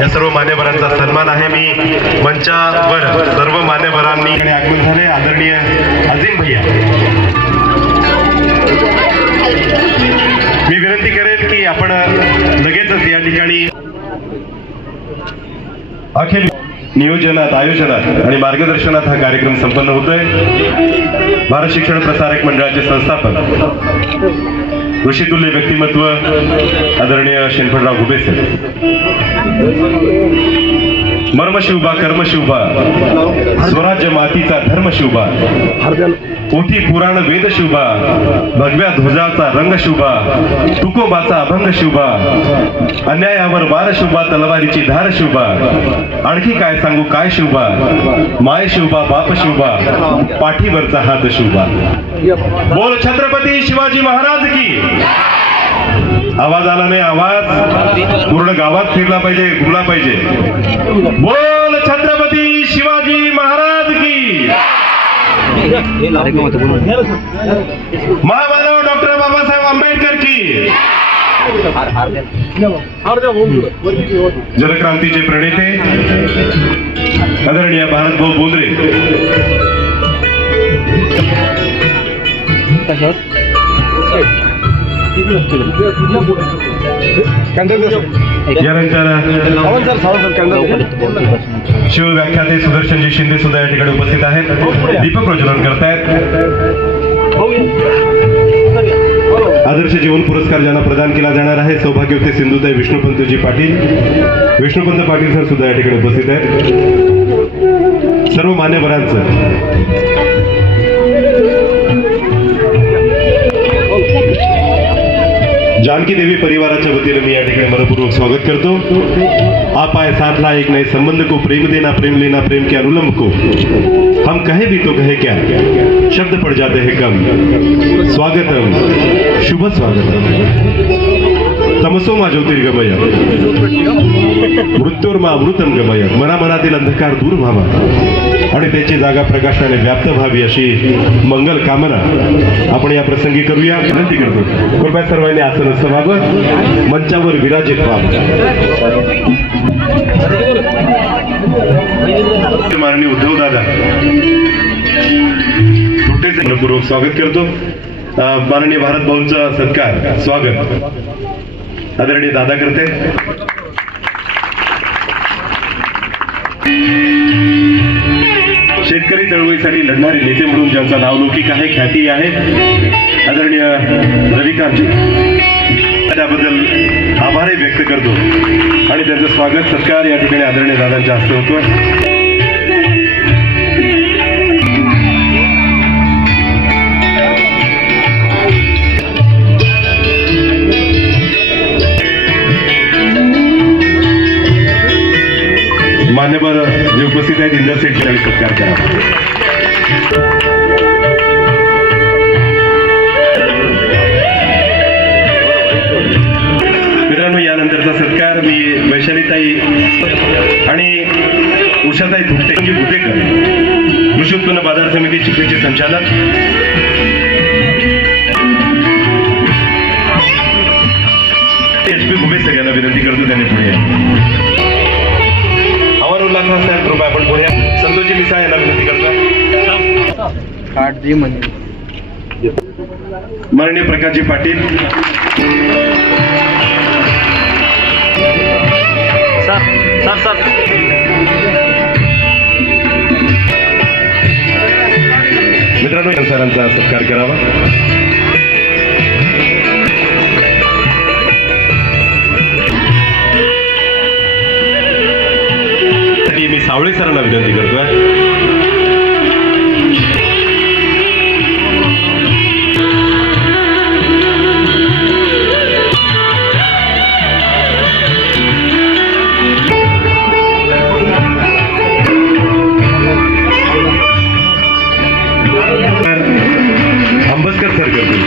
या सर्व मान्यवरांचा सन्मान आहे। मी मंचावर सर्व मान्यवरांनी आगमन झाले। आदरणीय अजीम भैया, मी विनंती करेन की आपण लगेचच या ठिकाणी अखेर नियोजनात, आयोजनात आणि मार्गदर्शनात हा कार्यक्रम संपन्न होतोय। भारत शिक्षण प्रसारक मंडळाचे संस्थापक ऋषितुल्य व्यक्तिमत्व आदरणीय शेणफळराव घुबे सर, मर्मशिवबा कर्मशिवबा स्वराज्य मातीचा धर्मशिवबा, पोथी पुराण वेद शिवबा, भगव्या ध्वजाचा रंग शिवबा, तुकोबाचा अभंग शिवबा, अन्यायावर वार शिवबा, तलवारीची धार शिवबा, आणखी काय सांगू काय शिवबा, माय शिवबा बाप शिवबा, पाठीवरचा हात शिवबा। बोल छत्रपती शिवाजी महाराज की। आवाज आला नाही, आवाज पूर्ण गावात फिरला पाहिजे, घुमला पाहिजे। बोल छत्रपती शिवाजी महाराज की। महामानव डॉक्टर बाबासाहेब आंबेडकर की। जनक्रांतीचे प्रणेते आदरणीय भारतभाऊ बोंद्रे, शिवव्याख्याते सुदर्शनजी शिंदे सुद्धा या ठिकाणी उपस्थित आहेत, दीपक प्रज्वलन करतायत। आदर्श जीवन पुरस्कार ज्यांना प्रदान केला जाणार आहे सौभाग्यवती सिंधुताई विष्णुपंतजी पाटील, विष्णुपंत पाटील सर सुद्धा या ठिकाणी उपस्थित आहेत। सर्व मान्यवरांचं जानकी देवी परिवाराच्या वतीने मी या ठिकाणी मनपूर्वक स्वागत करतो। आप आए साथ ला एक नए संबंध को, प्रेम देना प्रेम लेना प्रेम के अनुलंब को, हम कहे भी तो कहे क्या, शब्द पड़ जाते हैं कम। स्वागतम, शुभ स्वागतम। तमसोमा ज्योतिर्गमय, मृत्योर्मा अमृतम गमय। मनामनातील अंधकार दूर व्हावा आणि त्याची जागा प्रकाशाने व्याप्त व्हावी अशी मंगल कामना आपण या प्रसंगी करूया। विनंती करतो कृपया सर्वांनी आसनस्थ व्हावं, मंचावर विराजित व्हावं। माननीय उद्धव दादा मनपूर्वक स्वागत करतो। माननीय भारत भाऊंचा सत्कार स्वागत आदरणीय दादा करते। शेतकरी चळवळीसाठी लढणारे नेते म्हणून ज्यांचा नावलौकिक आहे, ख्याती आहे, आदरणीय रविकांतजी, त्याबद्दल आभारही व्यक्त करतो आणि त्यांचं स्वागत सत्कार या ठिकाणी आदरणीय दादांच्या हस्ते होतोय। मान्यवर जे उपस्थित आहेत इंदर सेठ आणि सत्कार करा। मित्रांनो, या त्यानंतरचा सत्कार मी वैशालीताई आणि उषाताई भुतेकर कृषी उत्पन्न बाजार समिती चिखलीचे संचालक, HP भुमे सगळ्यांना विनंती करतो त्यांनी पुढे या. अमरुल्लाह खान साहेब कृपया आपण पुढे या. संतोषजी मिसाळ यांना विनंती करतो. माननीय प्रकाशजी पाटील, मित्रांनो सरांचा सत्कार करावा. मी सावळे सरांना विनंती करतोय. अंबसकर सर करतील.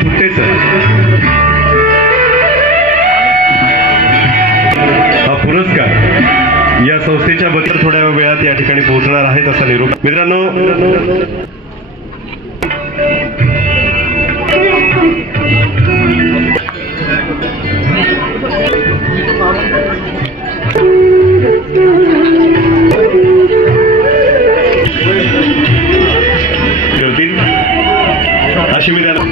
थुट्टे सर. हा पुरस्कार या संस्थेच्या बद्दल थोड्या वेळात या ठिकाणी पोहोचणार आहेत असा निरोप. मित्रांनो, अशी मी त्यांना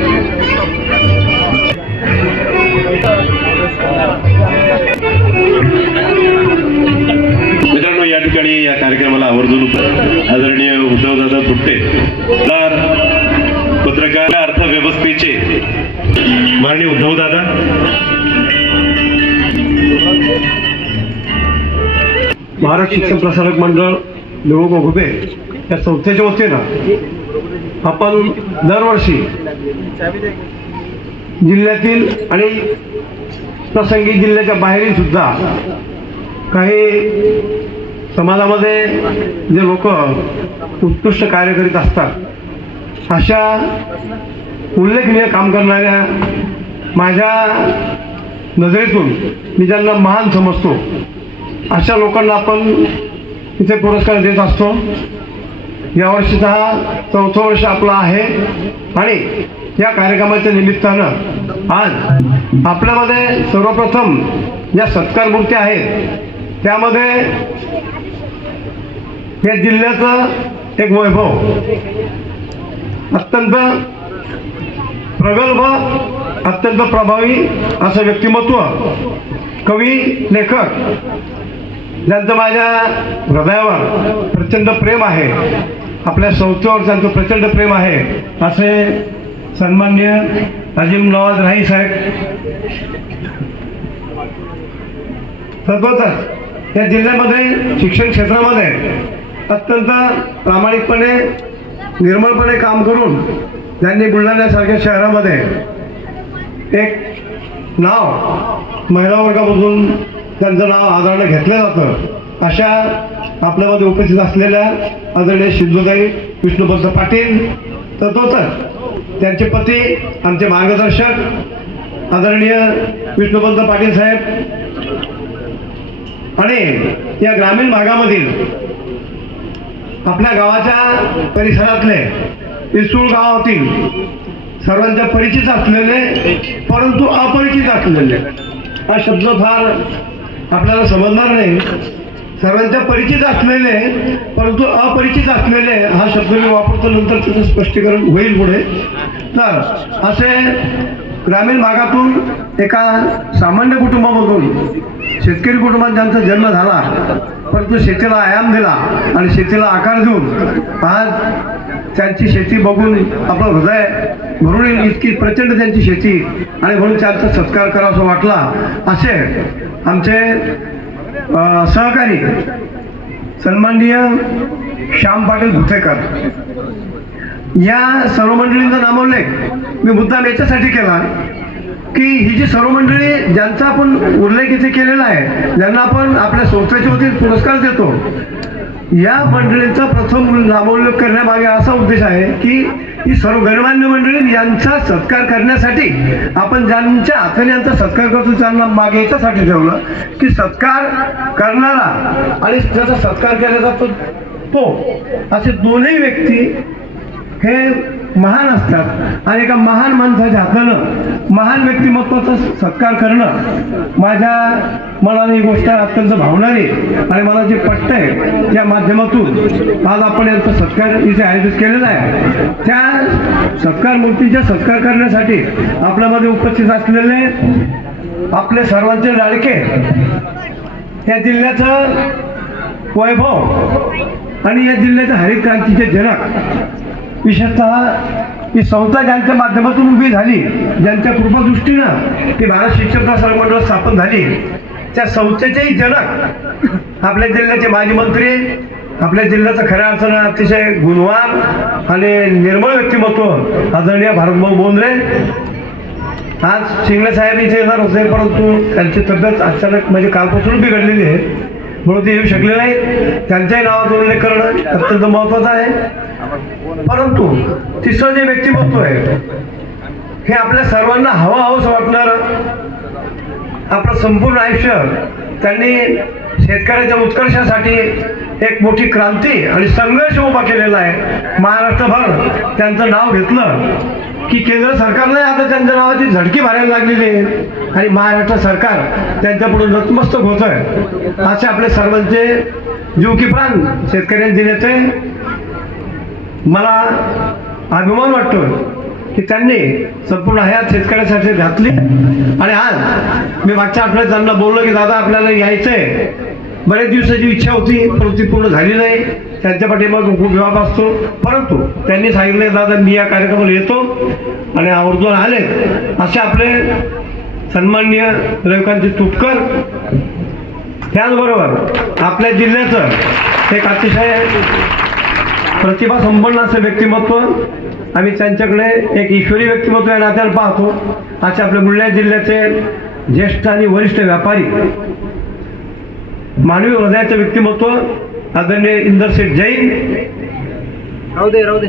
मित्रांनो या ठिकाणी या कार्यक्रमाला आवर्जून आदरणीय उद्धवदादा थुट्टे, पत्रकार अर्थव्यवस्थेचे माननीय उद्धवदादा, महाराष्ट्र शिक्षण प्रसारक मंडळ निवडणूक उभे या संस्थेच्या वतीनं आपण दरवर्षी जिल्ह्यातील आणि प्रसंगी जिल्ह्याच्या बाहेरील सुद्धा काही समाजामध्ये जे लोक उत्कृष्ट कार्य करीत असतात अशा उल्लेखनीय काम करणाऱ्या माझ्या नजरेतून मी ज्यांना महान समजतो अशा लोकांना आपण इथे पुरस्कार देत असतो. यावर्षीचा हा 4थं वर्ष आपलं आहे आणि या कार्यक्रमाच्या निमित्तानं आज आपल्यामध्ये सर्वप्रथम ज्या सत्कार मूर्ती आहेत त्यामध्ये या जिल्ह्याचं एक वैभव, अत्यंत प्रगल्भ, अत्यंत प्रभावी असं व्यक्तिमत्व, कवी, लेखक ज्यांचं माझ्या हृदयावर प्रचंड प्रेम आहे, आपल्या संस्थेवर ज्यांचं प्रचंड प्रेम आहे असे सन्माननीय अजीम नवाज राही साहेब. तद्वतच या जिल्ह्यामध्ये शिक्षण क्षेत्रामध्ये अत्यंत प्रामाणिकपणे, निर्मळपणे काम करून त्यांनी बुलढाण्यासारख्या शहरामध्ये एक नाव महिला वर्गामधून त्यांचं नाव आदराने घेतलं जातं अशा आपल्यामध्ये उपस्थित असलेल्या आदरणीय सिंधुताई विष्णुपंत पाटील, तद्वतच त्यांचे पती, आमचे मार्गदर्शक आदरणीय विष्णुपंत पाटील साहेब आणि या ग्रामीण भागामधील आपल्या गावाच्या परिसरातले इसूळ गावातील सर्वांच्या परिचित असलेले परंतु अपरिचित असलेले, हा शब्द फार आपल्याला समजणार नाही, सर्वांच्या परिचित असलेले परंतु अपरिचित असलेले हा शब्द मी वापरतो, नंतर त्याचं स्पष्टीकरण होईल पुढे. तर असे ग्रामीण भागातून एका सामान्य कुटुंबामधून शेतकरी कुटुंबात ज्यांचा जन्म झाला परंतु शेतीला आयाम दिला आणि शेतीला आकार देऊन आज त्यांची शेती बघून आपलं हृदय भरून येईल इतकी प्रचंड त्यांची शेती आणि म्हणून त्यांचा सत्कार करावा वाटला असे आमचे सहकारी सन्माननीय श्याम पाटील भुतेकर या सर्व मंडळींचा नामोल्लेख मी मुद्दाम याच्यासाठी केला की ही जी सर्व मंडळी ज्यांचा आपण उल्लेख इथे केलेला आहे, ज्यांना आपण आपल्या संस्थेच्या वतीने पुरस्कार देतो, या मंडळींचा प्रथम नामोल्लेख करण्यामागे असा उद्देश आहे की ही सर्व गणमान्य मंडळी यांचा सत्कार करण्यासाठी आपण ज्यांच्या हाताने यांचा सत्कार करतो त्यांना मागे याच्यासाठी ठेवलं की सत्कार करणारा आणि ज्याचा सत्कार केला जातो तो असे दोन्ही व्यक्ती हे महान असतात आणि एका महान माणसाच्या हातानं महान व्यक्तिमत्वाचा सत्कार करणं माझ्या मनाने ही गोष्ट अत्यंत भावणारी आणि मला जे पटतंय त्या माध्यमातून आज आपण यांचा सत्कार इथे आयोजित केलेला आहे. त्या सत्कार मूर्तीचा सत्कार करण्यासाठी आपल्यामध्ये उपस्थित असलेले आपले सर्वांचे लाडके या जिल्ह्याचं वैभव आणि या जिल्ह्याच्या हरित क्रांतीचे जनक विशेषतः ही संस्था ज्यांच्या माध्यमातून उभी झाली ज्यांच्या कृपादृष्टीनं ही भारत शिक्षक प्रसारक मंडळ स्थापन झाली त्या संस्थेचेही जनक आपल्या जिल्ह्याचे माजी मंत्री आपल्या जिल्ह्याचं खऱ्या अर्थानं अतिशय गुणवान आणि निर्मळ व्यक्तिमत्व आदरणीय भारतभाऊ बोंद्रे आज शिंगणे साहेब इथे येणार होते परंतु त्यांची तब्येत अचानक म्हणजे कालपासून बिघडलेली आहे म्हणून ते येऊ शकले नाही. त्यांच्याही नावाचा उल्लेख करणं अत्यंत महत्वाचं आहे. परंतु तिसरं जे व्यक्तिमत्व आहे हे आपल्या सर्वांना हवंसं वाटणारं आपलं संपूर्ण आयुष्य त्यांनी शेतकऱ्याच्या उत्कर्षासाठी एक मोठी क्रांती आणि संघर्ष उभा केलेला आहे. महाराष्ट्रभर त्यांचं नाव घेतलं की केंद्र सरकारने आता त्यांच्या नावाची झडकी भरायला लागलेली आहे आणि महाराष्ट्र सरकार त्यांच्या पुढे नतमस्तक होत आहे. असे आपले सर्वांचे जीव की प्राण शेतकऱ्यांचे नेते मला अभिमान वाटतो की त्यांनी संपूर्ण हयात शेतकऱ्यासाठी घातली आणि आज मी मागच्या आठवड्यात त्यांना बोललो की दादा आपल्याला यायचंय बरेच दिवसाची इच्छा होती परंतु ती पूर्ण झाली नाही. त्यांच्या पाठीमागे खूप व्याप असतो परंतु त्यांनी सांगितले दादा मी या कार्यक्रमाला येतो आणि आवर्जून आले. असे आपले सन्माननीय रविकांतजी तुपकर त्याचबरोबर आपल्या जिल्ह्याचं एक अतिशय प्रतिभा संपन्न असं व्यक्तिमत्व आम्ही त्यांच्याकडे एक ईश्वरी व्यक्तिमत्व या नात्याला पाहतो. असे आपल्या बुलढाणा जिल्ह्याचे ज्येष्ठ आणि वरिष्ठ व्यापारी मानवी हृदयाचे व्यक्तिमत्व आदरणीय इंदरशेठ जैन राहू दे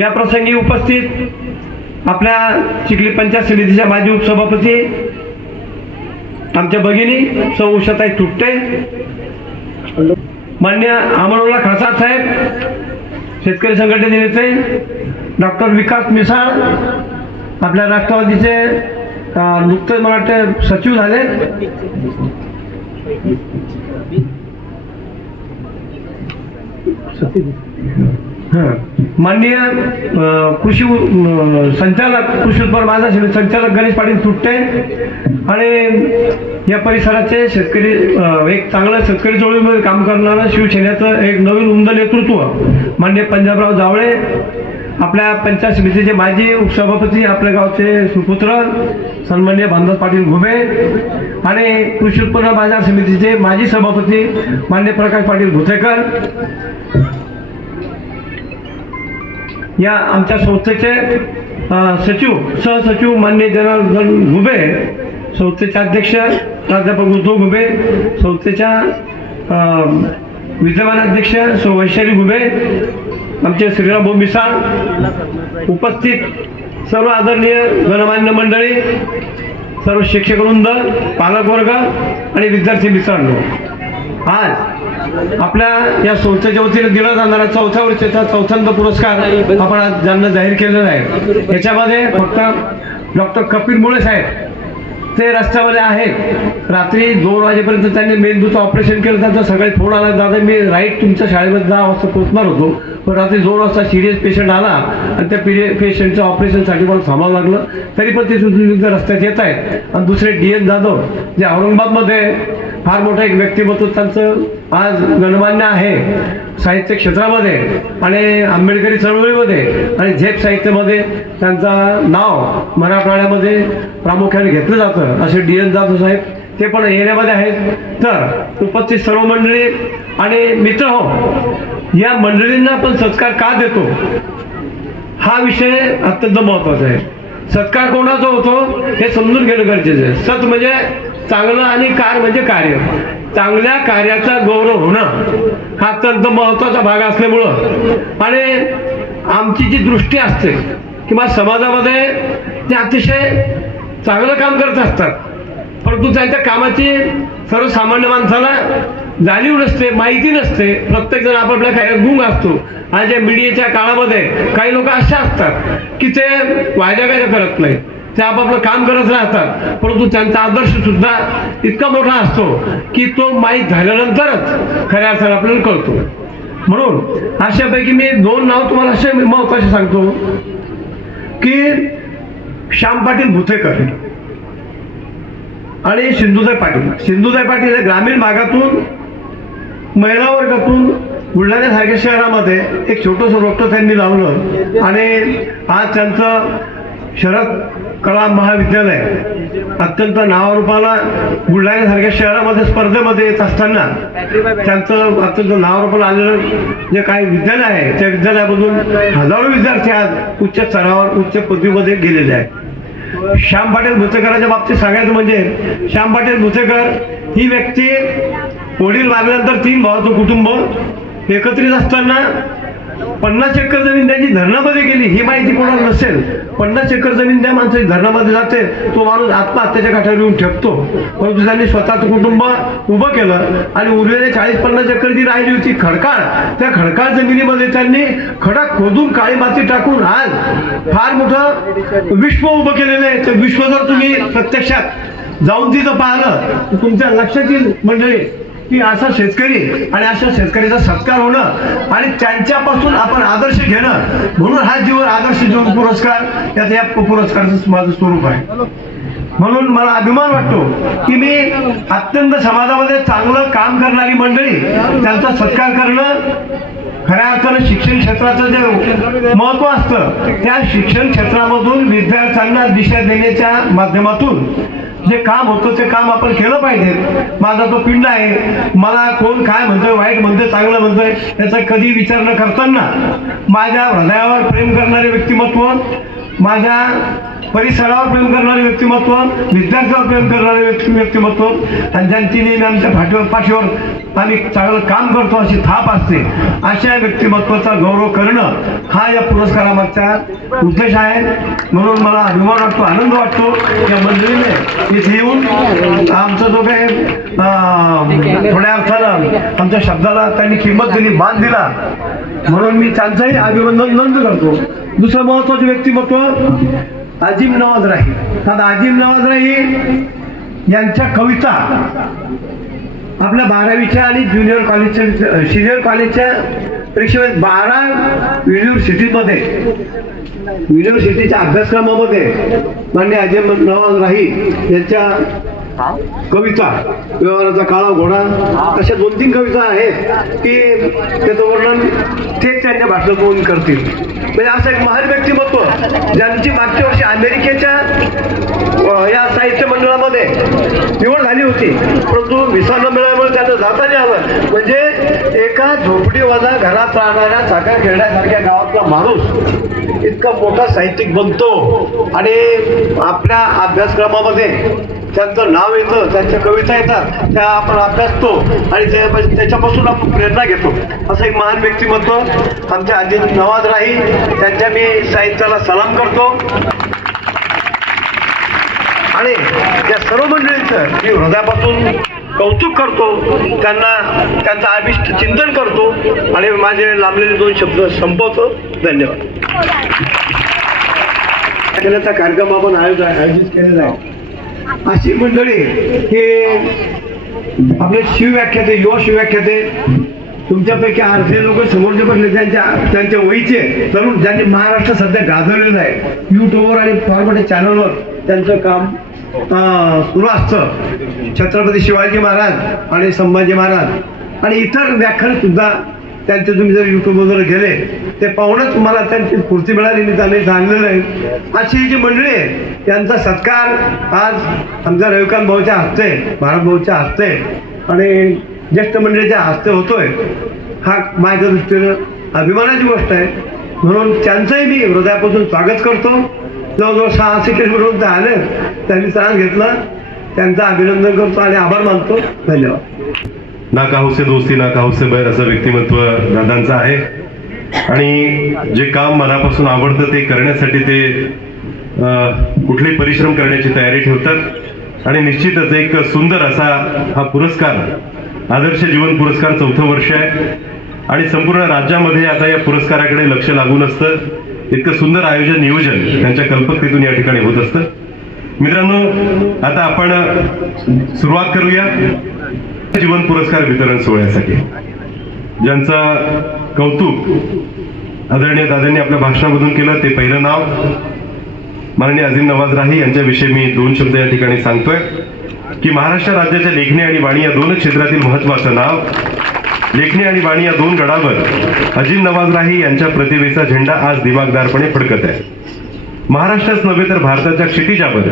या प्रसंगी उपस्थित आपल्या चिखली पंचायत समितीच्या माजी उपसभापती आमच्या भगिनी सौ उषाताई तुट्टे, मान्य अमरोला खडसाळ साहेब शेतकरी संघटनेचे नेते, डॉक्टर विकास मिसाळ आपल्या राष्ट्रवादीचे नुकतेच मला वाटते सचिव झाले, माननीय कृषी संचालक कृषी उत्पन्न बाजार समिती संचालक गणेश पाटील तुट्टे आणि या परिसराचे शेतकरी एक चांगलं शेतकरी चळवळीमध्ये काम करणारं शिवसेनेचं एक नवीन उमद नेतृत्व माननीय पंजाबराव जावळे, आपल्या पंचायत समितीचे माजी उपसभापती आपल्या गावचे सुपुत्र सन्माननीय भानदास पाटील घुबे आणि कृषी उत्पन्न बाजार समितीचे माजी सभापती माननीय प्रकाश पाटील भुसेकर, या आमच्या संस्थेचे सचिव सहसचिव माननीय जनार्दन घुबे, संस्थेचे अध्यक्ष प्राध्यापक उद्धव घुबे, संस्थेच्या विद्यमान अध्यक्ष सौ वैशाली घुबे, आमचे श्रीराम भाऊ मिसाळ, उपस्थित सर्व आदरणीय गणमान्य मंडळी, सर्व शिक्षकवृंद, पालकवर्ग आणि विद्यार्थी मित्रांनो, आज आपल्या या संस्थेच्या वतीने दिला जाणारा 4थ्या वर्षाचा चौथ्यांदा पुरस्कार आपण आज ज्यांना जाहीर केलेला आहे याच्यामध्ये फक्त डॉक्टर कपिल मुळे साहेब ते रस्त्यामध्ये आहेत. रात्री 2 वाजेपर्यंत त्यांनी मेंदूचं ऑपरेशन केलं. त्यांचा सगळे फोन आला दादा मी राईट तुमच्या शाळेमध्ये 10 वाजता पोहोचणार होतो पण रात्री 2 वाजता सिरियस पेशंट आला आणि त्या पेशंटच्या ऑपरेशनसाठी मला थांबावं लागलं. तरी पण ते सुद्धा रस्त्यात येत आहेत. आणि दुसरे DN जाधव जे औरंगाबादमध्ये फार मोठं एक व्यक्तिमत्व त्यांचं आज गणमान्य आहे साहित्य क्षेत्रामध्ये आणि आंबेडकरी चळवळीमध्ये आणि झेप साहित्यामध्ये त्यांचं नाव मराठवाड्यामध्ये प्रामुख्याने घेतलं जातं. असे DN जाधव साहेब ते पण एरियामध्ये आहेत. तर उपस्थित सर्व मंडळी आणि मित्र हो, या मंडळींना आपण सत्कार का देतो हा विषय अत्यंत महत्वाचा आहे. सत्कार कोणाचा होतो हे समजून घेणं गरजेचं आहे. सत म्हणजे चांगलं आणि कार्य म्हणजे कार्य, चांगल्या कार्याचा गौरव होणं हा अत्यंत महत्त्वाचा भाग असल्यामुळं आणि आमची जी दृष्टी असते किंवा समाजामध्ये ते अतिशय चांगलं काम करत असतात, परंतु त्यांच्या कामाची सर्वसामान्य माणसाला जाणीव नसते, माहिती नसते. प्रत्येकजण आपापल्या काय गुंग असतो. आणि या मीडियाच्या काळामध्ये काही लोक असे असतात की ते वायदागायदा करत नाही, ते आपापलं काम करत राहतात, परंतु त्यांचा आदर्श सुद्धा इतका मोठा असतो की तो माहीत झाल्यानंतरच खऱ्या अर्थाने आपल्याला कळतो. म्हणून अशापैकी मी 2 नाव तुम्हाला असे महत्वाचे सांगतो की श्याम पाटील भुतेकर आणि सिंधुताई पाटील. सिंधुताई पाटील हे ग्रामीण भागातून महिला वर्गातून बुलढाण्यासारख्या शहरामध्ये एक छोटंसं रोपटं त्यांनी लावलं आणि आज त्यांचं शरद कला महाविद्यालय अत्यंत नावारूपाला बुलढाण्यासारख्या शहरामध्ये स्पर्धेमध्ये येत असताना त्यांचं अत्यंत नावारूपाला आलेलं जे काही विद्यालय आहे त्या विद्यालयामधून हजारो विद्यार्थी आज उच्च स्तरावर उच्च पदवीमध्ये गेलेले आहेत. श्याम पाटील भुतेकरांच्या बाबतीत सांगायचं म्हणजे श्याम पाटील भुतेकर ही व्यक्ती वडील वारल्यानंतर 3 भावाचं कुटुंब एकत्रित असताना 50 एकर जमीन त्यांची धरणामध्ये गेली. ही माहिती कोणाला नसेल. 50 एकर जमीन त्या माणसाची धरणामध्ये जाते, तो माणूस आत्महत्याच्या काठावर येऊन ठेपतो. परंतु त्यांनी स्वतःचं कुटुंब उभं केलं आणि उरलेले 40-50 एकर जी राहिली होती खडकाळ, त्या खडकाळ जमिनीमध्ये त्यांनी खडक खोदून काळी माती टाकून आज फार मोठं विश्व उभं केलेलं आहे. ते विश्व जर तुम्ही प्रत्यक्षात जाऊन तिथं पाहिलं तर तुमच्या लक्षात येईल मंडळी की असा शेतकरी आणि अशा शेतकऱ्याचा सत्कार होणं आणि त्यांच्यापासून आपण आदर्श घेणं, म्हणून हा जीवन आदर्श जीवन पुरस्कार याचं या पुरस्काराचं माझं स्वरूप आहे. म्हणून मला अभिमान वाटतो की मी अत्यंत समाजामध्ये चांगलं काम करणारी मंडळी त्यांचा सत्कार करणं, खऱ्या अर्थानं शिक्षण क्षेत्राचं जे महत्व असतं त्या शिक्षण क्षेत्रामधून विद्यार्थ्यांना दिशा देण्याच्या माध्यमातून जे काम होतं ते काम आपण केलं पाहिजे. माझा तो पिंड आहे, मला कोण काय म्हणतोय, वाईट म्हणतोय, चांगलं म्हणतोय याचा कधी विचार न करताना माझ्या हृदयावर प्रेम करणारे व्यक्तिमत्व, माझ्या परिसरावर प्रेम करणारे व्यक्तिमत्व, विद्यार्थ्यावर प्रेम करणारे व्यक्तिमत्व आणि ज्यांची नेहमी आमच्या पाठीवर आम्ही चांगलं काम करतो अशी थाप असते, अशा व्यक्तिमत्वाचा गौरव करणं हा या पुरस्कारामागचा उद्देश आहे. म्हणून मला अभिमान वाटतो, आनंद वाटतो या मंडळीने इथे येऊन आमचा जो काही थोड्या अर्थानं आमच्या शब्दाला त्यांनी किंमत दिली, मान दिला, म्हणून मी त्यांचंही अभिनंदन नोंद करतो. दुसरं महत्वाचं व्यक्तिमत्व अजीम नवाज राही. आता अजीम नवाज राही यांच्या कविता आपल्या 12वीच्या आणि ज्युनियर कॉलेजच्या सिनियर कॉलेजच्या परीक्षेमध्ये 12 युनिव्हर्सिटीच्या अभ्यासक्रमामध्ये माननीय अजीम नवाज राही यांच्या कविता, व्यवहाराचा काळा घोडा, अशा 2-3 कविता आहेत की त्याचं वर्णन तेच त्यांच्या भाषेत बोलून करतील. म्हणजे असं एक महान व्यक्तिमत्व ज्यांची मागच्या वर्षी अमेरिकेच्या या साहित्य मंडळामध्ये निवड झाली होती, परंतु व्हिसा न मिळाल्यामुळे त्यांना जाता नाही आलं. म्हणजे एका झोपडीवाला घरात राहणाऱ्या चाका खेळण्यासारख्या गावातला माणूस इतका मोठा साहित्यिक बनतो आणि आपल्या अभ्यासक्रमामध्ये त्यांचं नाव येतं, त्यांच्या कविता येतात, त्या आपण अभ्यासतो आणि त्याच्यापासून आपण प्रेरणा घेतो. असं एक महान व्यक्तिमत्व आमच्या अजीम नवाज राही, त्यांच्या मी साहित्याला सलाम करतो आणि या सर्व मंडळींचं मी हृदयापासून कौतुक करतो, त्यांचं अभिष्ट चिंतन करतो आणि माझे लांबलेले 2 शब्द संपवतो. धन्यवाद. कार्यक्रम आपण आयोजित केलेला आहे. अशी मंडळी हे आपले शिवव्याख्याते, युवा शिवव्याख्याते, तुमच्यापैकी अर्धे लोक समोरचे बसले त्यांच्या वयीचे तरुण ज्यांनी महाराष्ट्र सध्या गाजवलेलं आहे. युट्यूबवर आणि फार मोठ्या चॅनलवर त्यांचं काम सुरू असतं. छत्रपती शिवाजी महाराज आणि संभाजी महाराज आणि इतर व्याख्यान सुद्धा त्यांचे तुम्ही जर युट्यूबवर गेले ते पाहूनच तुम्हाला त्यांची स्फूर्ती मिळाली. मी त्यांनी सांगलेलं आहे. अशी जी मंडळी आहे त्यांचा सत्कार आज आमच्या रविकांत भाऊच्या हस्ते, भारत भाऊच्या हस्ते आणि ज्येष्ठ मंडळीच्या हस्ते होतोय. हा माझ्या दृष्टीनं अभिमानाची गोष्ट आहे. म्हणून त्यांचंही मी हृदयापासून स्वागत करतो. जवळजवळ 600 किलोमीटरपर्यंत आले, त्यांनी त्रास घेतला. त्यांचं अभिनंदन करतो आणि आभार मानतो. धन्यवाद. ना काहूसे दोस्ती ना काहूसे बैर असं व्यक्तिमत्व दादांचं आहे आणि जे काम मनापासून आवडतं ते करण्यासाठी ते कुठलेही परिश्रम करण्याची तयारी ठेवतात आणि निश्चितच एक सुंदर असा हा पुरस्कार आदर्श जीवन पुरस्कार 4थं वर्ष आहे आणि संपूर्ण राज्यामध्ये आता या पुरस्काराकडे लक्ष लागून असतं. इतकं सुंदर आयोजन नियोजन त्यांच्या कल्पकतेतून या ठिकाणी होत असतं. मित्रांनो, आता आपण सुरुवात करूया जीवन पुरस्कार वितरण सोहळ्यासाठी, ज्यांचा कौतुक आदरणीय दादांनी आपल्या भाषणामधून केलं. ते पहिलं नाव माननीय अजीम नवाज राही यांच्याविषयी मी 2 शब्द या ठिकाणी सांगतोय की महाराष्ट्र राज्याच्या लेखणी आणि वाणी या 2 क्षेत्रातील महत्वाचं नाव, लेखणी आणि वाणी या 2 गडावर अजीम नवाज राही यांच्या प्रतिभेचा झेंडा आज दिमागदारपणे फडकत आहे. महाराष्ट्रच नव्हे तर भारताच्या क्षितिजावर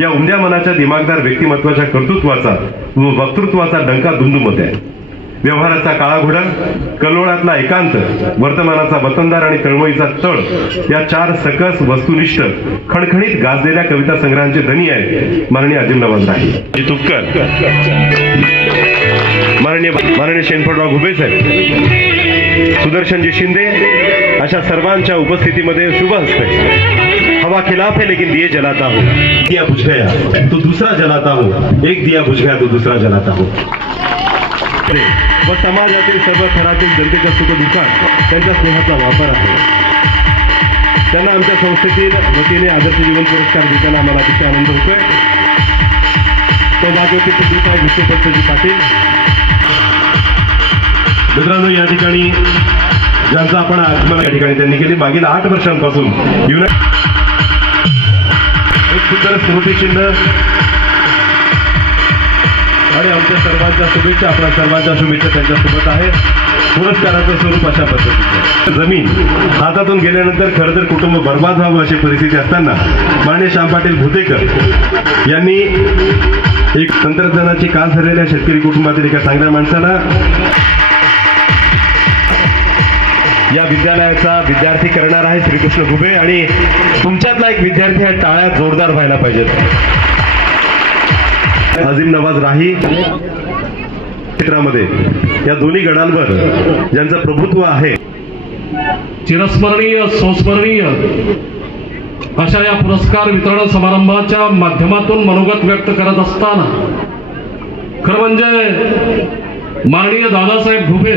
या उमद्या मनाच्या दिमागदार व्यक्तिमत्वाच्या कर्तृत्वाचा व वक्तृत्वाचा डंका दुमदुमत आहे. व्यवहाराचा काळा घोडा, कल्लोळातला एकांत, वर्तमानाचा वतनदार आणि तळमळीचा तळ या 4 सकस वस्तुनिष्ठ खणखणीत गाजलेल्या कविता संग्रहांचे धनी आहेत माननीय अजीम नवाज राही. तुपकर, माननीय शेणफळराव घुबे साहेब, सुदर्शनजी शिंदे अशा सर्वांच्या उपस्थितीमध्ये शुभ हस्ते. हवा खिलाफ है लेकिन दिए जलाता हूँ, दिया बुझ गया तो दूसरा जलाता हूँ, एक दिया बुझ गया तो दूसरा जलाता हूँ. व समाजातील सर्व थरातील जनतेच्या सुखदुःखात त्यांच्या स्नेहाचा वापर आहे. त्यांना आमच्या संस्थेतील वतीने आदर्श जीवन पुरस्कार देताना आम्हाला अतिशय आनंद होतोय. सौभाग्यवती सिद्धीसाहेब विष्णुपंतजी पाटील. मित्रांनो, या ठिकाणी ज्यांचं आपण आगमन या ठिकाणी त्यांनी केली मागील 8 वर्षांपासून एक सुंदर स्मृतिचिन्ह आणि आमच्या सर्वांच्या शुभेच्छा, आपल्या सर्वांच्या शुभेच्छा त्यांच्यासोबत आहे. पुरस्काराचं स्वरूप अशा पद्धतीचं, जमीन हातातून गेल्यानंतर खरं तर कुटुंब बर्बाद व्हावं अशी परिस्थिती असताना माननीय श्याम पाटील भुतेकर यांनी एक तंत्रज्ञानाची कास धरलेल्या शेतकरी कुटुंबातील एका चांगल्या माणसाला या विद्यालयाचा विद्यार्थी करणार आहे श्रीकृष्ण घुबे आणि तुमच्यातला एक विद्यार्थी हा टाळ्या जोरदार व्हायला पाहिजेत. अजीम नवाज राही क्षेत्रामध्ये या 2 गडांवर ज्यांचं प्रभुत्व आहे, चिरस्मरणीय संस्मरणीय अशा या पुरस्कार वितरण समारंभाच्या माध्यमातून मनोगत व्यक्त करत असताना खरं म्हणजे माननीय दादासाहेब घुबे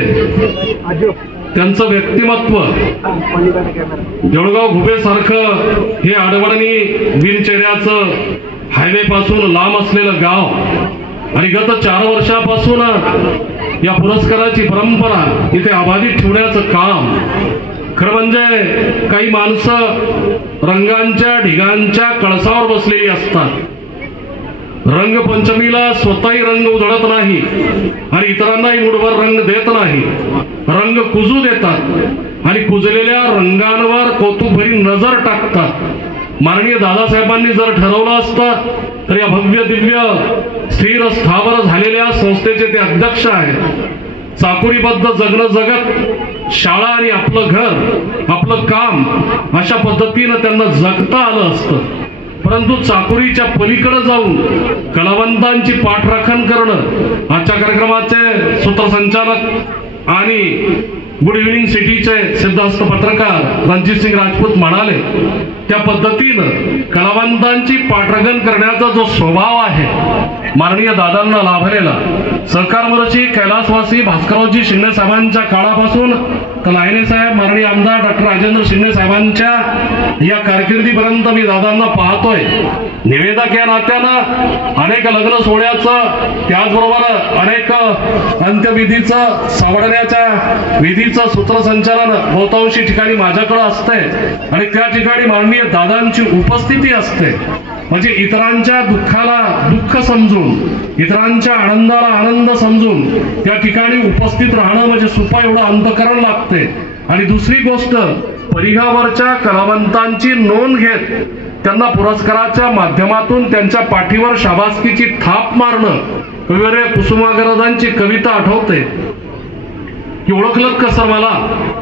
त्यांचं व्यक्तिमत्व, देऊळगाव घुबे सारखं हे आडवडणी विणचेऱ्याचं हायवे पासून लांब असलेलं गाव आणि गत 4 वर्षापासून या पुरस्काराची परंपरा इथे अबाधित ठेवण्याचं काम. खरं म्हणजे काही माणसं रंगांच्या ढिगांच्या कळसावर बसलेली असतात. रंगपंचमीला स्वतःही रंग उधळत नाही आणि इतरांनाही मुठभर रंग देत नाही. रंग कुजू देतात आणि कुजलेल्या रंगांवर कौतुकभरी नजर टाकतात. माननीय दादासाहेबांनी जर ठरवलं असतं तर या भव्य दिव्य स्थिर स्थावर झालेल्या संस्थेचे ते अध्यक्ष आहेत. चाकुरीबद्ध जगणं जगत, शाळा आणि आपलं घर, आपलं काम अशा पद्धतीनं त्यांना जगता आलं असतं. परंतु चाकुरीच्या पलीकडे जाऊन कलावंतांची पाठराखण करणं आजच्या कार्यक्रमाचे सूत्रसंचालक आणि गुड इव्हिनिंग सिटीचे सिद्धहस्त पत्रकार रणजित सिंग राजपूत म्हणाले त्या पद्धतीनं कलावंतांची पाठराखण करण्याचा जो स्वभाव आहे माननीय दादांना लाभलेला, सहकार महर्षी कैलासवासी भास्कररावजी शिंदे साहेबांच्या काळापासून तर लायने साहेब माननीय आमदार डॉक्टर राजेंद्र शिंदे साहेबांच्या या कारकिर्दीपर्यंत मी दादांना पाहतोय. निवेदक या नात्यानं अनेक लग्न सोहळ्याचं, त्याचबरोबर अनेक अंत्यविधीचं, सावडण्याच्या विधीचं सूत्रसंचालन बहुतांशी ठिकाणी माझ्याकडे असते आणि त्या ठिकाणी माननीय दादांची उपस्थिती असते. म्हणजे इतरांच्या दुःखाला दुःख समजून, इतरांच्या आनंदाला आनंद समजून त्या ठिकाणी उपस्थित राहणं म्हणजे सुपा एवढं अंतकरण लागते. आणि दुसरी गोष्ट, परिघावरच्या कलावंतांची नोंद घेत त्यांना पुरस्काराच्या माध्यमातून त्यांच्या पाठीवर शाबासकीची थाप मारणं. कविवर्य कुसुमाग्रजांची कविता आठवते की ओळखलं कसं मला,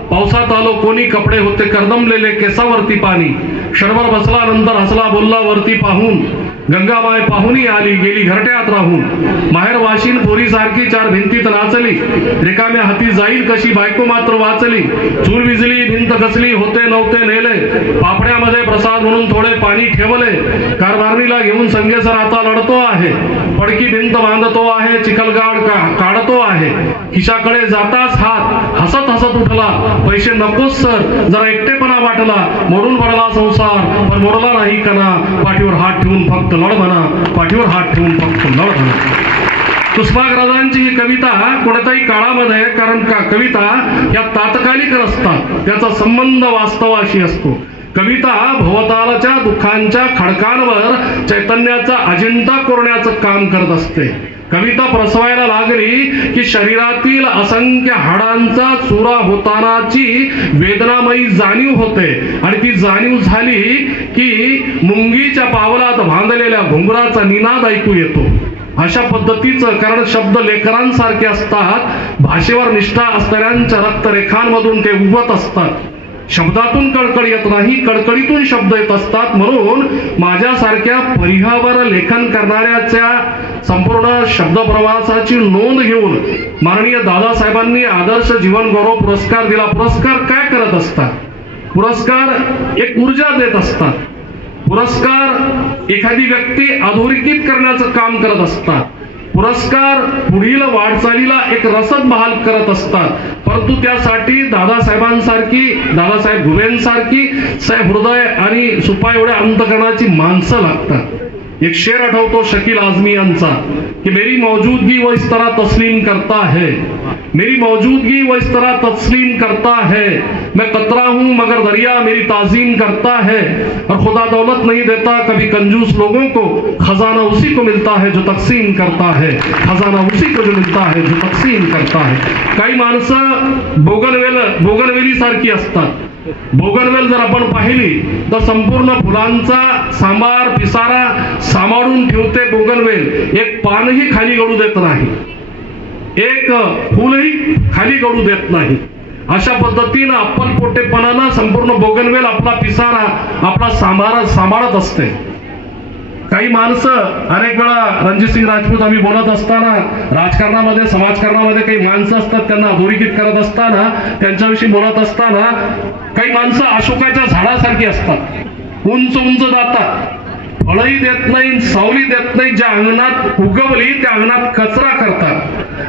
पावसात आलो कोणी कपडे होते कर्दमलेले केसावरती पाणी, क्षणभर बसला नंतर हसला बोलला वरती पाहून, गंगामाय पाहुणी आली गेली घरट्यात राहून माहेर वाशीन पोरीसारखी चार भिंतीत नाचली रिकाम्या हाती जाईल कशी बायको मात्र वाचली चूल विजली भिंत घसली होते नव्हते नेले पापड्यामध्ये प्रसाद म्हणून थोडे पाणी ठेवले कारभारणीला घेऊन संगेसर आता लढतो आहे पडकी भिंत बांधतो आहे चिखलगाड काढतो आहे खिशाकडे जाताच हात हसत हसत उठला पैसे नकोच सर जरा एकटेपणा वाटला मोडून पडला संसार पण मोडला नाही कणा पाठीवर हात ठेवून फक्त लढ म्हणा पाठीवर हात ठेवून फक्त लढ म्हणा कुसुमाग्रजांची ही कविता कोणत्याही काळामध्ये कारण कविता या तात्कालिक नसतात त्याचा संबंध वास्तवाशी असतो कविता भवतालाच्या दुःखांच्या खडकांवर चैतन्याचा अजिंठा कोरण्याचं काम करत असते कविता प्रसवायला लागली की शरीरातील असंख्य हाडांचा चुरा होतानाची वेदनामयी जाणीव होते आणि ती जाणीव झाली की मुंगीच्या पावलात बांधलेल्या घुंगराचा निनाद ऐकू येतो अशा पद्धतीचं कारण शब्द लेकरांसारखे असतात भाषेवर निष्ठा असणाऱ्यांच्या रक्तरेखांमधून ते उगवत असतात शब्दातून कळकळ येत नाही कळकळीतून शब्द येत असतात म्हणून माझ्यासारख्या परिहावर लेखन करणाऱ्याच्या संपूर्ण शब्द प्रवासाची नोंद घेऊन माननीय दादासाहेबांनी आदर्श जीवन गौरव पुरस्कार दिला पुरस्कार काय करत असतात पुरस्कार एक ऊर्जा देत असतात पुरस्कार एखादी व्यक्ती अधोरेखित करण्याचं काम करत असतात पुरस्कार पुढील वाटचालीला एक रसद बहाल करत असतात परंतु त्यासाठी दादासाहेबांसारखी दादासाहेब घुबेंसारखी हृदय आणि सुपा एवढ्या अंतकरणाची माणसं लागतात एक शेर आठवतो शकील आझमी यांचा कि मेरी मौजूदगी वो इस तरह तस्लीम करता है मेरी मौजूदगी वो इस तरह तस्लीम करता है मैं कतरा हूं मगर दरिया मेरी ताजीम करता है और खुदा दौलत नहीं देता कभी कंजूस लोगों को खजाना उसी को मिलता है जो तकसीम करता है खजाना उसी को जो मिलता है जो तकसीम करता है काही माणसं बोगनवेली सारखी असतात बोगनवेल जर आपण पाहिली तर संपूर्ण फुलांचा सांबार पिसारा सांभाळून ठेवते बोगनवेल एक पानही खाली गळू देत नाही एक फुलही खाली गळू देत नाही अशा पद्धतीनं अप्पलपोटेपणानं संपूर्ण बोगनवेल आपला पिसारा आपला सांभाळत असते काही माणसं अनेक वेळा रणजितसिंग राजपूत आम्ही बोलत असताना राजकारणामध्ये समाजकारणामध्ये काही माणसं असतात त्यांना अधोरेखित करत असताना त्यांच्याविषयी बोलत असताना काही माणसं अशोकाच्या झाडासारखी असतात उंच उंच जातात फळही देत नाही सावली देत नाही ज्या अंगणात उगवली त्या अंगणात कचरा करतात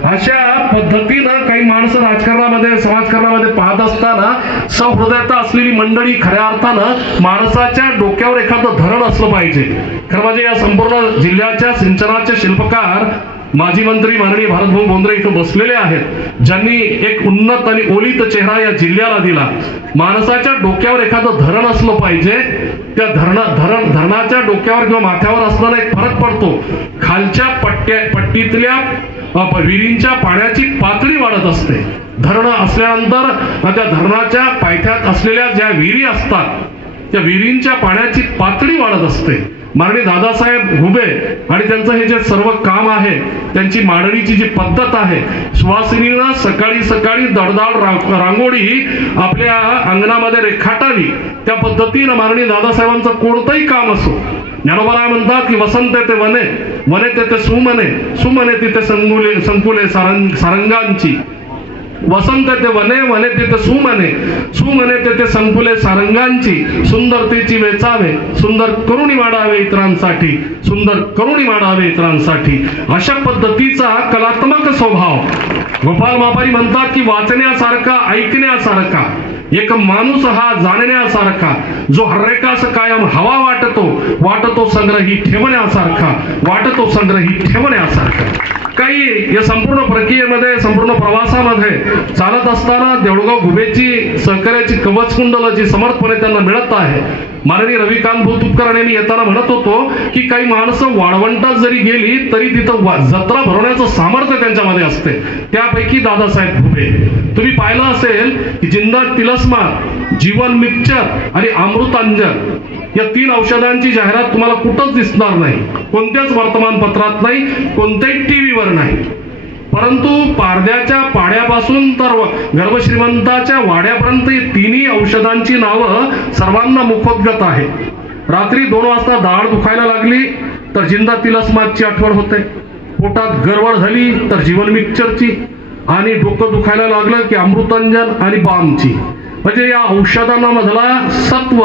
अशा पद्धतीनं काही माणसं राजकारणामध्ये समाजकारणामध्ये पाहत असताना सहृदयता असलेली मंडळी खऱ्या अर्थानं माणसाच्या डोक्यावर एखादं धरण असलं पाहिजे खरं म्हणजे या संपूर्ण जिल्ह्याच्या सिंचनाचे शिल्पकार माजी मंत्री माननीय भारतभाऊ बोंद्रे इथं बसलेले आहेत ज्यांनी एक उन्नत आणि ओलित चेहरा या जिल्ह्याला दिला माणसाच्या डोक्यावर एखादं धरण असलं पाहिजे त्या धरणाच्या डोक्यावर किंवा माथ्यावर असणारा एक फरक पडतो खालच्या पट्टीतल्या विहिरींच्या पाण्याची पातळी वाढत असते धरण असल्यानंतर त्या धरणाच्या पायथ्यात असलेल्या ज्या विहिरी असतात त्या विहिरींच्या पाण्याची पातळी वाढत असते माननीय दादासाहेब घुबे आणि त्यांचं हे जे सर्व काम आहे त्यांची मांडणीची जी पद्धत आहे सुवासिनीनं सकाळी सकाळी दडदाड रांगोळी आपल्या अंगणामध्ये रेखाटावी त्या पद्धतीनं माननीय दादासाहेबांचं कोणतंही काम असो ज्ञानोबा म्हणतात की वसंत ते वने वने तेथे सुमने सुमने तिथे संकुले सारंगांची वसंत ते वने वने तेथे सुमने सुमने तेथे संकुले सारंगांची सुंदरतेची वेचावे सुंदर करुणी वाढावे इतरांसाठी सुंदर करुणी वाढावे इतरांसाठी अशा पद्धतीचा कलात्मक स्वभाव गोपाल मापारी म्हणतात की वाचण्यासारखा ऐकण्यासारखा एक माणूस हा जाणण्यासारखा जो हर्रेकास कायम हवा वाटतो संग्रही ठेवण्यासारखा वाटतो संग्रही ठेवण्यासारखा काही या संपूर्ण प्रक्रियेमध्ये संपूर्ण प्रवासामध्ये चालत असताना देऊळगाव घुबेची सहकार्याची कवचकुंडल जी समर्थपणे त्यांना मिळत आहे माननीय रविकांत भूतुपकर यांनी येताना म्हणत होतो की काही माणसं वाळवंटात जरी गेली तरी तिथं जत्रा भरवण्याचं सामर्थ्य त्यांच्यामध्ये असते त्यापैकी दादासाहेब घुबे तुम्ही पाहिलं असेल की जिंदा तिलस्मार जीवन मिक्सचर आणि अमृतांजन या 3 औषधांची जाहिरात तुम्हाला कुठंच दिसणार नाही कोणत्याच वर्तमानपत्रात नाही कोणत्याही टीव्हीवर नाही परंतु पारद्याच्या पाड्यापासून तर गर्भश्रीमंताच्या वाड्यापर्यंत तिन्ही औषधांची नावं सर्वांना मुखोद्गत आहेत रात्री 2 वाजता दाढ दुखायला लागली तर जिंदा तिलस्मातची आठवण होते, पोटात गडबड झाली तर जीवन मिक्सचरची, आणि डोकं दुखायला लागलं की अमृतांजन आणि बामची. म्हणजे या औषधांना मधला सत्व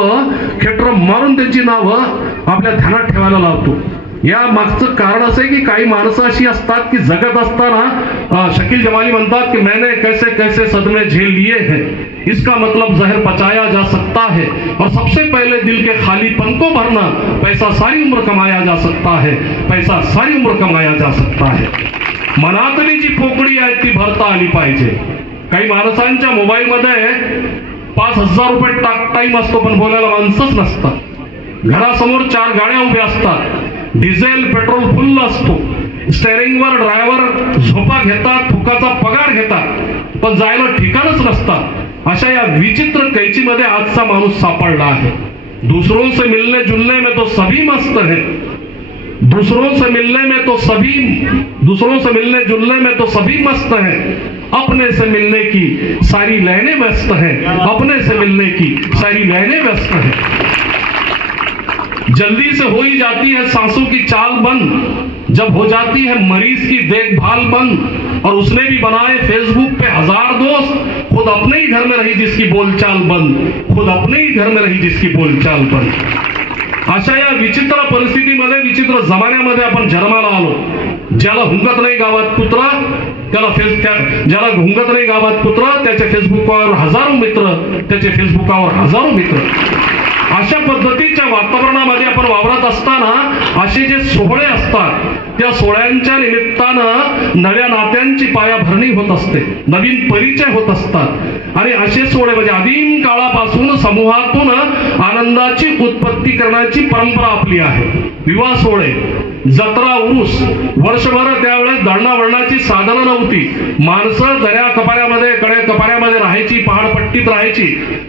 खेटर मारून त्यांची नावं आपल्या ध्यानात ठेवायला लावतो. या मागचं कारण असं आहे की काही माणसं अशी असतात की जगत असताना शकील जमाली म्हणतात की मैंने कैसे कैसे सदमे झेल लिए हैं, इसका मतलब जहर पचाया जा सकता है, और सबसे पहले दिल के खालीपन को भरना, पैसा सारी उम्र कमाया जा सकता है, पैसा सारी उम्र कमाया जा सकता है. मनातली जी पोकळी आहे ती भरता आली पाहिजे. काही माणसांच्या मोबाईलमध्ये 5,000 रुपये टाक टाइम असतो पण बोलायला माणसंच नसतात. घरासमोर 4 गाड्या उभ्या असतात, डिझेल पेट्रोल फुल्ल असतो, स्टेअरिंगवर ड्रायव्हर झोपा घेतात, फुकाचा पगार घेतात, पण जायला ठिकाणच नसतात. अशा या विचित्र कैचीमध्ये आजचा माणूस सापडला आहे. दूसरों से मिलने जुलने में तो सभी मस्त है, दूसरों से मिलने में तो सभी, दूसरों से मिलने जुलने में तो सभी मस्त है, अपने से मिलने की सारी लाइनें व्यस्त है, अपने से मिलने की सारी लाइनें व्यस्त है. जल्दी से हो ही जाती है सांसों की चाल बंद, जब हो जाती है मरीज की देखभाल बंद, और उसने भी बनाए फेसबुक पे 1000 दोस्त, खुद अपने ही घर में रही जिसकी बोलचाल बंद, खुद अपने ही घर में रही जिसकी बोलचाल बंद. अशा या विचित्र परिस्थितीमध्ये, विचित्र जमान्यामध्ये आपण जन्माला आलो. ज्याला हुंकत नाही गावात कुत्रा, ज्याला हुंकत नाही गावात कुत्रा, त्याच्या फेसबुकवर हजारो मित्र, त्याचे फेसबुकावर हजारो मित्र. अशा पद्धतीच्या वातावरणामध्ये आपण वावरत असताना असे जे सोहळे असतात, त्या सोहळ्यांच्या निमित्तानं नव्या नात्यांची पायाभरणी होत असते, नवीन परिचय होत असतात. आणि असे सोहळे म्हणजे आदिम काळापासून समूहातून आनंदाची उत्पत्ती करण्याची परंपरा आपली आहे. विवाह सोहळे, जत्रा, उरूस, वर्षभर त्यावेळेस दळणवळणाची साधनं नव्हती. माणसं दऱ्या कपाऱ्यामध्ये, कडे कपाऱ्यामध्ये राहायची, पहाडपट्टीत राहायची.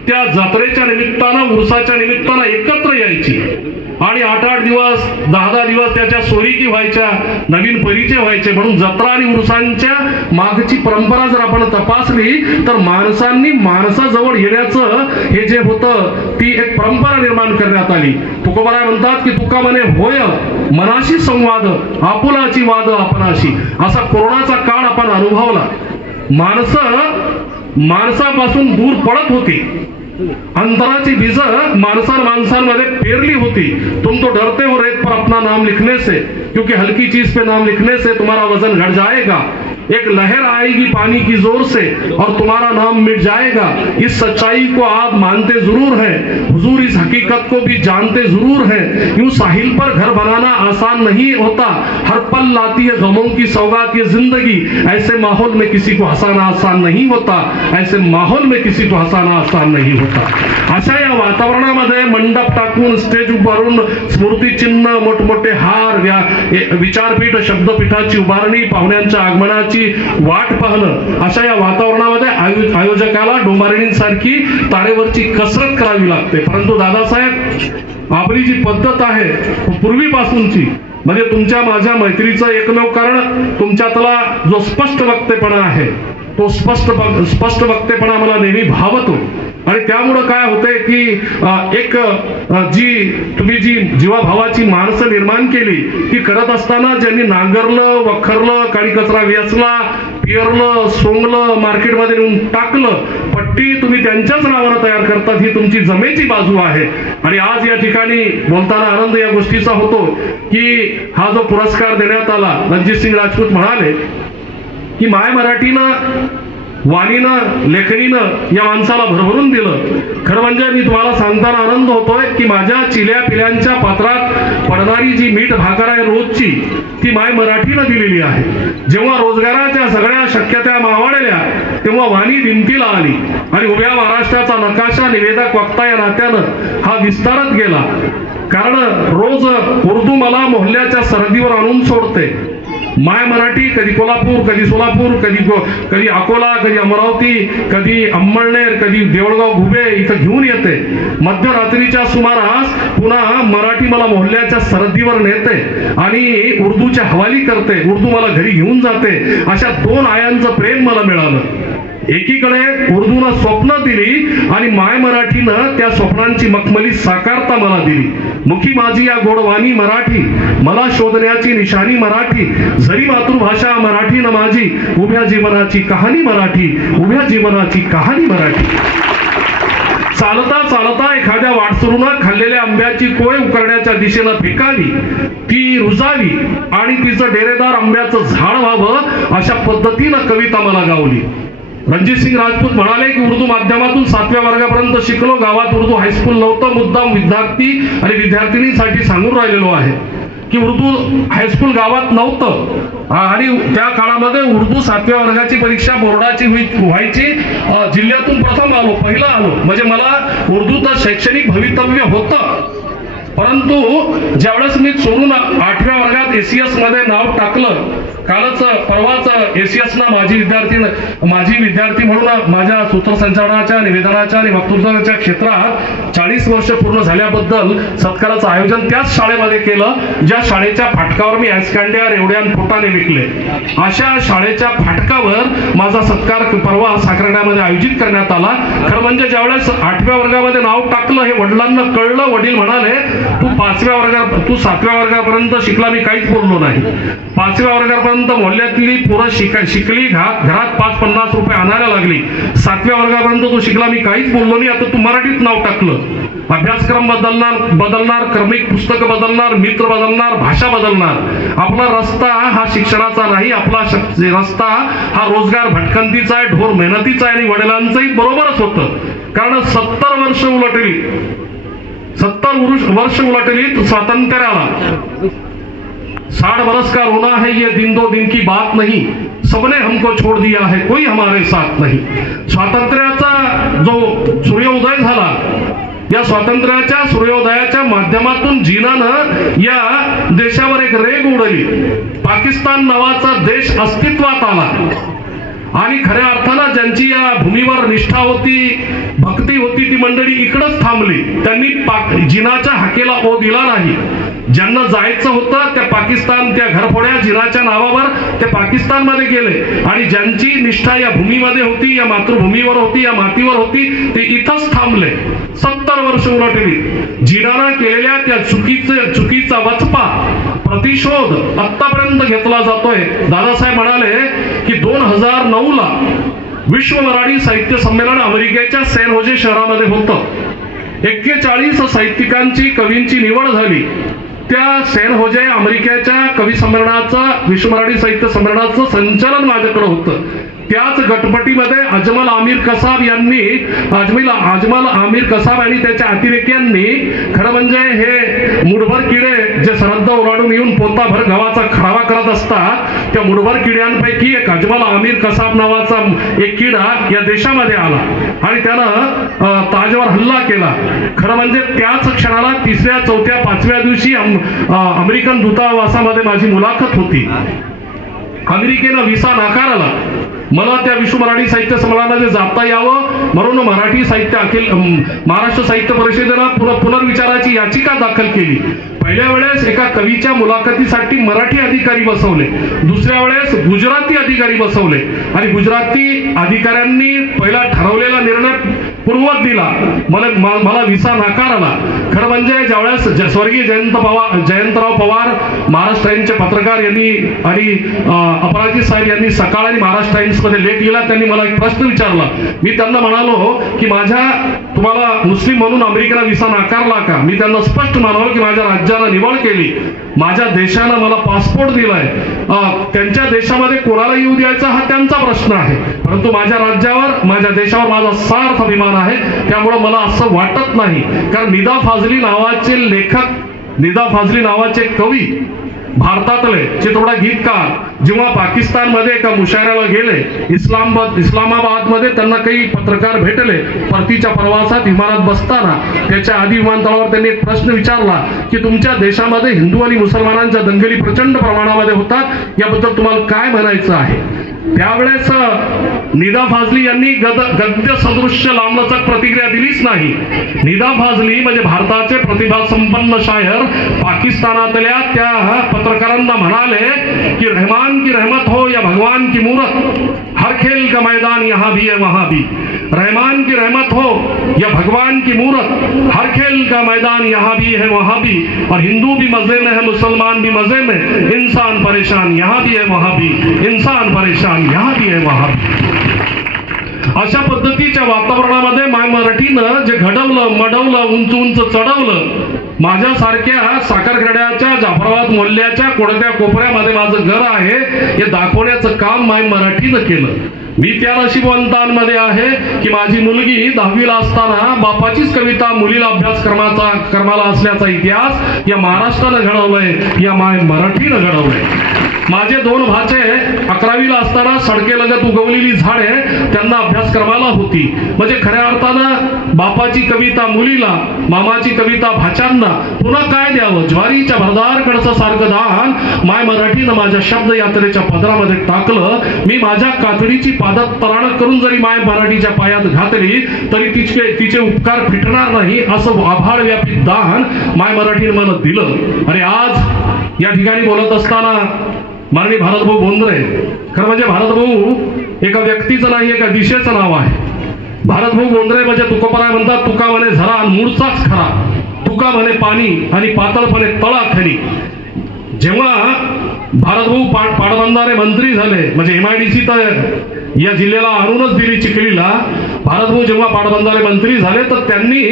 त्या जत्रेच्या निमित्तानं, उरसाच्या निमित्तानं एकत्र यायची आणि 8-8 दिवस, 10-10 दिवस त्याच्या सोयीकी व्हायच्या, नवीन परिचय व्हायचे. म्हणून जत्रा आणि उरसांच्या मागची परंपरा जर आपण तपासली तर माणसांनी माणसाजवळ येण्याचं हे जे होतं ती एक परंपरा निर्माण करण्यात आली. तुकोबाराय म्हणतात की तुका म्हणे होय मनाशी संवाद, आपुलाची वाद आपणाशी. असा कोरोनाचा काळ आपण अनुभवला. माणसापासून दूर पडत होती, अंतराची बीज माणसांमध्ये पेरली होती. तुम तो डरते हो रेत पर अपना नाम लिखने से, क्योंकि हल्की चीज पे नाम लिखने से तुम्हारा वजन घट जाएगा. एक लहर आएगी पानी की जोर से और तुम्हारा नाम मिट जाएगा. इस सच्चाई को आप मानते जरूर हैं, हुजूर इस हकीकत को भी जानते जरूर हैं. यूं साहिल पर घर बनाना आसान नहीं होता, हर पल लाती है गमों की सौगात ये जिंदगी. ऐसे माहौल में किसी को हंसाना आसान नहीं होता, ऐसे माहौल में किसी को हंसाना आसान नहीं होता. अशा या वातावरणामध्ये मंडप टाकून, स्टेज उभारून, स्मृतिचिन्ह, मोठमोठे हार, विचारपीठ, शब्दपीठाची उभारणी, पाहुण्यांच्या आगमनाची वाट पाहणं, अशा या वातावरणामध्ये आयोजकाला डोंबारिणींसारखी तारेवरची कसरत करावी लागते. परंतु दादासाहेब, आपली जी पद्धत आहे पूर्वीपासूनची, म्हणजे तुमच्या माझ्या मैत्रीचं एकमेव कारण तुमच्यातला जो स्पष्ट वक्तेपणा आहे, तो स्पष्ट वक्तेपणा मला नेहमी भावतो. आणि त्यामुळं काय होतंय की एक तुम्ही जी जीवाभावाची माणसं निर्माण केली ती करत असताना ज्यांनी नांगरलं, वखरलं, काळी कचरा वेचला, पेरलं, सोंगलं, मार्केटमध्ये नेऊन टाकलं, पट्टी तुम्ही त्यांच्याच नावानं तयार करतात, ही तुमची जमेची बाजू आहे. आणि आज या ठिकाणी बोलताना आनंद या गोष्टीचा होतो की हा जो पुरस्कार देण्यात आला, रणजितसिंग राजपूत म्हणाले की माय मराठीनं, वाणीनं, लेखणीनं या माणसाला भरभरून दिलं. खरं म्हणजे मी तुम्हाला सांगताना आनंद होतोय की माझ्या चिल्या पिल्यांच्या पात्रात पडणारी जी मीठ भाकर आहे रोजची, ती माय मराठीनं दिलेली आहे. जेव्हा रोजगाराच्या सगळ्या शक्यता मावळल्या तेव्हा वाणी दिमतीला आली आणि उभ्या महाराष्ट्राचा नकाशा निवेदक वक्ता या नात्यानं हा विस्तारत गेला. कारण रोज उर्दू मला मोहल्ल्याच्या सरहद्दीवर आणून सोडते. माय मराठी कधी कोल्हापूर, कधी सोलापूर, कधी अकोला, कधी अमरावती, कधी अंमळनेर, कधी देवळगाव, घुबे इथं घेऊन येते. मध्यरात्रीच्या सुमारास पुन्हा मराठी मला मोहल्ल्याच्या सरहद्दीवर नेते आणि उर्दूच्या हवाली करते, उर्दू मला घरी घेऊन जाते. अशा 2 आयांचं प्रेम मला मिळालं. एकीकडे उर्दूनं स्वप्न दिली आणि माय मराठीनं त्या स्वप्नांची मखमली साकारता मला दिली. मुखी माझी या गोडवाणी मराठी, मला शोधण्याची निशाणी मराठी. जरी मातृभाषा मराठी न माझी, उभ्या जीवनाची कहाणी मराठी, उभ्या जीवनाची कहाणी मराठी. चालता चालता एखाद्या वाटसरूनं खाल्लेल्या आंब्याची कोय उकरण्याच्या दिशेनं फेकावी, ती रुजावी आणि तिचं डेरेदार आंब्याचं झाड व्हावं, अशा पद्धतीनं कविता मला गावली. रणजित सिंग राजपूत म्हणाले की उर्दू माध्यमातून 7व्या वर्गापर्यंत शिकलो. गावात उर्दू हायस्कूल नव्हतं. मुद्दाम विद्यार्थी आणि विद्यार्थिनींसाठी सांगून राहिलेलो आहे की उर्दू हायस्कूल गावात नव्हतं आणि त्या काळामध्ये उर्दू 7व्या वर्गाची परीक्षा बोर्डाची व्हायची. जिल्ह्यातून प्रथम आलो, पहिला आलो. म्हणजे मला उर्दूचं शैक्षणिक भवितव्य होतं. परंतु ज्यावेळेस मी सोडून 8व्या वर्गात एसीएस मध्ये नाव टाकलं, कालच परवाच एसीएस ना माझी विद्यार्थी म्हणून माझ्या सूत्रसंचालनाच्या, निवेदनाच्या आणि वक्तृत्वाच्या क्षेत्रात 40 वर्ष पूर्ण झाल्याबद्दल सत्काराचं आयोजन त्याच शाळेमध्ये केलं ज्या शाळेच्या फाटकावर मी ॲस्कॅन्डिया एवढ्या फुटाने विकले. अशा शाळेच्या फाटकावर माझा सत्कार परवा साखरड्यामध्ये आयोजित करण्यात आला. खरं म्हणजे ज्यावेळेस 8व्या वर्गामध्ये नाव टाकलं हे वडिलांना कळलं. वडील म्हणाले तू 7व्या वर्गापर्यंत शिकला. मी काहीच बोललो नाही. 5व्या वर्गापर्यंत मोहल्ल्यातली पोरं शिकली, घरात 5-50 रुपये आणायला लागली. 7व्या वर्गापर्यंत तू शिकला. मी काहीच बोललो नाही. आता तू मराठीत नाव टाकलं. अभ्यासक्रम बदलणार, क्रमिक पुस्तकं बदलणार, मित्र बदलणार, भाषा बदलणार. आपला रस्ता हा शिक्षणाचा नाही. आपला रस्ता हा रोजगार भटकंतीचा आहे, ढोर मेहनतीचा आहे. आणि वडिलांचंही बरोबरच होतं. कारण 70 वर्ष उलटली स्वातंत्र्याला. 60 बरस का रोना है ये दिन दो दिन की बात नहीं, सबने हमको छोड़ दिया है कोई हमारे साथ नहीं. स्वातंत्र्याचा जो सूर्योदय झाला, या स्वातंत्र्याच्या सूर्योदयाच्या माध्यमातून जिनानं या देशावर एक रेघ उडली. पाकिस्तान नावाचा देश अस्तित्वात आला आणि खऱ्या अर्थानं ज्यांची या भूमीवर निष्ठा होती, भक्ती होती, ती मंडळी इकडंच थांबली. त्यांनी जिनाच्या हाकेला ओ दिला नाही. ज्यांना जायचं होतं त्या घरफोड्या जिनाच्या नावावर ते पाकिस्तानमध्ये गेले आणि ज्यांची निष्ठा या भूमीमध्ये होती, या मातृभूमीवर होती, या मातीवर होती, ते इथंच थांबले. 70 वर्ष उलटली. जिनानं केलेल्या त्या चुकीचा वचपा प्रतिशोध आतापर्यंत घेतला जातोय. दादासाहेब म्हणाले की 2009ला विश्व मराठी साहित्य संमेलन अमेरिकेच्या सॅन होजे शहरामध्ये होतं. 41 साहित्यिकांची, कवींची निवड झाली. त्या सॅन होजे अमेरिकेच्या कवी संमेलनाचं, विश्व मराठी साहित्य संमेलनाचं संचालन माझ्याकडे होतं. त्याच गटपटीमध्ये अजमल आमिर कसाब आणि त्याच्या अतिरेक्यांनी, खरं म्हणजे हे मुठभर किडे जे सरहद्द ओलांडून येऊन पोताभर गव्हाचा खडावा करत असतात, त्या मुठभर किड्यांपैकी एक अजमल आमिर कसाब नावाचा एक किडा या देशामध्ये आला आणि त्यानं ताजवर हल्ला केला. खरं म्हणजे त्याच क्षणाला 3ऱ्या, 4थ्या, 5व्या दिवशी अमेरिकन दूतावासामध्ये माझी मुलाखत होती. अमेरिकेनं व्हिसा नाकारला. मला त्या विश्व मराठी साहित्य संमेलनामध्ये जाता यावं म्हणून महाराष्ट्र साहित्य परिषदेनं पुनर्विचाराची याचिका दाखल केली. पहिल्या वेळेस एका कवीच्या मुलाखतीसाठी मराठी अधिकारी बसवले, दुसऱ्या वेळेस गुजराती अधिकारी बसवले आणि गुजराती अधिकाऱ्यांनी पहिला ठरवलेला निर्णय पूर्वत दिला. मला व्हिसा नाकारला. खरं म्हणजे ज्यावेळेस स्वर्गीय जयंतराव पवार महाराष्ट्र टाइम्सचे पत्रकार यांनी आणि अपराजित साहेब यांनी सकाळ आणि महाराष्ट्र टाइम्स मध्ये लेख लिहिला, त्यांनी मला एक प्रश्न विचारला. मी त्यांना म्हणालो की तुम्हाला मुस्लिम म्हणून अमेरिकेला व्हिसा नाकारला का? मी त्यांना स्पष्ट म्हणालो की माझ्या राज्यानं निवड केली, माझ्या देशानं मला पासपोर्ट दिलाय. त्यांच्या देशामध्ये कोणाला येऊ द्यायचा हा त्यांचा प्रश्न आहे, परंतु माझ्या राज्यावर, माझ्या देशावर माझा सार्थ अभिमान आहे. त्यामुळे मला असं वाटत नाही. कारण निदा फाजली नावाचे लेखक, निदा फाजली नावाचे कवी, भारतातले चित्रपट गीतकार जेव्हा पाकिस्तानमध्ये एका मुशायऱ्याला गेले, इस्लामाबादमध्ये त्यांना काही पत्रकार भेटले. परतीच्या प्रवासात विमानात बसताना त्याच्या आधी विमानतळावर त्यांनी एक प्रश्न विचारला की तुमच्या देशामध्ये हिंदू आणि मुसलमानांच्या दंगली प्रचंड प्रमाणामध्ये होतात, याबद्दल तुम्हाला काय म्हणायचं आहे? त्यावेळेस निदा फाजली यांनी गद्य सदृश्य लांबलचक प्रतिक्रिया दिलीच नाही. निदा फाजली म्हणजे भारताचे प्रतिभासंपन्न शायर पाकिस्तानातल्या त्या पत्रकारांना म्हणाले की रहमान की रहमत हो या भगवान की मूरत, हर खेल का मैदान यहाँ भी है वहां भी. रहमान की रहमत हो या भगवान की मूरत, हर खेल का मैदान यहाँ भी है वहां भी. और हिंदू भी मजे में है, मुसलमान भी मजे में, इंसान परेशान यहाँ भी है वहां भी, इंसान परेशान यहाँ भी है वहां भी. अशा पद्धतीच्या वातावरणामध्ये माय मराठीनं जे घडवलं, मडवलं, उंच उंच चढवलं, माझ्यासारख्या साखरखेड्याच्या जाफराबाद मोहल्ल्याच्या कोणत्या कोपऱ्यामध्ये माझं घर आहे हे दाखवण्याचं काम माय मराठीनं केलं. मी त्या नशीबवंतांमध्ये आहे की माझी मुलगी 10वीला असताना बापाचीच कविता मुलीला अभ्यासक्रमाला असल्याचा इतिहास या महाराष्ट्रानं घडवलंय, या माय मराठीनं घडवलंय. माझे 2 भाचे 11वीला असताना सडकेलगत उगवलेली झाडे त्यांना अभ्यासक्रमाला होती. म्हणजे खऱ्या अर्थानं बापाची कविता मुलीला, मामाची कविता भाच्यांना, पुन्हा काय द्यावं, ज्वारीच्या भरदार कणसासारखं दान माय मराठीनं माझ्या शब्द यात्रेच्या पदरामध्ये टाकलं. मी माझ्या कातडीची पादात तराण करून जरी माय मराठीच्या पायात घातली तरी तिचे उपकार फिटणार नाही असं आभाळ व्यापी दान माय मराठीनं मला दिलं. आणि आज या ठिकाणी बोलत असताना माननीय भारतभाऊ बोंद्रे, खरं म्हणजे भारतभाऊ एका व्यक्तीचं नाही, एका दिशेचं नाव आहे. भारतभाऊ बोंद्रे म्हणजे तुकोपराय म्हणतात, तुका म्हणे झरा आणि मूळचाच खरा, तुका म्हणे पाणी आणि पातळपणे तळाखाली. जेव्हा भारतभाऊ पाटबंधारे मंत्री झाले, म्हणजे MIDC तर या जिल्ह्याला आणूनच दिली चिखलीला. भारतभाऊ जेव्हा पाटबंधारे मंत्री झाले तर त्यांनी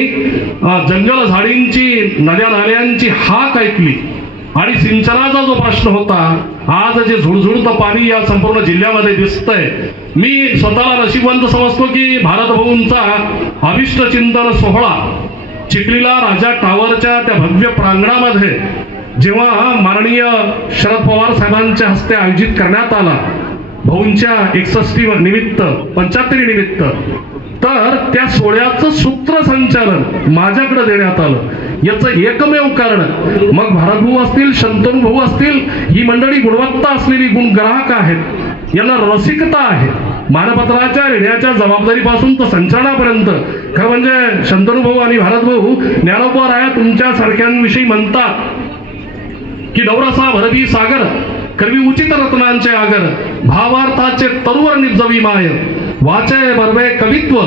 जंगल झाडींची, नद्या नाल्यांची हाक ऐकली आणि सिंचनाचा जो प्रश्न होता, आज जे झुळझुळतं पाणी या संपूर्ण जिल्ह्यामध्ये दिसतंय. मी स्वतःला नशीबवंत समजतो की भारतभाऊंचा अभिष्ट चिंतन सोहळा चिखलीला राजा टावरच्या त्या भव्य प्रांगणामध्ये जेव्हा माननीय शरद पवार साहेबांच्या हस्ते आयोजित करण्यात आला, भाऊंच्या 61 निमित्त, 75 निमित्त, तर त्या सोहळ्याचं सूत्रसंचालन माझ्याकडे देण्यात आलं. याचं एकमेव कारण, मग भारतभाऊ असतील, शंतनू भाऊ असतील, ही मंडळी गुणवत्ता असलेली गुणग्राहक आहेत, यांना रसिकता आहे. मानपत्राच्या रेड्याच्या जबाबदारीपासून तर संचालनापर्यंत. खरं म्हणजे शंतनू भाऊ आणि भारतभाऊ ज्ञानोबा राया तुमच्या सारख्यांविषयी म्हणतात की डवरसा भरवी सागर, करवी उचित रत्नांचे आगर, भावार्थाचे तरुवर निजवी माय, वाचे बरवे कवित्व,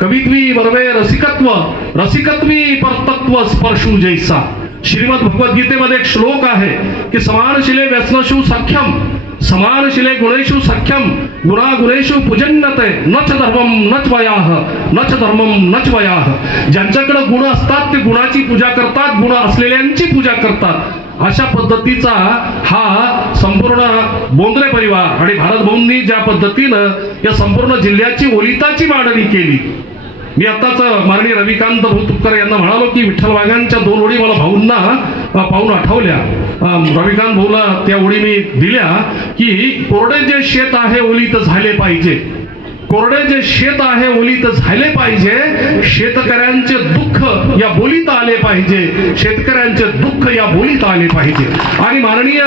कवित्वी बरवे रसिकत्व, रसिकत्वी परतत्व स्पर्शू जैसा. श्रीमद भगवद्गीतेमध्ये एक श्लोक आहे की समानशिले व्यसनशु सख्यम, समानशिले गुणेषु सख्यम, गुणागुणेषु पूजन्यते, नच धर्मम नच वयाह, नच धर्मम नच वयाह. ज्यांच्याकडे गुण असतात ते गुणाची पूजा करतात, गुण असलेल्यांची पूजा करतात. अशा पद्धतीचा हा संपूर्ण बोंद्रे परिवार आणि भारतभाऊंनी ज्या पद्धतीनं या संपूर्ण जिल्ह्याची ओलिताची मांडणी केली. मी आताच माननीय रविकांत भाऊ तुपकर यांना म्हणालो की विठ्ठल वाघांच्या 2 ओळी मला भाऊंना पाहून आठवल्या. रविकांत भाऊला त्या ओळी मी दिल्या की कोरडे जे शेत आहे ओलीत झाले पाहिजे, कोरडे जे शेत आहे ओलीत झाले पाहिजे, शेतकऱ्यांचे दुःख या बोलीत आले पाहिजे, शेतकऱ्यांचे दुःख या बोलीत आले पाहिजे. आणि माननीय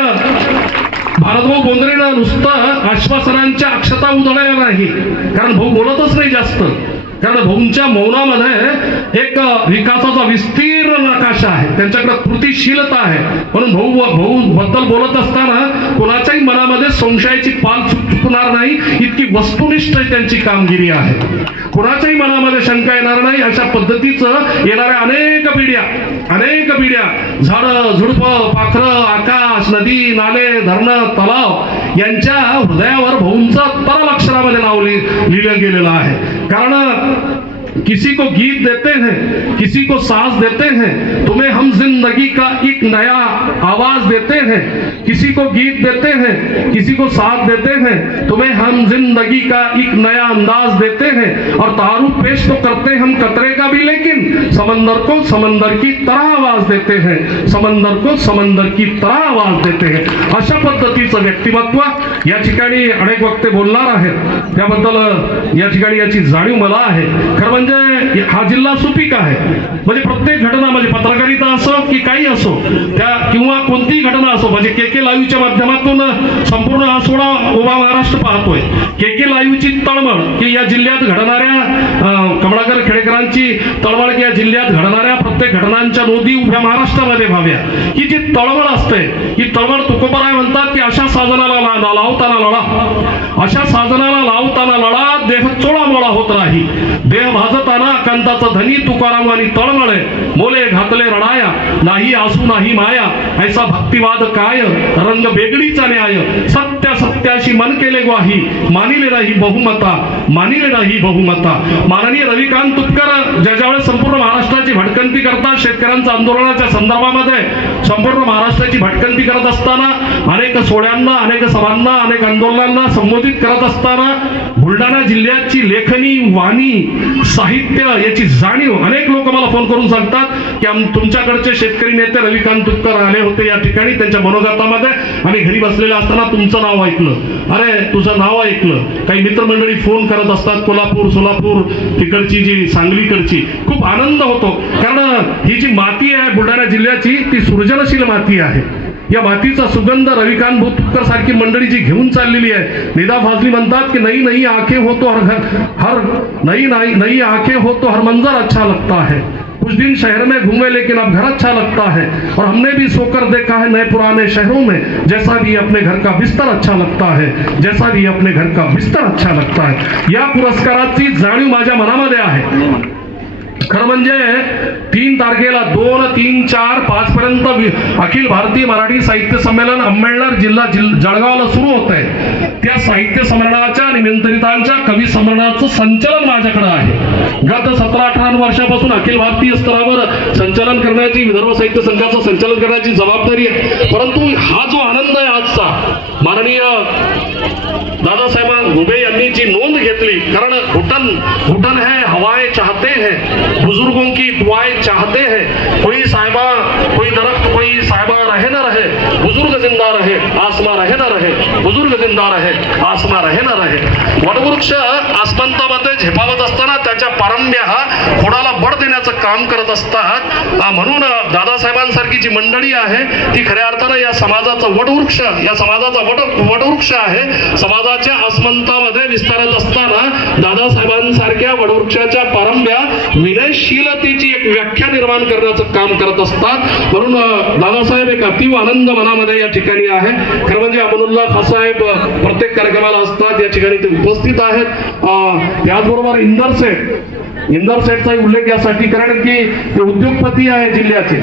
भारतभाऊ बोंद्रेनं नुसतं आश्वासनांच्या अक्षता उधळल्या नाही, कारण भाऊ बोलतच नाही जास्त, कारण भाऊंच्या मौनामध्ये एक विकासाचा विस्तीर्ण नकाशा आहे, त्यांच्याकडे कृतीशीलता आहे. म्हणून भाऊ बद्दल बोलत असताना कोणाच्याही मनामध्ये संशयाची पाल चुकणार नाही, इतकी वस्तुनिष्ठ त्यांची कामगिरी आहे. कोणाच्याही मनामध्ये शंका येणार नाही अशा पद्धतीचं येणाऱ्या अनेक पिढ्या झाडं, झुडपं, पाखरं, आकाश, नदी, नाले, धरणं, तलाव यांच्या हृदयावर भाऊंचं तरल अक्षरामध्ये नाव लिहिलं गेलेलं आहे. कारण किसी को गीत देते हैं, किसी को साज देते हैं, तुम्हें हम जिंदगी का एक नया आवाज देते हैं. किसी को गीत देते हैं, किसी को साथ देते हैं, तुम्हें हम जिंदगी का एक नया अंदाज देते हैं. और तारुफ पेश तो करते हम कतरे का भी, लेकिन समंदर को समंदर की तरह आवाज देते हैं, समंदर को समंदर की तरह आवाज देते हैं. अशा पद्धतीचं व्यक्तिमत्व या ठिकाणी अनेक वक्ते बोलणार आहेत, त्याबद्दल या ठिकाणी याची जाणीव मला आहे. खरं म्हणजे म्हणजे हा जिल्हा सुपीक आहे. म्हणजे प्रत्येक घटना म्हणजे पत्रकारिता असो की काही असो त्या किंवा कोणतीही घटना असो म्हणजे के लाईव्हच्या माध्यमातून संपूर्ण हा सोहळा उभा महाराष्ट्र पाहतोय. के लाईव्हची तळमळ की या जिल्ह्यात घडणाऱ्या कमळाकर खेडेकरांची तळमळ की या जिल्ह्यात घडणाऱ्या प्रत्येक घटनांच्या नोंदी उभ्या महाराष्ट्रामध्ये व्हाव्या. ही जी तळमळ असते ही तळमळ तुकोबराय म्हणतात की अशा साधनाला लावताना लढा, अशा साधनाला लावताना लढा, देह चोळा मोळा होत नाही, देह भाजताना अकांताचा धनी तुकाराम आणि तळमळे मोले घातले रणाया, नाही आसू नाही माया, ऐसा भक्तिवाद काय, रंग बेगडीचा न्याय, सत्य सत्याशी मन केले ग्वाही, मानिले नाही बहुमता, मानिले नाही बहुमता. माननीय रविकांत तुपकर ज्यावेळेस संपूर्ण महाराष्ट्राची भटकंती करतात, शेतकऱ्यांच्या आंदोलनाच्या संदर्भामध्ये संपूर्ण महाराष्ट्राची भटकंती करत असताना, अनेक सोहळ्यांना, अनेक सभांना, अनेक आंदोलनांना संबोधित करत असताना बुलढाणा जिल्ह्याची लेखनी, वाणी, साहित्य याची जाणीव अनेक लोक मला फोन करून सांगतात की तुमच्याकडचे शेतकरी नेते रविकांत तुपकर आले होते या ठिकाणी, त्यांच्या मनोगतामध्ये आम्ही घरी बसलेले असताना तुमचं नाव ऐकलं, अरे तुझं नाव ऐकलं. काही मित्रमंडळी फोन करत असतात, कोल्हापूर, सोलापूर तिकडची जी सांगलीकडची, खूप आनंद होतो. कारण ही जी माती आहे बुलढाणा जिल्ह्याची ती सृजनशील माती आहे. या मातीचा सुगंध रविकांत तुपकर सारखी मंडळी जी घेऊन चाललेली आहे. निदा फाजली म्हणतात की नई नई आंखें हो तो हर नई नई नई आंखें हो तो हर मंजर अच्छा लगता है, कुछ दिन शहर में घूमे लेकिन अब घर अच्छा लगता है, और हमने भी सोकर देखा है नए पुराने शहरों में, जैसा भी अपने घर का बिस्तर अच्छा लगता है, जैसा भी अपने घर का बिस्तर अच्छा लगता है. या पुरस्काराची जाणीव माझ्या मनामध्ये आहे. खरं म्हणजे 3 तारखेला 2, 3, 4, 5 पर्यंत अखिल भारतीय मराठी साहित्य संमेलन अंमळनेर जिल्हा जळगावला सुरू होत आहे. त्या साहित्य संमेलनाच्या निमंत्रितांच्या कवी संमेलनाचं संचलन माझ्याकडे आहे. गत 17-18 वर्षापासून अखिल भारतीय स्तरावर संचलन करण्याची, विदर्भ साहित्य संघाचं संचलन करण्याची जबाबदारी आहे. परंतु हा जो आनंद आहे आजचा, माननीय दादासाहेब घुबे यांनी जी नोंद घेतली, कारण घुटन है हवाएं चाहते हैं, बुजुर्गों की दुआएं चाहते हैं, कोई साहिबा कोई दरख्त कोई साहिबा रहे न रहे, बुजुर्ग जिंदा रहे आसमा रहे न रहे, बुजुर्ग जिंदा रहे आसमा रहे न रहे. वटवृक्ष आसमंतामध्ये झेपावत असताना त्याच्या पारंब्या खोडाला बळ देण्याचं काम करत असतात. म्हणून दादासाहेबांसारखी जी मंडळी आहे ती खऱ्या अर्थानं या समाजाचा वटवृक्ष, या समाजाचा वटवृक्ष आहे. समाजाच्या आसमंतामध्ये विस्तारत असताना दादासाहेबांसारख्या वटवृक्षाच्या पारंब्या विनयशीलतेची एक व्याख्या निर्माण करण्याचं काम करत असतात. म्हणून दादासाहेब एक अतीव आनंद मनामध्ये या ठिकाणी आहे. खरं म्हणजे अमनुल्लाह खासाहेब प्रत्येक कार्यक्रमाला असतात, या ठिकाणी ते उपस्थित आहेत. त्याचबरोबर इंदर सेठचा उल्लेख यासाठी कारण की ते उद्योगपती आहे जिल्ह्याचे,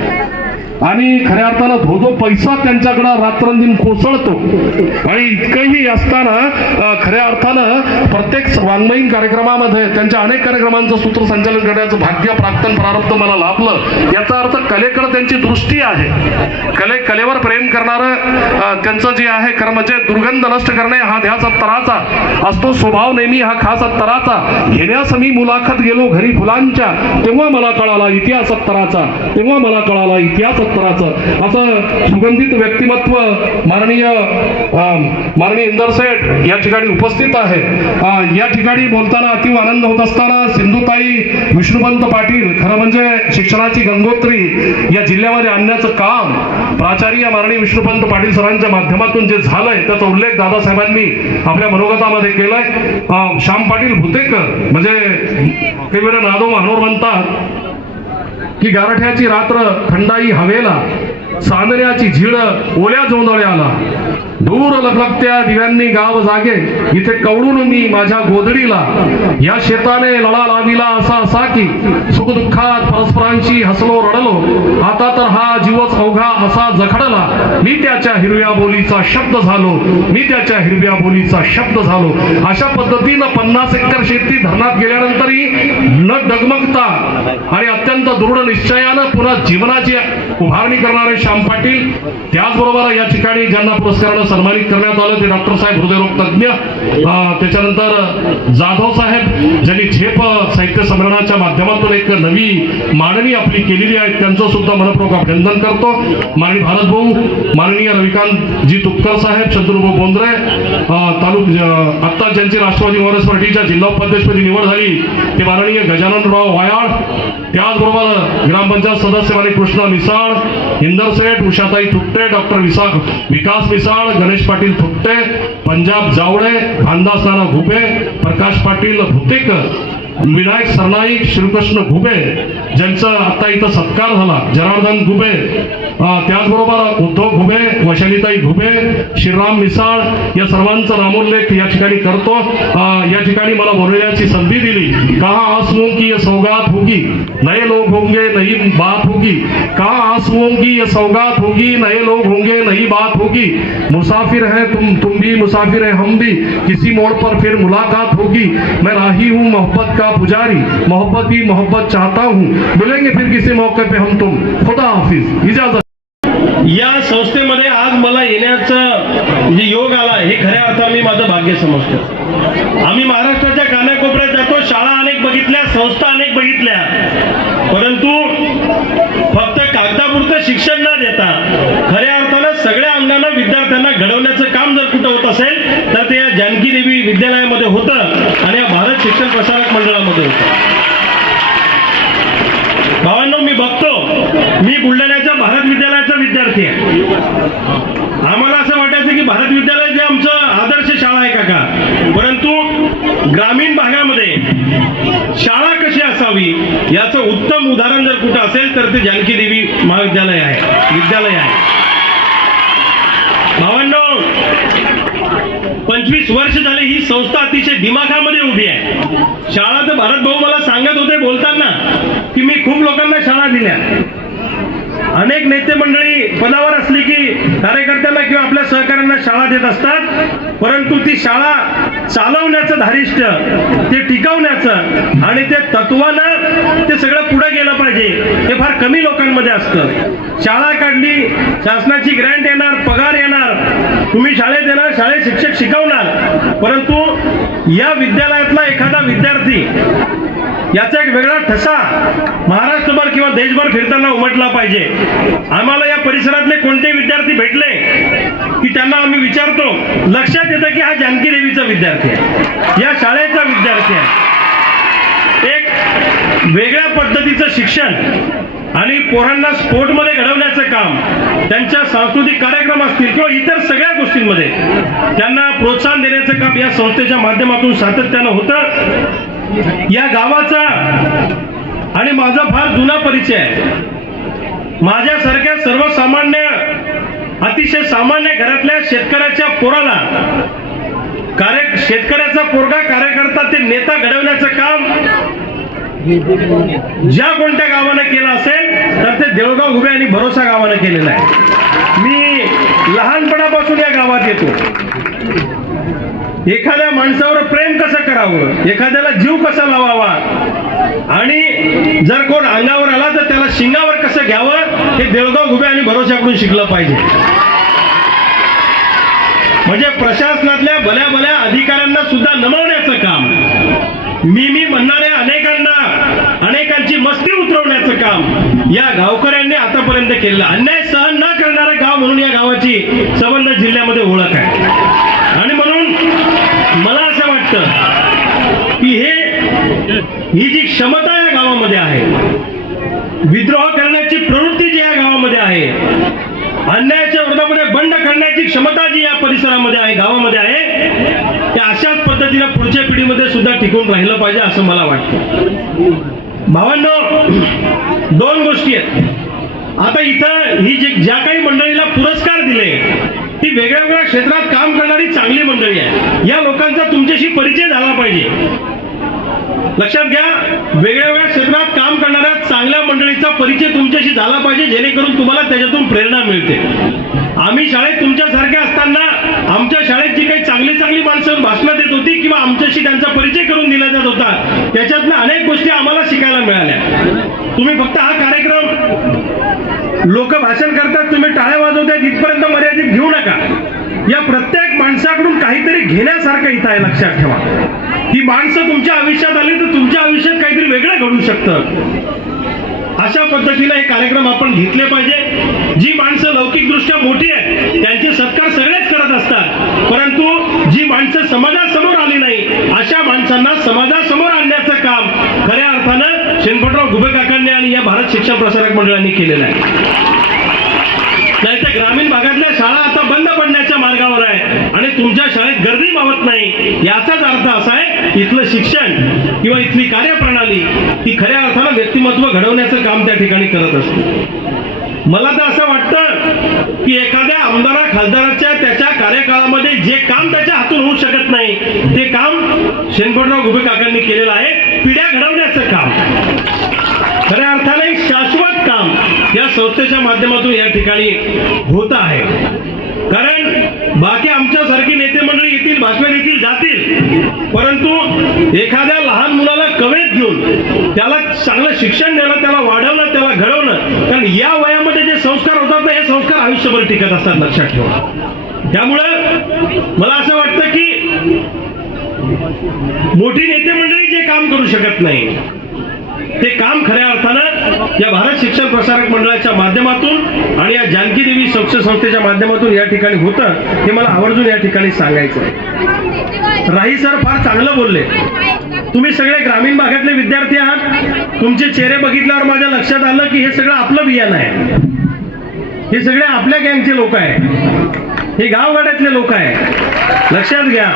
आणि खऱ्या अर्थानं धोधो पैसा त्यांच्याकडे रात्रंदिन कोसळतो. आणि इतकंही असताना खऱ्या अर्थानं प्रत्येक वाङ्मयीन कार्यक्रमामध्ये त्यांच्या अनेक कार्यक्रमांचं सूत्रसंचालन करण्याचं भाग्य, प्राक्तन प्रारब्ध मला लाभलं. याचा अर्थ कलेकडे त्यांची दृष्टी आहे. कलेवर प्रेम करणारं त्यांचं जे आहे खरं म्हणजे दुर्गंध नष्ट करणे हा ध्यास अत्तराचा असतो, स्वभाव नेहमी हा खास अत्तराचा. घेण्यास मी मुलाखत गेलो घरी फुलांच्या, तेव्हा मला कळाला इतिहास अत्तराचा, तेव्हा मला कळाला इतिहास अत्तराचं. असं सुगंधित व्यक्तिमत्व माननीय इंदर सेठ या ठिकाणी उपस्थित आहे. या ठिकाणी बोलताना अतिव आनंद होत असताना सिंधुताई विष्णुपंत पाटील, खरं म्हणजे शिक्षणाची गंगोत्री या जिल्ह्यामध्ये आणण्याचं काम प्राचार्य माननीय विष्णुपंत पाटील सरांच्या माध्यमातून जे झालंय त्याचा उल्लेख दादासाहेबांनी आपल्या मनोगतामध्ये केलाय. श्याम पाटील भुतेकर म्हणजे काही वेळा नादो महानोर म्हणतात की गारठ्याची रात्र थंडाई हवेला, चांदण्याची झिळ ओल्या जोंधळ्याला, दूर लखलखत्या दिव्यांनी गाव जागे, इथे कवळून मी माझ्या गोधडीला, या शेताने लढा लाविला असा असा की सुखदुःखात परस्परांशी हसलो रडलो, आता तर हा जीवच अवघा असा जखडला, मी त्याच्या हिरव्या बोलीचा शब्द झालो, मी त्याच्या हिरव्या बोलीचा शब्द झालो. अशा पद्धतीनं 50 एकर शेती धरणात गेल्यानंतरही न डगमगता आणि अत्यंत दृढ निश्चयानं पुन्हा जीवनाची उभारणी करणारे श्याम पाटील. त्याचबरोबर या ठिकाणी ज्यांना पुरस्कारानं सन्मानित करण्यात आलं ते डॉक्टर साहेब हृदयरोग तज्ञ, त्याच्यानंतर जाधव साहेब ज्यांनी झेप साहित्य संमेलनाच्या माध्यमातून एक नवी मांडणी आपली केलेली आहे, त्यांचं सुद्धा मनपूर्वक अभिनंदन करतो. माननीय भारत भाऊ, माननीय रविकांत जी तुपकर साहेब, शंतनुभाऊ बोंद्रे, आत्ता ज्यांची राष्ट्रवादी काँग्रेस पार्टीच्या जिल्हा उपाध्यक्षपदी निवड झाली ते माननीय गजाननराव वायाळ, त्याचबरोबर ग्रामपंचायत सदस्य माननीय कृष्णा मिसाळ, इंदर सेठ, उषाताई थुकटे, डॉक्टर विकास मिसाळ, गणेश पाटील थुकटे, पंजाब जावळे, भानदास नाना घुबे, प्रकाश पाटील भुतेक, विनायक सरनाईक, श्रीकृष्ण घुबे ज्यांचा आता इथं सत्कार झाला, जनार्दन घुबे, त्याचबरोबर उद्धव घुबे, वैशालीताई घुबे, श्रीराम मिसाळ या सर्वांचा नामोल्लेख या ठिकाणी करतो. या ठिकाणी मला बोलण्याची संधी दिली. कहा आंसुओं की ये सौगात होगी, नए लोग होंगे, नई बात होगी. कहा आंसुओं की ये सौगात होगी, नए लोग होंगे, नई बात होगी. मुसाफिर है तुम भी, मुसाफिर है हम भी, किसी मोड़ पर फिर मुलाकात होगी. मैं राही हूँ मोहब्बत का पुजारी, मोहब्बत ही मोहब्बत चाहता हूँ. मिलेंगे फिर किसी मौके पे हम तुम. खुदा हाफिज. इजाजत. या संस्थेमध्ये आज मला येण्याचं जे योग आला हे खऱ्या अर्थाने मी माझं भाग्य समजतो. आम्ही महाराष्ट्राच्या कानाकोपऱ्यात जातो, शाळा अनेक बघितल्या, संस्था अनेक बघितल्या, परंतु फक्त कागदापुरतं शिक्षण न देता खऱ्या अर्थानं सगळ्या अंगानं विद्यार्थ्यांना घडवण्याचं काम जर कुठं होत असेल तर ते या जानकी देवी विद्यालयामध्ये होतं आणि या भारत शिक्षण प्रसारक मंडळामध्ये होतं. भावांनो, मी बघतो, मी बुलढाण्याच्या भारत विद्यालयाचा विद्यार्थी आहे. आम्हाला असं वाटायचं की भारत विद्यालय जे आमचं आदर्श शाळा आहे काका, परंतु ग्रामीण भागामध्ये शाळा कशी असावी याचं उत्तम उदाहरण जर कुठं असेल तर ते जानकी देवी महाविद्यालय आहे, विद्यालय आहे. भावांनो, 25 वर्ष झाले ही संस्था अतिशय दिमाखामध्ये उभी आहे. शाळा तर भारत भाऊ मला सांगत होते बोलताना की मी खूप लोकांना शाळा दिल्या. अनेक नेते मंडळी पदावर असली की कार्यकर्त्यांना किंवा आपल्या सहकाऱ्यांना शाळा देत असतात, परंतु ती शाळा चालवण्याचं धारिष्ट्य, ते टिकवण्याचं आणि ते तत्वानं ते सगळं पुढे गेलं पाहिजे हे फार कमी लोकांमध्ये असतं. शाळा काढली, शासनाची ग्रँट येणार, पगार येणार, तुम्ही शाळेत येणार, शाळेत शिक्षक शिकवणार, परंतु या विद्यालयातला एखादा विद्यार्थी याचा एक वेगळा ठसा महाराष्ट्रभर किंवा देशभर फिरताना उमटला पाहिजे. आम्हाला या परिसरातले कोणते विद्यार्थी भेटले की त्यांना आम्ही विचारतो, लक्षात येतं की हा जानकी देवीचा विद्यार्थी आहे, या शाळेचा विद्यार्थी आहे. एक वेगळ्या पद्धतीचं शिक्षण आणि पोरांना स्पोर्टमध्ये घडवण्याचं काम, त्यांच्या सांस्कृतिक कार्यक्रम असतील किंवा इतर सगळ्या गोष्टींमध्ये त्यांना प्रोत्साहन देण्याचं काम या संस्थेच्या माध्यमातून सातत्यानं होतं. या गावाचा आणि माझा फार जुना परिचय आहे. माझ्यासारख्या सर्वसामान्य, अतिशय सामान्य घरातल्या शेतकऱ्याच्या पोराला शेतकऱ्याचा पोरगा कार्यकर्ता ते नेता घडवण्याचं काम ज्या कोणत्या गावानं केलं असेल तर ते देऊळगाव घुबे आणि भरोसा गावानं केलेलं आहे. मी लहानपणापासून या गावात येतो. एखाद्या माणसावर प्रेम कसं करावं, एखाद्याला जीव कसा लावावा आणि जर कोण अंगावर आला तर त्याला शिंगावर कसं घ्यावं हे देऊळगाव घुबे आणि भरोशाकडून शिकलं पाहिजे. म्हणजे प्रशासनातल्या भल्या भल्या अधिकाऱ्यांना सुद्धा नमवण्याचं काम, मी म्हणणाऱ्या अनेकांची मस्ती उतरवण्याचं काम या गावकऱ्यांनी आतापर्यंत केलेलं. अन्याय सहन न करणारं गाव म्हणून या गावाची संबंध जिल्ह्यामध्ये ओळख आहे. आणि म्हणून मला असं वाटतं की ही जी क्षमता या गावामध्ये आहे, विद्रोह करण्याची प्रवृत्ती जी या गावामध्ये आहे, अन्यायाच्या विरोधामध्ये बंड करण्याची क्षमता जी या परिसरामध्ये आहे, गावामध्ये आहे, त्या अशाच पद्धतीने पुढच्या पिढीमध्ये सुद्धा टिकून राहिलं पाहिजे असं मला वाटतं. भावांनो, 2 गोष्टी आहेत. आता इथं ही ज्या काही मंडळीला पुरस्कार दिले ती वेगळ्या वेगळ्या क्षेत्रात काम करणारी चांगली मंडळी आहे. या लोकांचा तुमच्याशी परिचय झाला पाहिजे. लक्षात घ्या, वेगळ्या वेगळ्या क्षेत्रात काम करणाऱ्या चांगल्या मंडळीचा परिचय तुमच्याशी झाला पाहिजे, जेणेकरून तुम्हाला त्याच्यातून प्रेरणा मिळते. आम्ही शाळेत तुमच्यासारख्या असताना आमच्या शाळेत जी काही चांगली माणसं भाषणं देत होती किंवा आमच्याशी त्यांचा परिचय करून दिला जात होता, त्याच्यातनं अनेक गोष्टी आम्हाला शिकायला मिळाल्या. तुम्ही फक्त हा कार्यक्रम लोक भाषण करतात, तुम्ही टाळ्या वाजवतात इथपर्यंत मर्यादित घेऊ नका. या प्रत्येक माणसाकडून काहीतरी घेण्यासारखं इथं आहे, लक्षात ठेवा. ही माणसं तुमच्या आयुष्यात आली तर तुमच्या आयुष्यात काहीतरी वेगळं घडू शकतं. अशा पद्धतीने हे कार्यक्रम आपण घेतले पाहिजे. जी माणसं लौकिकदृष्ट्या मोठी आहेत त्यांचे सत्कार सगळेच करत असतात, परंतु जी गुबे काकांनी आणि या भारत शिक्षण प्रसारक मंडळाने केलेला आहे. नाहीतर ग्रामीण भागातल्या शाळा आता बंद पडण्याच्या मार्गावर आहे आणि तुमच्या शाळेत गर्दी मावत नाही. याचाच अर्थ असा आहे इथलं शिक्षण किंवा इथली कार्यप्रणाली ही खऱ्या अर्थानं व्यक्तिमत्व घडवण्याचं काम त्या ठिकाणी करत असते. मला तर असं वाटतं की एखाद्या आमदारा खासदाराच्या त्याच्या कार्यकाळामध्ये जे काम त्याच्या हातून होऊ शकत नाही ते काम शेणपतराव गुबे काकांनी केलेलं आहे. पिढ्या घडवण्याचं काम, खऱ्या अर्थाने एक शाश्वत काम या संस्थेच्या माध्यमातून या ठिकाणी होत आहे. कारण बाकी आमच्यासारखी नेते मंडळी येतील, भाषण देतील, जातील, परंतु एखाद्या लहान मुलाला कवेत घेऊन त्याला चांगलं शिक्षण देणं, त्याला वाढवणं, त्याला घडवणं, कारण या वयामध्ये जे संस्कार होतात ना हे संस्कार आयुष्यभर टिकत असतात, लक्षात ठेवा. त्यामुळं मला असं वाटतं की मोठी नेते मंडळी जे काम करू शकत नाही ते काम खऱ्या अर्थानं या भारत शिक्षण प्रसारक मंडळाच्या माध्यमातून आणि या जानकी देवी संस्थेच्या माध्यमातून या ठिकाणी होतं, हे मला आवर्जून या ठिकाणी सांगायचं आहे. राही सर फार चांगलं बोलले. तुम्ही सगळे ग्रामीण भागातले विद्यार्थी आहात. तुमचे चेहरे बघितल्यावर माझ्या लक्षात आलं की हे सगळं आपलं बियाणं आहे. हे सगळे आपल्या गँगचे लोक आहेत, हे गावगाड्यातले लोक आहेत. लक्षात घ्या,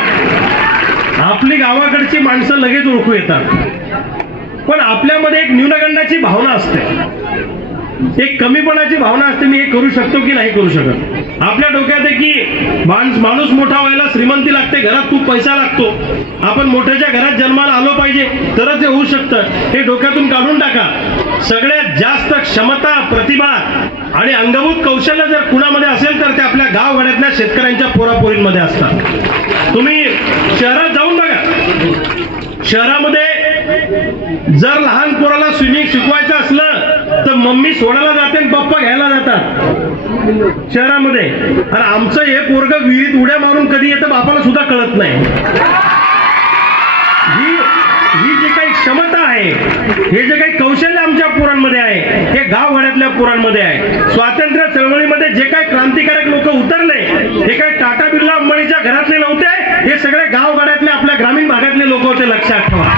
आपली गावाकडची माणसं लगेच ओळखू येतात, पण आपल्यामध्ये एक न्यूनगंडाची भावना असते, एक कमीपणाची भावना असते. मी हे करू शकतो की नाही करू शकत. आपल्या डोक्यात आहे की माणूस मोठा व्हायला श्रीमंती लागते, घरात खूप पैसा लागतो, आपण मोठ्याच्या घरात जन्माला आलो पाहिजे तरच हे होऊ शकतं. हे डोक्यातून काढून टाका. सगळ्यात जास्त क्षमता, प्रतिभा आणि अंगभूत कौशल्य जर कुणामध्ये असेल तर ते आपल्या गावगाड्यातल्या शेतकऱ्यांच्या पोरापोरींमध्ये असतात. तुम्ही शहरात जाऊन बघा. शहरामध्ये जर लहान पोराला स्विमिंग शिकवायचं असलं तर मम्मी सोडायला जाते आणि पप्पा घ्यायला जातात शहरामध्ये. आणि आमचं हे पोरग विहिरीत उड्या मारून कधी येतं बापाला सुद्धा कळत नाही. ही जी काही क्षमता आहे, हे जे काही कौशल्य आमच्या पोरांमध्ये आहे, हे गावगाड्यातल्या पोरांमध्ये आहे. स्वातंत्र्य चळवळीमध्ये जे काही क्रांतिकारक लोक उतरले, हे काही टाटा बिर्ला अंबानीच्या घरातले नव्हते, हे सगळे गावगाड्यातले आपल्या ग्रामीण भागातले लोक होते, लक्षात ठेवा.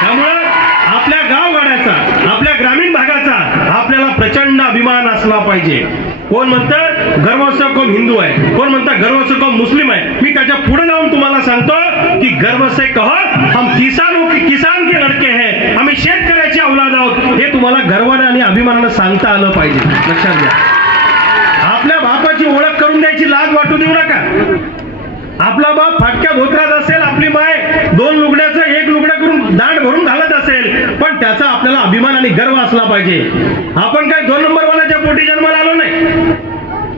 त्यामुळं आपल्या गावगाड्याचा, आपल्या ग्रामीण भागाचा आपल्याला प्रचंड अभिमान असला पाहिजे. कोण म्हणतं गर्व से कौम हिंदू आहे, कोण म्हणतं गर्व से कौम मुस्लिम आहे. मी त्याच्या पुढे जाऊन तुम्हाला सांगतो की गर्व से कहो हम किसान के लड़के हैं, आम्ही शेतकऱ्याची औलाद आहोत, हे तुम्हाला गर्वाने आणि अभिमानाने सांगता आलं पाहिजे. लक्षात घ्या. आपल्या बापाची ओळख करून द्यायची लाज वाटू देऊ नका. आपला बाप फाटक्या धोत्रात असेल, आपली माय 2 लुगड्याचं 1 लुगडं करून दांड भरून घालत असेल, पण त्याचा आपल्याला अभिमान आणि गर्व असला पाहिजे. आपण काय 2 नंबरवाल्याच्या पोटी जन्माला आलो नाही,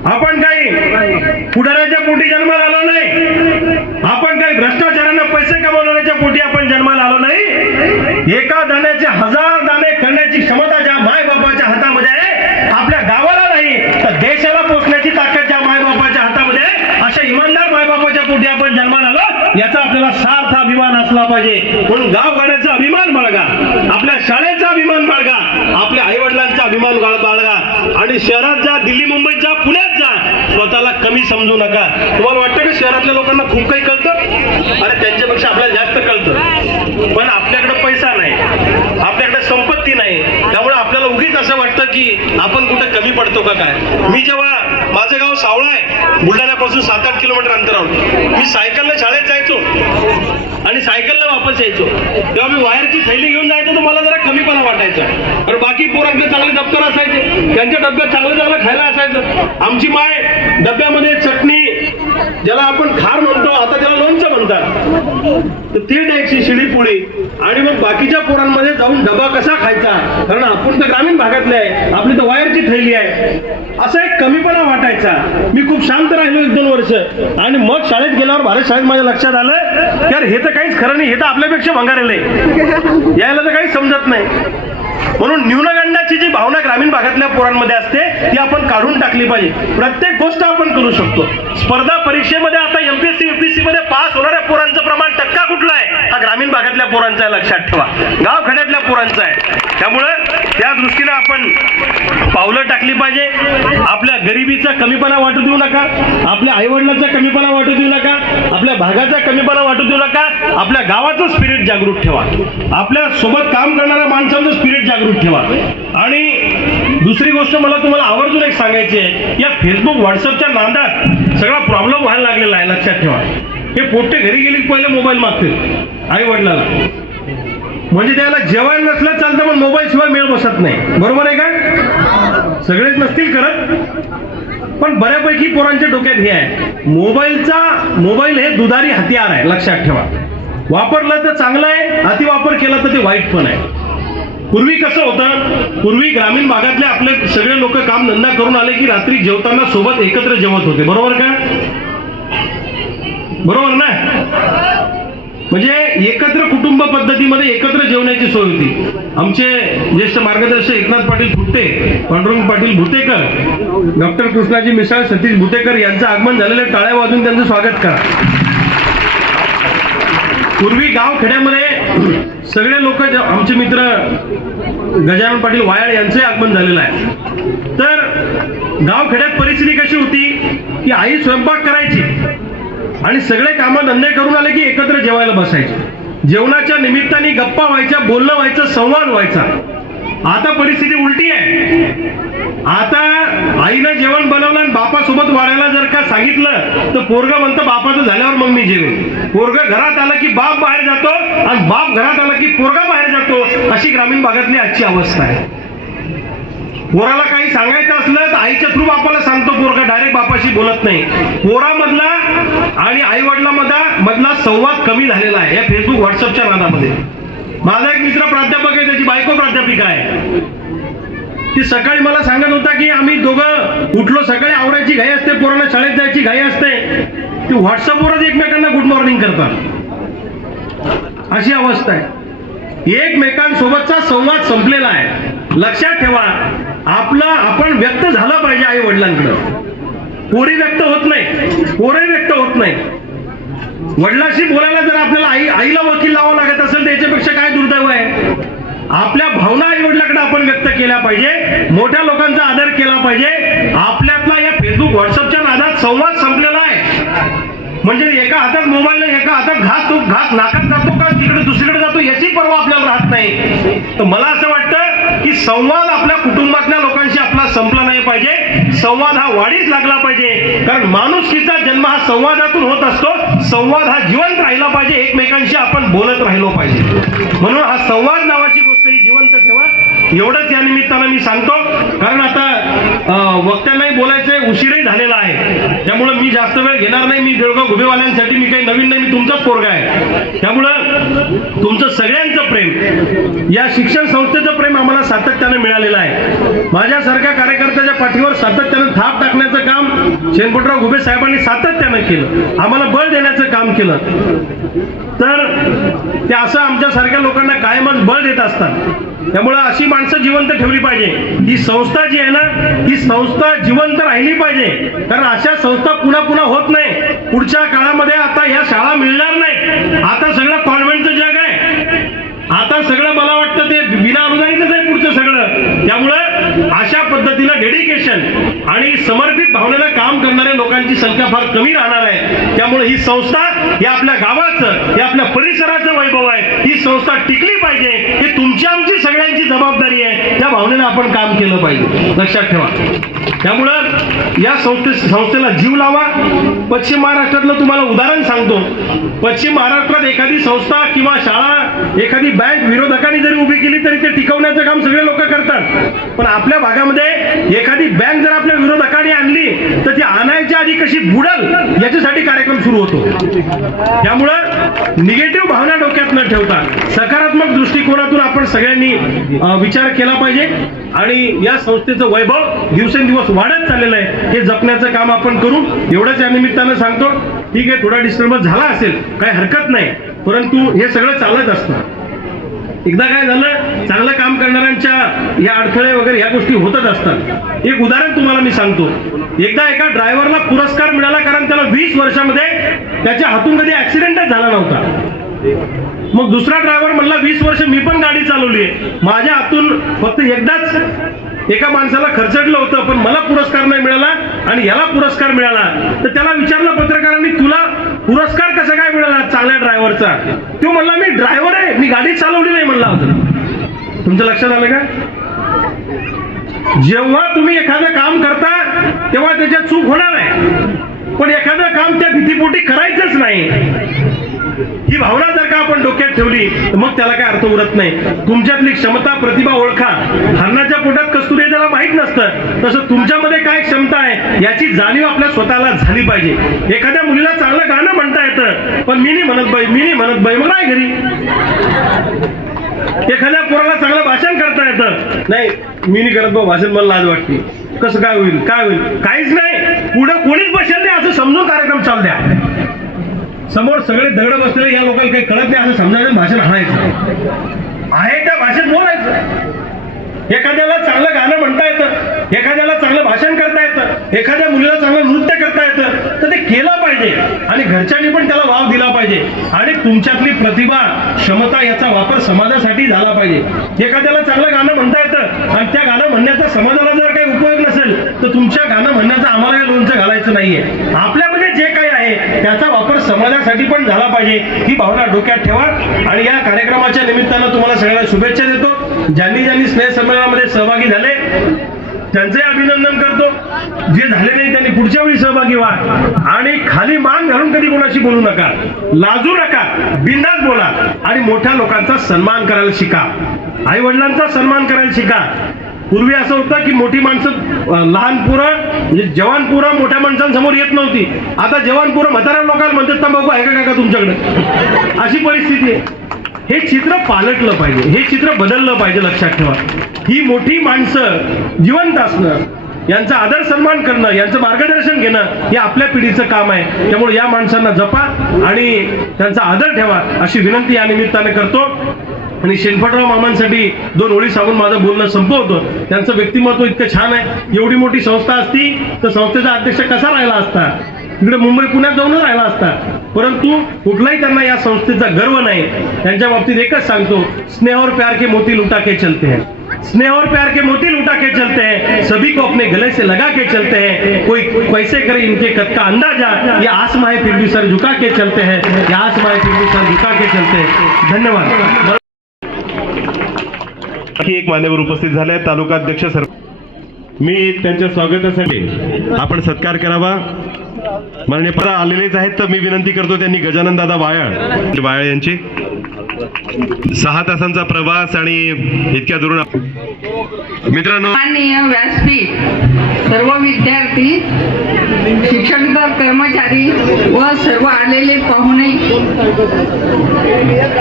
आपण काही पुढाऱ्याच्या पोटी जन्माला आलो नाही, आपण काही भ्रष्टाचारानं पैसे कमवणाऱ्याच्या पोटी आपण जन्माला आलो नाही. एका दाण्याचे 1000 दाणे करण्याची क्षमता ज्या मायबापाच्या हातामध्ये आहे, आपल्या गावाला नाही तर देशाला पोचण्याची ताकद ज्या मायबापाच्या हातामध्ये आहे, अशा इमानदार मायबापाच्या पोटी आपण जन्माला आलो, याचा आपल्याला सार्थ अभिमान असला पाहिजे. म्हणून गावगाड्याचा अभिमान बाळगा, आपल्या शाळेचा अभिमान बाळगा, आपल्या आई वडिलांचा अभिमान बाळगा, आणि शहरात जा, दिल्ली मुंबईत जा, पुण्यात जा, स्वतःला कमी समजू नका. तुम्हाला वाटतं की शहरातल्या लोकांना खूप काही कळतं? अरे त्यांच्यापेक्षा आपल्याला जास्त कळतं, पण आपल्याकडे पैसा नाही, आपल्याकडे संपत्ती नाही, त्यामुळे आपल्याला उगीच असं वाटतं की आपण कुठे कमी पडतो का काय. मी जेव्हा, माझं गाव सावळा आहे, बुलढाण्यापासून 7-8 किलोमीटर अंतरावर, मी सायकलनं शाळेत जायचो आणि सायकलनं वापस यायचो. तेव्हा मी वायरची थैली घेऊन जायचो तर मला जरा कमीपणा वाटायचा. आणि बाकी पोरांकडे चांगले दप्तर असायचे, त्यांच्या डब्यात चांगलं चांगलं खायला असायचं. आमची माय डब्यामध्ये चटणी, ज्याला आपण खार म्हणतो, आता त्याला लोणचं म्हणतात, तर ती द्यायची, शिळी पोळी. आणि मग बाकीच्या पोरांमध्ये जाऊन डबा कसा खायचा, कारण आपण तर ग्रामीण भागातले आहे, आपली तर वायरची थैली आहे, असा एक कमीपणा वाटायचा. मी खूप शांत राहिलो 1-2 वर्ष, आणि मग शाळेत गेल्यावर भारत शाळेत माझ्या लक्षात आलं की यार हे तर काहीच खरं नाही, हे तर आपल्यापेक्षा भंगारेलं आहे, यायला तर काही समजत नाही. म्हणून न्यूनगंडाची जी भावना ग्रामीण भागातल्या पोरांमध्ये असते ती आपण काढून टाकली पाहिजे. प्रत्येक गोष्ट आपण करू शकतो. स्पर्धा परीक्षेमध्ये आता एमपीएससी यूपीएससी मध्ये पास होणाऱ्या पोरांचं प्रमाण टक्का कुठला आहे, हा ग्रामीण भागातल्या पोरांचा लक्षात ठेवा. गावखेड्यातल्या पोरांचा आहे. त्यामुळं त्या दृष्टीनं आपण पावलं टाकली पाहिजे. आपल्या गरिबीचा कमीपणा वाटू देऊ नका, आपल्या आईवडिलांचा कमीपणा वाटू देऊ नका, आपल्या भागाचा कमीपणा वाटू देऊ नका. आपल्या गावाचं स्पिरिट जागृत ठेवा, आपल्या सोबत काम करणाऱ्या माणसांचं स्पिरिट जागृत ठेवा. आणि दुसरी गोष्ट मला तुम्हाला आवर्जून एक सांगायची आहे, या फेसबुक व्हॉट्सअपच्या नादात सगळा प्रॉब्लेम व्हायला लागलेला आहे. लक्षात ठेवा, हे पोट्टे घरी गेले की पहिले मोबाईल मागतील आई वडिलाला, म्हणजे त्याला जेवायला नसलं चालतं पण मोबाईल शिवाय मेळ बसत नाही. बरोबर आहे का? सगळेच नसतील करत, पण बऱ्यापैकी पोरांच्या डोक्यात हे आहे, मोबाईल हे दुधारी हत्यार आहे. लक्षात ठेवा, वापरलं तर चांगलं आहे, अतिवापर केला तर ते वाईट पण आहे. पूर्वी कसं होतं, पूर्वी ग्रामीण भागातले आपले सगळे लोक काम धंदा करून आले की रात्री जेवताना सोबत एकत्र जेवत होते. बरोबर का? बरोबर ना? म्हणजे एकत्र कुटुंब पद्धतीमध्ये एकत्र जेवण्याची सोय होती. आमचे ज्येष्ठ मार्गदर्शक एकनाथ पाटील भुट्टे, पांडुरंग पाटील भुतेकर, डॉक्टर कृष्णाजी मिसाळ, सतीश भुतेकर यांचं आगमन झालेलं, टाळ्या वाजून त्यांचं स्वागत करा. पूर्वी गाव खेड्यामध्ये सगळे लोक, आमचे मित्र गजानन पाटील वायाळ यांचे आगमन झालेलं आहे. तर गाव खेड्यात परिस्थिती कशी होती की आई स्वयंपाक करायची आणि सगळे कामं धंदे करून आले की एकत्र जेवायला बसायचे. जेवणाच्या निमित्ताने गप्पा व्हायच्या, बोलणं व्हायचं, संवाद व्हायचा. आता परिस्थिती उलटी आहे. आता आईनं जेवण बनवलं आणि बापासोबत वाढायला जर का सांगितलं तर पोरगं म्हणतं बापाचं झाल्यावर मग मी जेवेन. पोरगं घरात आलं की बाप बाहेर जातो आणि बाप घरात आला की पोरगा बाहेर जातो. अशी ग्रामीण भागातली आजची अवस्था आहे. पोराला काही सांगायचं असलं तर आईच्या थ्रू बापाला सांगतो पोरगा, डायरेक्ट बापाशी बोलत नाही. पोरामधला आणि आई वडिलांमधला संवाद कमी झालेला आहे या फेसबुक व्हॉट्सअपच्या नादामध्ये. माझा एक मित्र प्राध्यापक आहे, त्याची बायको प्राध्यापिका आहे. ती सकाळी मला सांगत होता की आम्ही दोघं उठलो, सकाळी आवरायची घाई असते, पोरांना शाळेत जायची घाई असते, ती व्हॉट्सअपवरच एकमेकांना गुड मॉर्निंग करतात. अशी अवस्था आहे. एकमेकांसोबतचा संवाद संपलेला आहे. लक्षात ठेवा, आपण व्यक्त झालं पाहिजे आई वडिलांकडं. पोरी व्यक्त होत नाही, पोरही व्यक्त होत नाही. वडिलांशी बोलायला जर आपल्याला आईला वकील लावावं लागत असेल तर याच्यापेक्षा काय दुर्दैव आहे. आपल्या भावना आई वडिलांकडे आपण व्यक्त केल्या पाहिजे, मोठ्या लोकांचा आदर केला पाहिजे. आपल्यातला या फेसबुक व्हॉट्सअपच्या नादात संवाद संपलेला आहे. म्हणजे एका हातात मोबाईल, एका हातात घास, तो घास नाकात जातो का तिकडे दुसरीकडे जातो याची पर्वा आपल्याला राहत नाही. तर मला असं वाटतं की संवाद आपल्या कुटुंबातल्या लोकांशी आपला संपला नाही पाहिजे. संवाद हा वाढीस लागला पाहिजे, कारण माणुसकीचा जन्म हा संवादातून होत असतो. संवाद हा जिवंत राहिला पाहिजे, एकमेकांशी आपण बोलत राहिलो पाहिजे. म्हणून हा संवाद नावाची गोष्ट ही जिवंत ठेवा. एवढंच या निमित्तानं मी सांगतो, कारण आता वक्त्यांनाही बोलायचं उशीरही झालेला आहे. त्यामुळे मी जास्त वेळ घेणार नाही. मी देवगाव घुबेवाल्यांसाठी मी काही नवीन नाही, मी तुमचाच पोरगा आहे. त्यामुळं तुमचं सगळ्यांचं प्रेम, या शिक्षण संस्थेचं प्रेम आम्हाला सातत्यानं मिळालेलं आहे. माझ्यासारख्या कार्यकर्त्याच्या पाठीवर सातत्यानं थाप टाकण्याचं काम शेणपतराव घुबे साहेबांनी सातत्यानं केलं, आम्हाला बळ देण्याचं काम केलं. तर ते असं आमच्यासारख्या लोकांना कायमच बळ देत असतात. त्यामुळे अशी माणसं जिवंत ठेवली पाहिजे. ही संस्था जी आहे ना, ही संस्था जिवंत राहिली पाहिजे, कारण अशा संस्था पुन्हा पुन्हा होत नाही. पुढच्या काळामध्ये आता ह्या शाळा मिळणार नाही. आता सगळं कॉन्व्हेंटचं जग आहे. आता सगळं मला वाटतं ते बिना अनुदानितच आहे पुढचं सगळं. त्यामुळं अशा पद्धतीनं डेडिकेशन आणि समर्पित भावनेनं काम करणाऱ्या लोकांची संख्या फार कमी राहणार आहे. त्यामुळे ही संस्था हे आपल्या गावाचं, हे आपल्या परिसराचं वैभव आहे. ही संस्था टिकली पाहिजे, ही तुमची आमची सगळ्यांची जबाबदारी आहे. त्या भावनेनं आपण काम केलं पाहिजे, लक्षात ठेवा. त्यामुळं या संस्थेला जीव लावा. पश्चिम महाराष्ट्रातलं तुम्हाला उदाहरण सांगतो. पश्चिम महाराष्ट्रात एखादी संस्था किंवा शाळा, एखादी बँक विरोधकांनी जरी उभी केली तरी ते टिकवण्याचं काम सगळे लोक करतात. पण आपल्या भागामध्ये एखादी बँक जर आपल्या विरोधकांनी आणली तर ती आणायच्या आधी कशी बुडल याच्यासाठी कार्यक्रम सुरू होतो. त्यामुळं निगेटिव्ह भावना डोक्यात न ठेवता सकारात्मक दृष्टिकोनातून आपण सगळ्यांनी विचार केला पाहिजे. आणि या संस्थेचं वैभव दिवसेंदिवस वाढत चाललेलं आहे, हे जपण्याचं काम आपण करू. एवढंच या निमित्तानं सांगतो. ठीक आहे, थोडा डिस्टर्बन्स झाला असेल, काही हरकत नाही, परंतु हे सगळं चालत असतं. एकदा काय झालं, चांगलं काम करणाऱ्यांच्या या अडथळे वगैरे ह्या गोष्टी होतच असतात. एक उदाहरण तुम्हाला मी सांगतो. एकदा एका ड्रायव्हरला पुरस्कार मिळाला, कारण त्याला 20 वर्षामध्ये त्याच्या हातून कधी ऍक्सिडेंटच झाला नव्हता. मग दुसरा ड्रायव्हर म्हणला 20 वर्ष मी पण गाडी चालवली आहे, माझ्या हातून फक्त एकदाच एका माणसाला खर्चटलं होतं, पण मला पुरस्कार नाही मिळाला आणि याला पुरस्कार मिळाला. तर त्याला विचारलं पत्रकारांनी, तुला पुरस्कार कसा काय मिळाला चांगल्या ड्रायव्हरचा? तो म्हणला, मी ड्रायव्हर आहे, मी गाडी चालवली नाही म्हणला होता. तुमच्या लक्षात आलं का? जेव्हा तुम्ही एखादं काम करता तेव्हा त्याच्यात चूक होणार आहे, पण एखादं काम त्या भीतीपोटी करायचंच नाही, ही भावना जर का आपण डोक्यात ठेवली तर मग त्याला काय अर्थ उरत नाही. तुमच्यातली क्षमता प्रतिभा ओळखा. हरणाच्या पोटात कस्तुरी त्याला माहित नसतं, तसं तुमच्यामध्ये काय क्षमता आहे याची जाणीव आपल्या स्वतःला झाली पाहिजे. एखाद्या मुलीला चांगलं गाणं म्हणता येतं, पण मी नाही म्हणत बाई, मी नाही म्हणत बाई, मग नाही घरी. एखाद्या पोराला चांगलं भाषण करता येतं, नाही मी नाही करत बा भाषण, मला लाज वाटते, कसं काय होईल, काय होईल, काहीच नाही, पुढे कोणीच बसेल नाही असं समजून कार्यक्रम चालू द्या. समोर सगळे दगड बसलेले, या लोकांना काही कळत नाही असं समजायचं, भाषण हाणायचं आहे, त्या भाषेत बोलायचं. एखाद्याला चांगलं गाणं म्हणता येतं, एखाद्याला चांगलं भाषण करता येतं, एखाद्या मुलीला चांगलं नृत्य करता येतं, तर ते केलं पाहिजे आणि घरच्यांनी पण त्याला वाव दिला पाहिजे. आणि तुमच्यातली प्रतिभा क्षमता याचा वापर समाजासाठी झाला पाहिजे. एखाद्याला चांगलं गाणं म्हणता येतं आणि त्या गाणं म्हणण्याचा समाजाला जर काही उपयोग नसेल तर तुमच्या गाणं म्हणण्याचा आम्हाला काही लोणचं घालायचं नाहीये. आपल्यामध्ये जे काही आहे त्याचा वापर समाजासाठी पण झाला पाहिजे, ही भावना डोक्यात ठेवा. आणि या कार्यक्रमाच्या निमित्तानं तुम्हाला सगळ्यांना शुभेच्छा देतो. ज्यांनी ज्यांनी स्नेह संमेलनामध्ये सहभागी झाले त्यांचे अभिनंदन करतो. जे झाले नाही त्यांनी पुढच्या वेळी सहभागी व्हा. आणि खाली मान घालून कधी कोणाशी बोलू नका, लाजू नका, बिनधास्त बोला आणि मोठ्या लोकांचा सन्मान करायला शिका, आई वडिलांचा सन्मान करायला शिका. पूर्वी असं होतं की मोठी माणसं लहान पोरं म्हणजे जवान पोरं मोठ्या माणसांसमोर येत नव्हती. आता जवान पोरं म्हाताऱ्या लोकांना म्हणतात तंबाखू आहे का काका तुमच्याकडे, अशी परिस्थिती आहे. हे चित्र पालटलं पाहिजे, हे चित्र बदललं पाहिजे. लक्षात ठेवा, ही मोठी माणसं जिवंत असणं, यांचा आदर सन्मान करणं, यांचं मार्गदर्शन घेणं हे आपल्या पिढीचं काम आहे. त्यामुळे या माणसांना जपा आणि त्यांचा आदर ठेवा अशी विनंती या निमित्ताने करतो. आणि शेणफटराव मामांसाठी 2 ओळी सांगून माझं बोलणं संपवतो. त्यांचं व्यक्तिमत्व इतकं छान आहे. एवढी मोठी संस्था असती तर संस्थेचा अध्यक्ष कसा राहिला असता, इकडे मुंबई पुण्यात जाऊनच राहिला असता. परंतु कुठलाही त्यांना या संस्थेचा गर्व नाही. त्यांच्या बाबतीत एकच सांगतो, स्नेह और प्यार के मोती लुटा के चलते हैं, स्नेह और प्यार के मोती लुटा के चलते हैं, सभी को अपने गले से लगा के चलते हैं. कोई कैसे करे इनके कद का अंदाजा, ये आसमां फिर भी सर झुका के चलते हैं, ये आसमां फिर भी सर झुका के चलते हैं. धन्यवाद. एक मान्यवर उपस्थित झाले, तालुका अध्यक्ष सर. मी त्यांच्या स्वागतासाठी आपण सत्कार करावा. माननीय पदा आलेलेच आहेत, तर मी विनंती करतो त्यांनी गजानन दादा वायाळ यांची 6 तासांचा प्रवास आणि इतक्या दुरून. मित्रांनो, माननीय व्यासपीठ, सर्व विद्यार्थी, शिक्षक कर्मचारी व सर्व आलेले पाहुणे,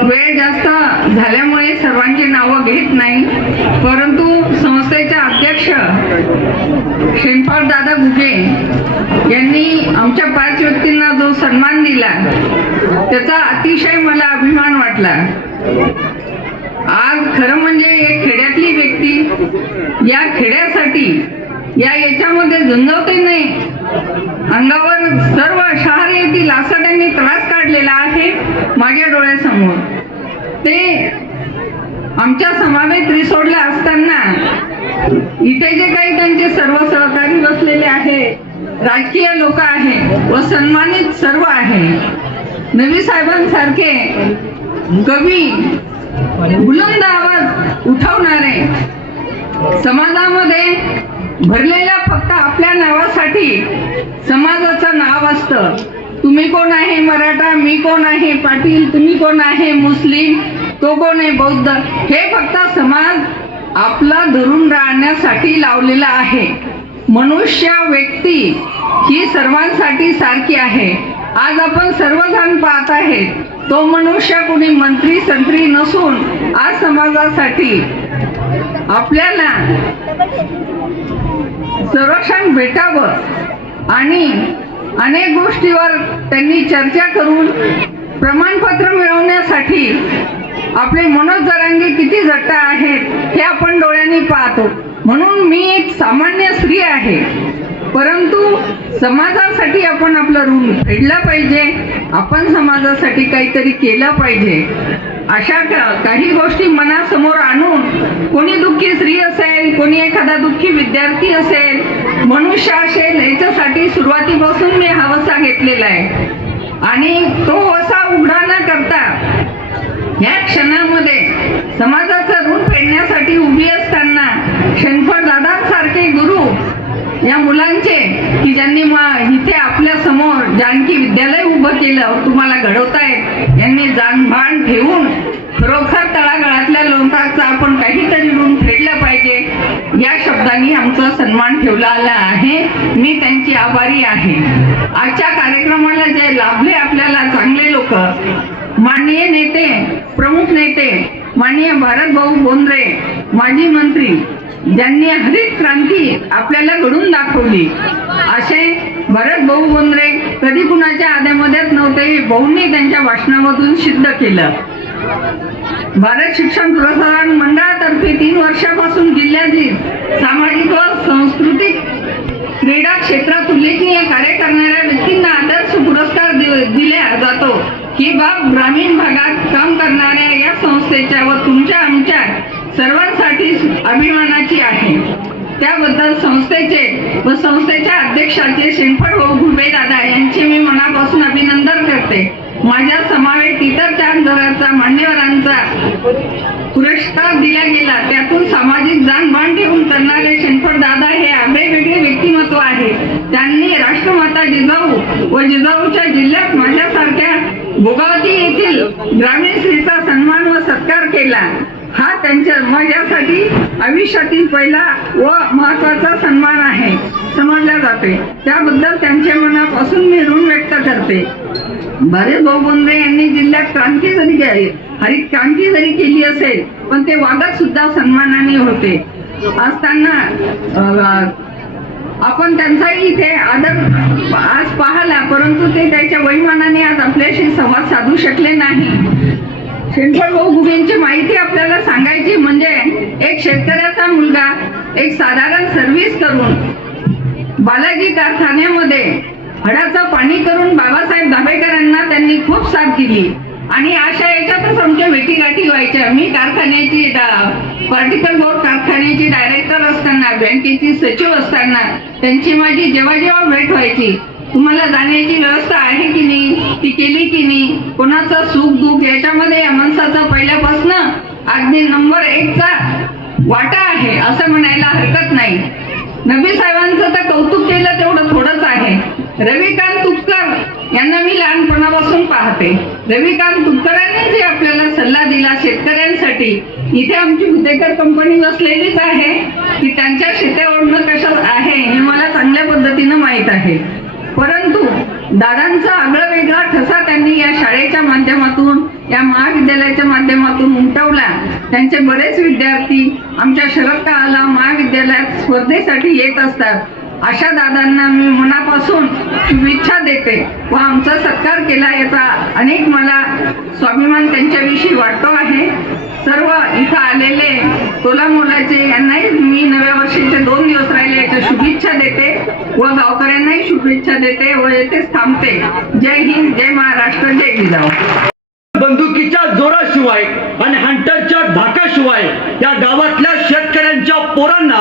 वेळ जास्त झाल्यामुळे सर्वांची नावं घेत नाही, परंतु संस्थेचे अध्यक्ष शेणफाट दादा गुगे यांनी आमच्या 5 व्यक्तींना जो सन्मान दिला त्याचा अतिशय मला अभिमान वाटला. आज खरं म्हणजे एक खेड्यातली व्यक्ती या खेड्यासाठी याच्यामध्ये झुंजवते नाही, अंगावर सर्व शहर येथील असा त्यांनी त्रास काढलेला आहे माझ्या डोळ्यासमोर. ते आमच्या समावेत रिसोडला असताना इथे जे काही त्यांचे सर्व सहकारी बसलेले आहे, राजकीय लोक आहे व सन्मानित सर्व आहे, नवी साहेबांसारखे कवी, बुलंद आवाज उठवणारे, समाजामध्ये भरलेल्या फक्त आपल्या नावासाठी समाजाचं नाव असतं. तुम्ही कोण आहे मराठा, मी कोण आहे पाटील, तुम्ही कोण आहे मुस्लिम, तो कोण आहे बौद्ध, हे फक्त समाज आपला धरून राहण्यासाठी लावलेला आहे. मनुष्य व्यक्ती ही सर्वांसाठी सारखी आहे. आज आपण सर्वजण पाहत आहेत, तो मनुष्य कोणी मंत्री संत्री नसून आज समाजासाठी आपल्याला संरक्षण भेटावं आणि अनेक गोष्टीवर त्यांनी चर्चा करून प्रमाणपत्र मिळवण्यासाठी आपले मनोज जरांगे किती झट्ट आहेत हे आपण डोळ्यांनी पाहतो. म्हणून मी एक सामान्य स्त्री आहे, परंतु समाजासाठी आपण आपलं ऋण फेडलं पाहिजे. आपण समाजासाठी काहीतरी केलं पाहिजे. अशा काही गोष्टी मनासमोर आणून कोणी दुःखी स्त्री असेल, कोणी एखादा दुःखी विद्यार्थी असेल, मनुष्य असेल, याच्यासाठी सुरुवातीपासून मी हा वसा घेतलेला आहे. आणि तो वसा उघडा न करता या क्षणामध्ये समाजाचं ऋण फेडण्यासाठी उभी असताना शेणफळ दादांसारखे गुरु या मुलांचे, की ज्यांनी इथे आपल्या समोर जानकी विद्यालय उभं केलं, तुम्हाला घडवतायत, यांनी जाणभान ठेवून खरोखर तळागाळातल्या लोकांचा आपण काहीतरी ऋण फेडलं पाहिजे या शब्दांनी आमचा सन्मान ठेवला आला आहे. मी त्यांची आभारी आहे. आजच्या कार्यक्रमाला जे लाभले आपल्याला चांगले लोक, माननीय नेते, प्रमुख नेते माननीय भारतभाऊ बोंद्रे, माजी मंत्री, ज्यांनी हरित क्रांती आपल्याला घडून दाखवली, असे भारतभाऊ बोंद्रे कधी कुणाच्या आद्यामध्यात नव्हते. भाऊंनी त्यांच्या भाषणामधून सिद्ध केलं. भारत शिक्षण प्रसारण मंडळातर्फे 3 वर्षापासून जिल्ह्यातील सामाजिक व सांस्कृतिक क्रीडा क्षेत्रात उल्लेखनीय कार्य करणाऱ्या व्यक्तींना आदर्श पुरस्कार दिला जातो. ही बाब ग्रामीण भागात काम करणाऱ्या या संस्थेच्या व तुमच्या आमच्या सर्वांसाठी अभिमानाची आहे. त्याबद्दल संस्थेचे व संस्थेच्या अध्यक्षाचे शेणफळ भाऊ घुबे दादा यांचे मी मनापासून अभिनंदन करते. माझ्या समावेत इतर 4 जणांचा मान्यवरांचा पुरस्कार दिला गेला. त्यातून सामाजिक जाणभान ठेवून करणारे शेणफळ दादा हे आगळेवेगळे व्यक्तिमत्व आहे. त्यांनी राष्ट्रमाता जिजाऊ व जिजाऊच्या जिल्ह्यात माझ्यासारख्या भोगावती येथील ग्रामीण स्त्रीचा सन्मान व सत्कार केला. हा त्यांच्या माझ्यासाठी आयुष्यातील पहिला व महत्वाचा सन्मान आहे समजला जाते. त्याबद्दल त्यांच्या मनापासून मी ऋण व्यक्त करते. भारतभाऊ बोंद्रे यांनी जिल्ह्यात क्रांती जरी हरित क्रांती जरी केली असेल, पण ते वागत सुद्धा सन्मानाने होते असताना आपण त्यांचाही इथे आदर आज पाहला, परंतु ते त्याच्या वैमानाने आज आपल्याशी संवाद साधू शकले नाही. शेणफळ भाऊ घुबेंची माहिती आपल्याला सांगायची म्हणजे एक शेतकऱ्याचा मुलगा, एक साधारण सर्व्हिस करून बालाजी कारखान्यामध्ये हडाचं पाणी करून बाबासाहेब दाभेकरांना त्यांनी खूप साथ दिली. आणि अशा याच्यातच आमच्या भेटीगाठी व्हायच्या. मी कारखान्याची पार्टिकल बोर्ड कारखान्याची डायरेक्टर असताना, बँकेची सचिव असताना त्यांची माझी जेव्हा जेव्हा भेट व्हायची, तुम्हाला जाण्याची व्यवस्था आहे की नाही, ती केली की नाही, कोणाचं सुख दुःख याच्यामध्ये या माणसाचा पहिल्यापासून अगदी नंबर 1चा वाटा आहे असं म्हणायला हरकत नाही. नबी साहेबांचं तर कौतुक केलं तेवढं थोडंच आहे. रविकांत तुपकर यांना मी लहानपणापासून पाहते. रविकांत तुपकरांनी जे आपल्याला सल्ला दिला शेतकऱ्यांसाठी, इथे आमची हुतेकर कंपनी बसलेलीच आहे, की त्यांच्या शेत्या ओढणं कसं आहे हे मला चांगल्या पद्धतीनं माहीत आहे. परंतु दादांचा आगळा वेगळा ठसा त्यांनी या शाळेच्या माध्यमातून, या महाविद्यालयाच्या माध्यमातून उमटवला. त्यांचे बरेच विद्यार्थी आमच्या शरद काळाला महाविद्यालयात स्पर्धेसाठी येत असतात. अशा दादांना मी मनापासून शुभेच्छा देते व आमचा सत्कार केला याचा अनेक मला स्वाभिमान त्यांच्याविषयी वाटतो आहे. सर्व इथं आलेले तोला मोलाचे यांनाही मी नव्या वर्षाचे 2 दिवस राहिले याच्या शुभेच्छा देते व गावकऱ्यांनाही शुभेच्छा देते व येथेच थांबते. जय हिंद, जय महाराष्ट्र, जय जिजाऊ. बंदुकीच्या जोराशिवाय आणि हंटरच्या धाकाशिवाय या गावातल्या शेतकऱ्यांच्या पोरांना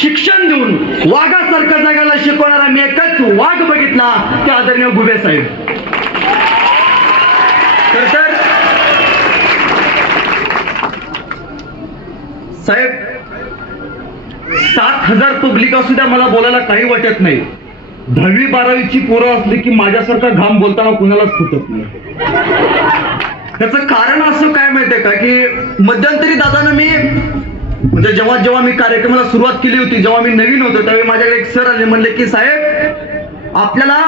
शिक्षण देऊन वाघासारखं जगायला शिकवणारा मी एकच वाघ बघितला, त्या आदरणीय घुबे साहेब. तर साहेब 7000 पब्लिक असू द्या, मला बोलायला काही वाटत नाही. 10वी 12वीची पोरं असली की माझ्यासारखा घाम बोलताना कुणालाच फुटत नाही. त्याचं कारण असं काय माहितीये का, की मध्यंतरी दादानं मी म्हणजे जेव्हा मी कार्यक्रमाला सुरुवात केली होती, जेव्हा मी नवीन होतो त्यावेळी माझ्याकडे एक सर आले, म्हणले की साहेब आपल्याला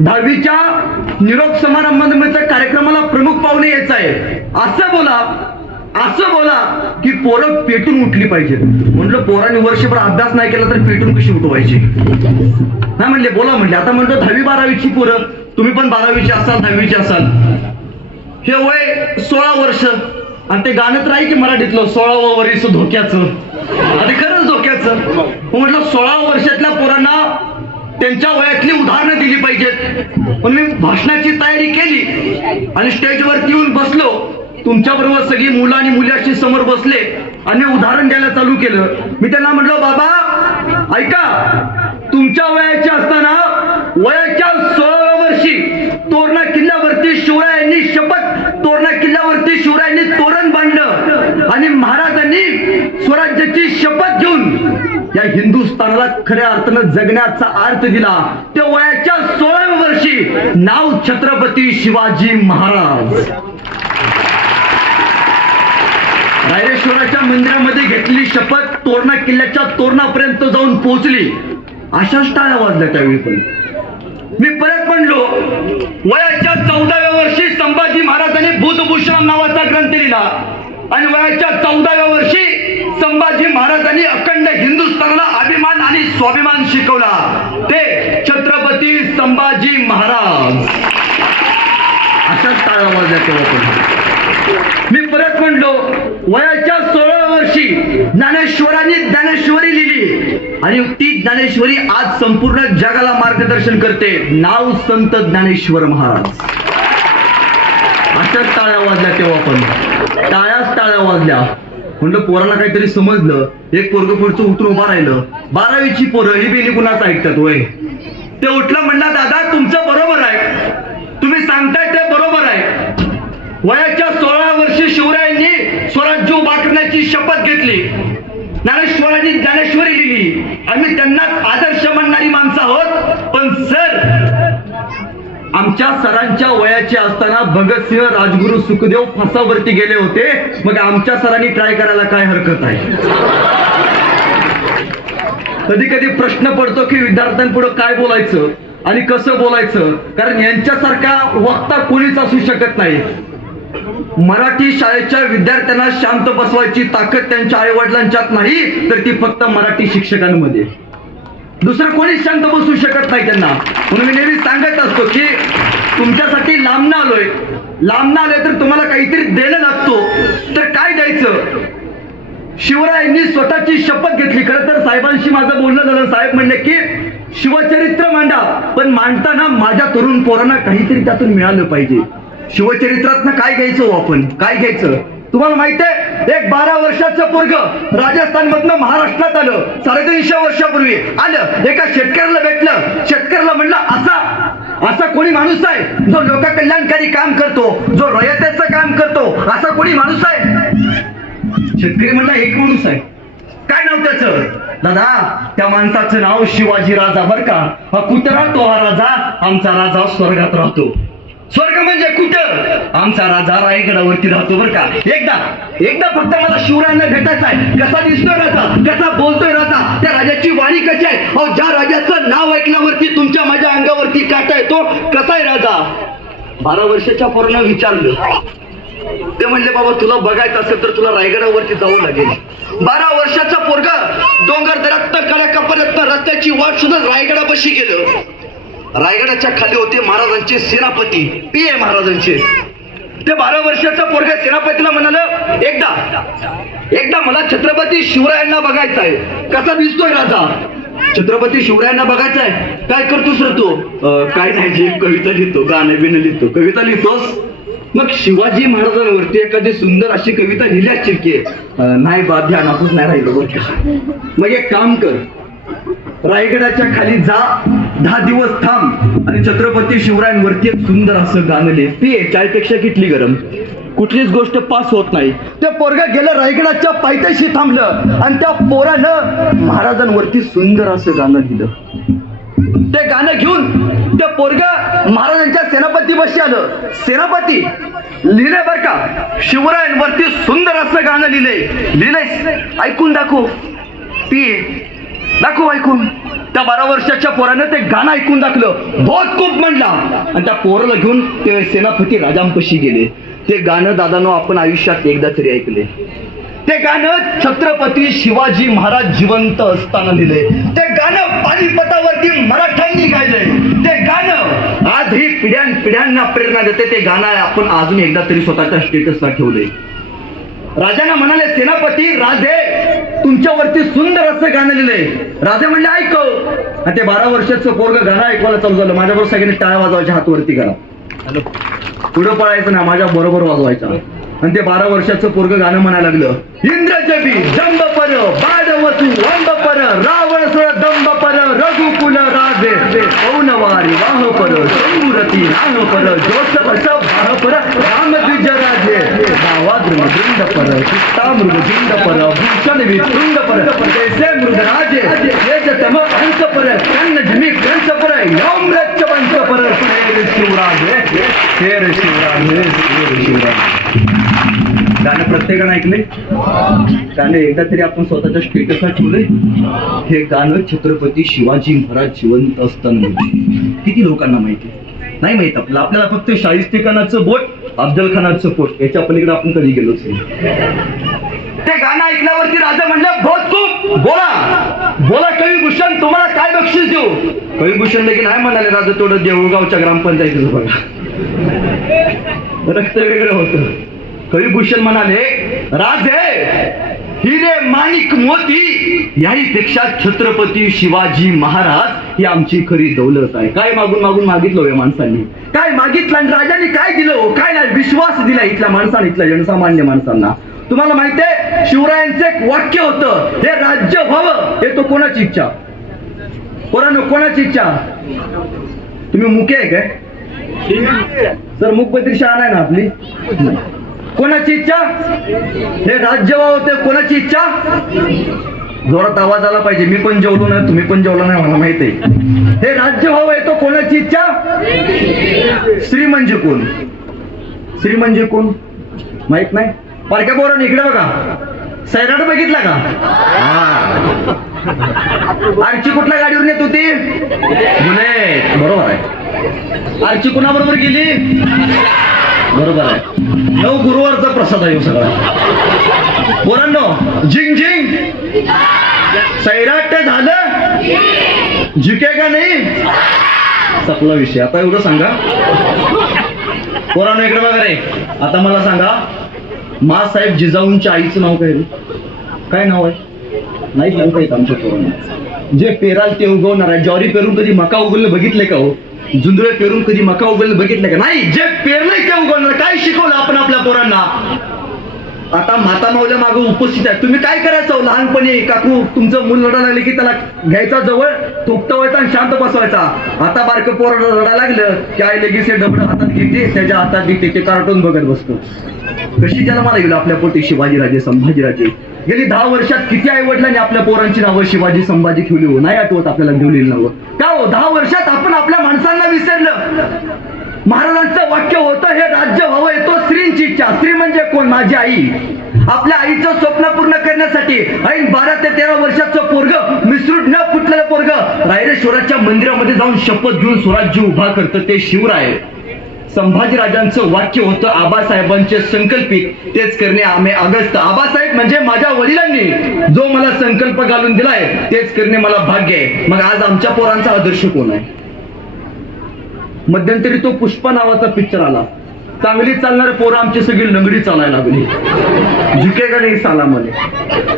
10वीच्या निरोप समारंभानिमित्त कार्यक्रमाला प्रमुख पाहुणे यायचं आहे, असं बोला की पोरं पेटून उठली पाहिजे. म्हणलं पोरांनी वर्षभर अभ्यास नाही केला तर पेटून कशी उठवायची. नाही म्हणले बोला म्हणले. आता म्हणतो 10वी 12वीची पोरं, तुम्ही पण 12वीची असाल 10वीची असाल, हे वय 16 वर्ष आणि ते गाणं तर आहे की मराठीतलं 16वं वर्ष धोक्याचं. आता खरंच धोक्याचं. म्हटलं 16 वर्षातल्या पोरांना त्यांच्या वयातली उदाहरणं दिली पाहिजेत. पण मी भाषणाची तयारी केली आणि स्टेजवरती येऊन बसलो. तुमच्या बरोबर सगळी मुलं आणि मुली अशी समोर बसले आणि उदाहरण द्यायला चालू केलं. मी त्यांना म्हटलं, बाबा ऐका, तुमच्या वयाचे असताना वयाच्या 16व्या वर्षी तोरणा किल्ल्यावरती शिवरायांनी तोरणा किल्ल्यावरती शिवरायांनी तोरण बांधलं आणि महाराजांनी स्वराज्याची शपथ घेऊन या हिंदुस्थानाला खऱ्या अर्थानं जगण्याचा अर्थ दिला. ते वयाच्या 16व्या वर्षी नाव छत्रपती शिवाजी महाराज. रायरेश्वराच्या मंदिरामध्ये घेतलेली शपथ तोरणा किल्ल्याच्या तोरणापर्यंत जाऊन पोहोचली. अशाच टाळ्या वाजल्या त्यावेळी. पण मी परत म्हणलो, वयाच्या 14व्या वर्षी संभाजी महाराजांनी बुधभूषण नावाचा ग्रंथ लिहिला आणि वयाच्या 14व्या वर्षी संभाजी महाराजांनी अखंड हिंदुस्थानाला अभिमान आणि स्वाभिमान शिकवला. ते छत्रपती संभाजी महाराज. अशाच टाळ्या वाजल्या तेव्हा. पण मी परत म्हणलो, वयाच्या 16व्या वर्षी ज्ञानेश्वरांनी ज्ञानेश्वरी लिहिली आणि ती ज्ञानेश्वरी आज संपूर्ण जगाला मार्गदर्शन करते. नाव संत ज्ञानेश्वर महाराज. अशाच टाळ्या वाजल्या तेव्हा. पण टाळ्या वाजल्या. म्हणलं पोरांना काहीतरी समजलं. एक पोरग पुढचं उठून उभा राहिलं. 12वीची पोरं ही बिनी कुणाचं ऐकतात वय. ते उठलं, म्हणला, दादा तुमचं बरोबर आहे, तुम्ही सांगताय ते बरोबर आहे. वयाच्या 16व्या वर्षी शिवरायांनी स्वराज्य उभा करण्याची शपथ घेतली. ज्ञानेश्वरांनी ज्ञानेश्वरी लिहिली. आम्ही त्यांनाच आदर्श मानणारी माणसं आहोत. पण सर, आमच्या सरांच्या वयाचे असताना भगतसिंह, राजगुरू, सुखदेव फासावरती गेले होते. मग आमच्या सरांनी ट्राय करायला काय हरकत आहे? कधी कधी प्रश्न पडतो की विद्यार्थ्यांपुढे काय बोलायचं आणि कसं बोलायचं. कारण यांच्यासारखा वक्ता कोणीच असू शकत नाही. मराठी शाळेच्या विद्यार्थ्यांना शांत बसवायची ताकद त्यांच्या आई वडिलांच्यात नाही, तर ती फक्त मराठी शिक्षकांमध्ये. दुसरं कोणीच शांत बसू शकत नाही त्यांना. म्हणून मी नेहमी सांगत असतो की तुमच्यासाठी लांबनं आलोय तर तुम्हाला काहीतरी देणं लागतो. तर काय द्यायचं? शिवरायांनी स्वतःची शपथ घेतली. खरं तर साहेबांशी माझं बोलणं झालं. साहेब म्हणले की शिवचरित्र मांडा, पण मांडताना माझ्या तरुण पोरांना काहीतरी त्यातून मिळालं पाहिजे. शिवचरित्रातनं काय घ्यायचं आपण? काय घ्यायचं? तुम्हाला माहित आहे, एक 12 वर्षाचं पोरग राजस्थान मधनं महाराष्ट्रात आलं. 350 वर्षापूर्वी आलं. एका शेतकऱ्याला भेटलं. शेतकऱ्याला म्हणलं, असा कोणी माणूस आहे जो लोककल्याणकारी काम करतो, जो रयतेचं काम करतो, असा कोणी माणूस आहे? शेतकरी म्हणला, एक माणूस आहे. काय नाव त्याचं? दादा, त्या माणसाचं नाव शिवाजी राजा. बर का? हा कुठं राहतो हा राजा? आमचा राजा स्वर्गात राहतो. स्वर्ग म्हणजे कुठं? आमचा राजा रायगडावरती राहतो. बर का? एकदा फक्त मला शिवरायांना भेटायचं आहे. कसा दिसतोय राजा? कसा बोलतोय राजा? त्या राजाची वाणी कशी आहे? अहो, ज्या राजाचं नाव ऐकल्यावरती तुमच्या माझ्या अंगावरती काटा येतो, कसा आहे राजा? 12 वर्षाच्या पोरानं विचारलं. ते म्हणले, बाबा तुला बघायचं असेल तर तुला रायगडावरती जावं लागेल. 12 वर्षाचा पोरगा डोंगर दरात कडाकापर्यंत रस्त्याची वाट सुद्धा रायगडापाशी गेलं. रायगडाच्या खाली होते महाराजांचे सेनापती, पी.ए. महाराजांचे. ते 12 वर्षाचा पोरगा सेनापतीला म्हणालं, एकदा मला छत्रपती शिवरायांना बघायचं आहे. कसा दिसतोय राजा? छत्रपती शिवरायांना बघायचं आहे. काय करतोस रे तू? काय नाही, जे कविता लिहितो, गाणं बिणं लिहितो. कविता लिहितोस? मग शिवाजी महाराजांवरती एखादी सुंदर अशी कविता लिहिली असतील की? नाही बा, ध्यानातच नाही राहिलं. मग एक काम कर, रायगडाच्या खाली जा, 10 दिवस थांब आणि छत्रपती शिवरायांवरती एक सुंदर असं गाणं लिह. ती चायपेक्षा किटली गरम. कुठलीच गोष्ट पास होत नाही. ते पोरगं गेलं, रायगडाच्या पायथ्याशी थांबलं आणि त्या पोरानं महाराजांवरती सुंदर असं गाणं लिहिलं. ते गाणं घेऊन ते पोरगं महाराजांच्या सेनापती बशी आलं. सेनापती लिहिलंय बर का, शिवरायांवरती सुंदर असं गाणं लिहिलंय, ऐकून दाखव. ती दाखव ऐकून. त्या 12 वर्षाच्या पोरानं ते गाणं ऐकून दाखलं. बहुत खूप म्हणला आणि त्या पोराला घेऊन ते सेनापती राजांपाशी गेले. ते गाणं दादानो आपण आयुष्यात एकदा तरी ऐकले. ते गाणं छत्रपती शिवाजी महाराज जिवंत असताना लिहिले. ते गाणं पानिपतावरती मराठ्यांनी गायलंय. ते गाणं आजही पिढ्यांना प्रेरणा देते. ते गाणं आपण अजून एकदा तरी स्वतःच्या स्टेटसला ठेवलंय. राजांना म्हणाले, सेनापती राजे तुमच्यावरती सुंदर असं गाणं लिहिलंय. राजा म्हणले ऐकव, आणि ते 12 वर्षाचं पोरग गाणं ऐकवायला चालू झालं. माझ्याबरोबर सगळ्यांनी टाळ्या वाजवायच्या, हातवरती करा. पुढं पळायचं ना, माझ्या बरोबर वाजवायचा. आणि ते 12 वर्षाचं पोरग गाणं म्हणायला लागलं. इंद्रजबी जंब पर बाडवतू अंब पर रावण सुर दंब पर रघुकुल राजे पौनवारी वाह पर शंभुरती नाह पर जोस अस बाह पर राम द्विज राजे गावाद्र मृंद पर चित्ता मृगजिंद पर भूषण वितृंग पर कैसे मृग राजे तेज तम अंश पर कन्न झमी कंस पर यौम्रच वंश पर शेर शिवराजे शेर शिवराजे शेर शिवराजे. गाणं प्रत्येकानं ऐकले. गाणं एकदा तरी आपण स्वतःच्या स्टेटसला ठेवलंय. हे गाणं छत्रपती शिवाजी महाराज जिवंत असताना किती लोकांना माहिती नाही माहित. आपल्याला फक्त शाहिस्ते खानाचं बोट, अफजल खानाचं पोट, याच्या पलीकडे आपण कधी गेलोच नाही. ते गाणं ऐकल्यावरती राजा म्हणलं बहुत खूप बोला बोला कविभूषण, तुम्हाला काय बक्षीस देऊ. कविभूषण देखील नाही म्हणाले. राजा थोडं देऊळगावच्या ग्रामपंचायतीचं बघा, रक्त वेगळं होतं. कविभूषण म्हणाले राजे हिरे माणिक मोती याहीपेक्षा छत्रपती शिवाजी महाराज ही आमची खरी दौलत आहे. काय मागून मागून मागितलं या माणसांनी, काय मागितलं आणि राजाने काय दिलं, काय नाही विश्वास दिला इथल्या माणसाने, इथल्या जनसामान्य माणसांना. तुम्हाला माहितीये शिवरायांचं एक वाक्य होतं, हे राज्य व्हावं. हे तो कोणाची इच्छा, कोणानं कोणाची इच्छा. तुम्ही मुके आहे काय सर, मुखपत्री शाळा नाही ना आपली. कोणाची इच्छा, हे राज्य व्हावं, ते कोणाची इच्छा. जोरात आवाज आला पाहिजे. मी पण जेवलो नाही, तुम्ही पण जेवला नाही, मला माहित आहे. हे राज्य व्हावं आहे तो कोणाची इच्छा. श्री म्हणजे कोण, श्री म्हणजे कोण माहित नाही. पारख्या पोरांनो इकडे बघा, सैराट बघितला का. आरची कुठल्या गाडीवर नेत होती, बुलेट. बरोबर आहे. आरची कुणाबरोबर गेली, बरोबर आहे. 9 गुरुवारचा प्रसाद आहे सगळा. पोरांनो झिंग झिंग सैराट झालं, झुके का नाही, संपला विषय. आता एवढं सांगा पोरांनो इकडे बघा रे. आता मला सांगा मासाहेब जिजाऊंच्या आईचं नाव काय, काय नाव आहे. नाही सांगता येत आमच्या पोरांना. जे पेराल ते उगवणार आहे. ज्वारी पेरून कधी मका उगवलं बघितले का हो. जुंधळे पेरून कधी मका उगवलं बघितलं का नाही. जे पेरलंय ते उगवणार. काय शिकवलं आपण आपल्या पोरांना. आता माता माऊल्या मागे उपस्थित आहे. तुम्ही काय करायचं लहानपणी, काकू तुमचं मूल रडायला लागले की त्याला घ्यायचा जवळ, थोपटवायचा आणि शांत बसवायचा. आता बारकं पोर रडायला लागलं की आई लगेच हे डबडं हातात घेते, त्याच्या हातात घेते, ते कार्टून बघत बसतो. कशी जन्माला येईल आपल्या पोटी शिवाजीराजे संभाजीराजे. गेली 10 वर्षात किती आई वडिलांनी आपल्या पोरांची नावं शिवाजी संभाजी ठेवली हो. नाही आठवत आपल्याला ठेवलेली नावं का हो. 10 वर्षात आपण आपल्या माणसांना विसरलं. महाराजांचं वाक्य होतं हे राज्य व्हावं येतो स्त्रींची इच्छा. स्त्री म्हणजे कोण, माझी आई. आपल्या आईचं स्वप्न पूर्ण करण्यासाठी ऐन 12 ते 13 वर्षाचं पोरग, मिसरूट न फुटलेलं पोरग रायरेश्वराच्या मंदिरामध्ये जाऊन शपथ घेऊन स्वराज्य उभा करतं ते शिवराय. संभाजीराजांचं वाक्य होतं आबासाहेबांचे संकल्पित तेच करणे आम्ही अगस्त. आबासाहेब म्हणजे माझ्या वडिलांनी जो मला संकल्प घालून दिलाय तेच करणे मला भाग्य आहे. मग आज आमच्या पोरांचा आदर्श कोण आहे. मध्यंतरी तो पुष्पा नावाचा पिक्चर आला. चांगली चालणारे पोरं आमची सगळी लंगडी चालायला लागली. झुकेगा नाही साला म्हणे.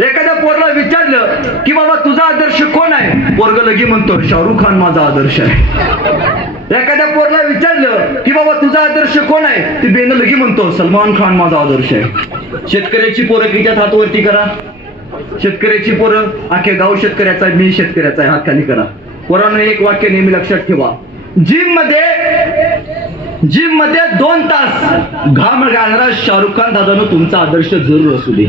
एखाद्या पोरला विचारलं की बाबा तुझा आदर्श कोण आहे, पोरग लगी म्हणतो शाहरुख खान माझा आदर्श आहे. एखाद्या पोरला विचारलं की बाबा तुझा आदर्श कोण आहे, ती बेन लगी म्हणतो सलमान खान माझा आदर्श आहे. शेतकऱ्याची पोरं किती हात वरती करा. शेतकऱ्याची पोरं, अख्खे गाव शेतकऱ्याचा, मी शेतकऱ्याचा आहे, हात खाली करा. पोरांनो एक वाक्य नेहमी लक्षात ठेवा. जिम मध्ये 2 तास घाम घालणारा शाहरुख खान दादानो तुमचा आदर्श जरूर असू दे.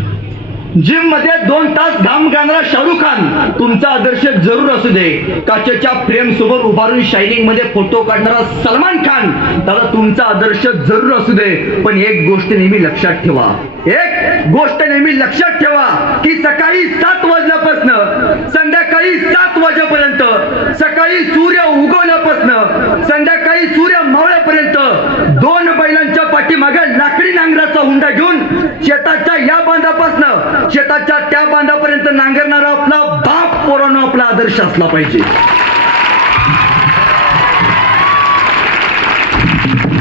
जिम मध्ये 2 तास घाम घालणारा शाहरुख खान तुमचा आदर्श जरूर असू दे. काचेच्या फ्रेम समोर उभारून शायनिंग मध्ये फोटो काढणारा सलमान खान दादा तुमचा आदर्श जरूर असू दे. पण एक गोष्ट नेहमी लक्षात ठेवा, एक गोष्ट नेहमी लक्षात ठेवा की सकाळी 7 वाजल्यापासून संध्याकाळी 7 वाजेपर्यंत, सकाळी सूर्य उगवल्यापासून संध्याकाळी सूर्य मावळ्यापर्यंत 2 बैलांच्या पाठीमागे लाकडी नांगराचा हुंडा घेऊन शेताच्या या बांधापासून शेताच्या त्या बांधापर्यंत नांगरणारा आपला बाप पोरांनो आपला आदर्श असला पाहिजे.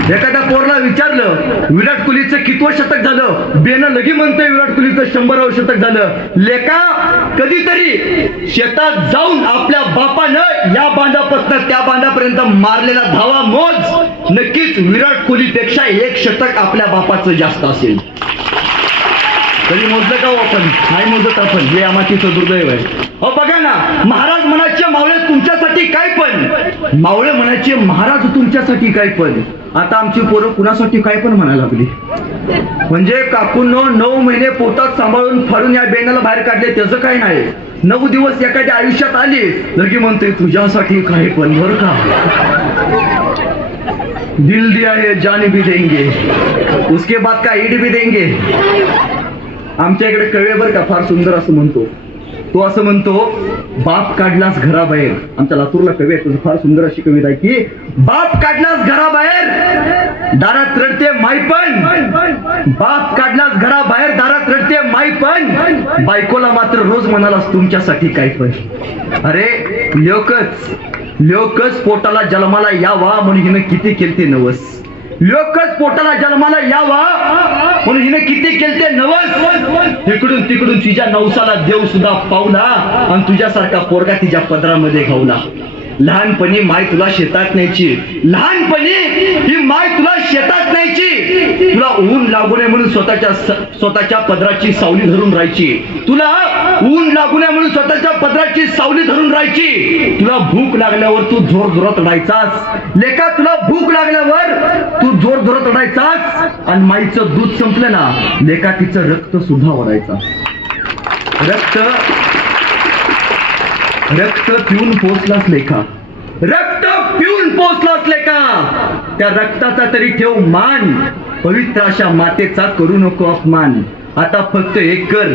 एखाद्या पोरला विचारलं विराट कोहलीचं कितवं शतक झालं, बेनं लगी म्हणतोय विराट कोहलीचं 100वं शतक झालं. लेका कधीतरी शेतात जाऊन आपल्या बापानं या बांधापासून त्या बांधापर्यंत मारलेला धावा मोज. नक्कीच विराट कोहलीपेक्षा 1 शतक आपल्या बापाचं जास्त असेल. कधी मोजलं का हो आपण? नाही मोजत आपण. हे आमाचीचं दुर्दैव आहे. अहो बघा ना, महाराज म्हणायचे मावळे तुमच्यासाठी काय पण, मावळे म्हणायचे महाराज तुमच्यासाठी काय पण. आता आमची पोरं कुणासाठी काय पण म्हणायला लागली. म्हणजे काकूंनो 9 महिने पोटात सांभाळून फाडून या बेनाला बाहेर काढले त्याचं काय नाही. 9 दिवस एखाद्या आयुष्यात आली लगी म्हणते तुझ्यासाठी काय पण. बरं का, दिल दिया है जान भी देंगे, उसके बाद का ईड भी देंगे. आमच्या इकडे कवी बरं का, फार सुंदर असं म्हणतो तो. असं म्हणतो, बाप काढलास घराबाहेर. आमच्या लातूरला कवी आहे, तुझं फार सुंदर अशी कविता आहे की बाप काढलास घराबाहेर दारात रडते माई पण, बाप काढलास घराबाहेर दारात रडते माई पण, बायकोला मात्र रोज म्हणालास तुमच्यासाठी काय पण. अरे लोकच पोटाला जन्माला यावा म्हणून हिनं किती केलते नवस. लोकच पोटाला जन्माला यावा म्हणून हिने किती केलते नवस. इकडून तिकडून तिच्या नवसाला देव सुद्धा पावला आणि तुझ्यासारखा पोरगा तिच्या पदरामध्ये घावला. लहानपणी माय तुला शेतात न्यायची, लहानपणी ही माय तुला शेतात न्यायची. तुला ऊन लागू नये म्हणून स्वतःच्या पदराची सावली धरून राहायची. तुला ऊन लागू नये म्हणून स्वतःच्या पदराची सावली धरून राहायची. तुला भूक लागल्यावर तू जोर जोरात रडायचास. लेका तुला भूक लागल्यावर तू जोर जोरात रडायचास. आणि माईचं दूध संपलं ना, लेका तिचं रक्त सुद्धा ओढायचा. रक्त पिऊन पोचलाच लेखा, रक्त पिऊन पोचलाच लेखा. त्या रक्ताचा तरी ठेव मान, पवित्र अशा मातेचा करू नको अपमान. आता फक्त एक कर,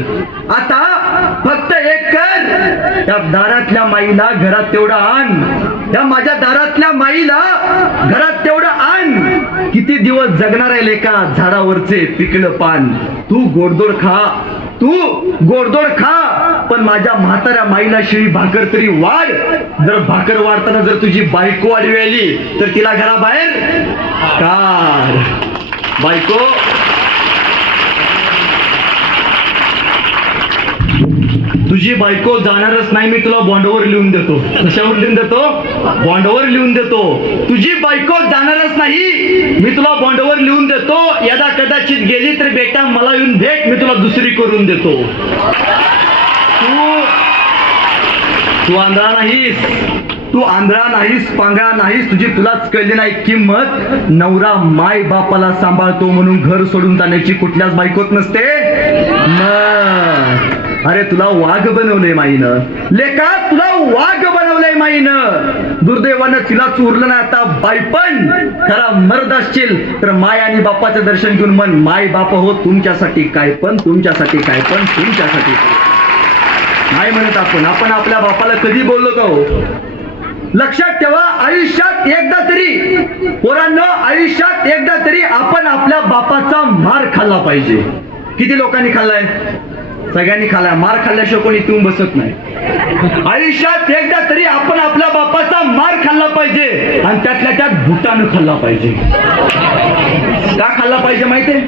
त्या दारातल्या माईला घरात तेवढं आण, त्या माझ्या दारातल्या माईला घरात तेवढं आण. किती दिवस जगणार आहे लेका झाडावरचे पिकलं पान. तू गोडदोड खा पण माझ्या म्हाताऱ्या माईला शिळी भाकर तरी वाढ. जर भाकर वाढताना जर तुझी बायको आडवी आली तर तिला घराबाहेर काढ. बायको तुझी बायको जाणारच नाही, मी तुला बॉन्डवर लिहून देतो. कशावर लिहून देतो? बॉन्डवर लिहून देतो. तुझी बायको जाणारच नाही, मी तुला बॉन्डवर लिहून देतो. यदा कदाचित गेली तर बेटा मला येऊन भेट, मी तुला दुसरी करून देतो. तू आंधळा नाहीस, तू आंधळा नाहीस, पांगळा नाहीस. तुलाच कळली नाही किंमत. नवरा माय बापाला सांभाळतो म्हणून घर सोडून जाण्याची कुठल्याच बायकोत नसते. अरे तुला वाघ बनवलंय माईनं, लेका तुला वाघ बनवलंय माईनं. दुर्दैवानं तिला चोरलं ना आता बायपण. खरा मर्द असशील तर माय आणि बापाचं दर्शन घेऊन मन माय बाप हो तुमच्यासाठी काय पण, तुमच्यासाठी काय पण, तुमच्यासाठी नाही म्हणत आपण आपल्या बापाला कधी बोललो का हो? लक्षात ठेवा, आयुष्यात एकदा तरी पोरांनो, आयुष्यात एकदा तरी आपण आपल्या बापाचा मार खाल्ला पाहिजे. किती लोकांनी खाल्लाय? सगळ्यांनी खाल्लाय. मार खाल्ल्याशिवाय कोणी इथून बसत नाही. आयुष्यात एकदा तरी आपण आपल्या बापाचा मार खाल्ला पाहिजे आणि त्यातल्या त्यात भुटानं खाल्ला पाहिजे. का खाल्ला पाहिजे माहितीये?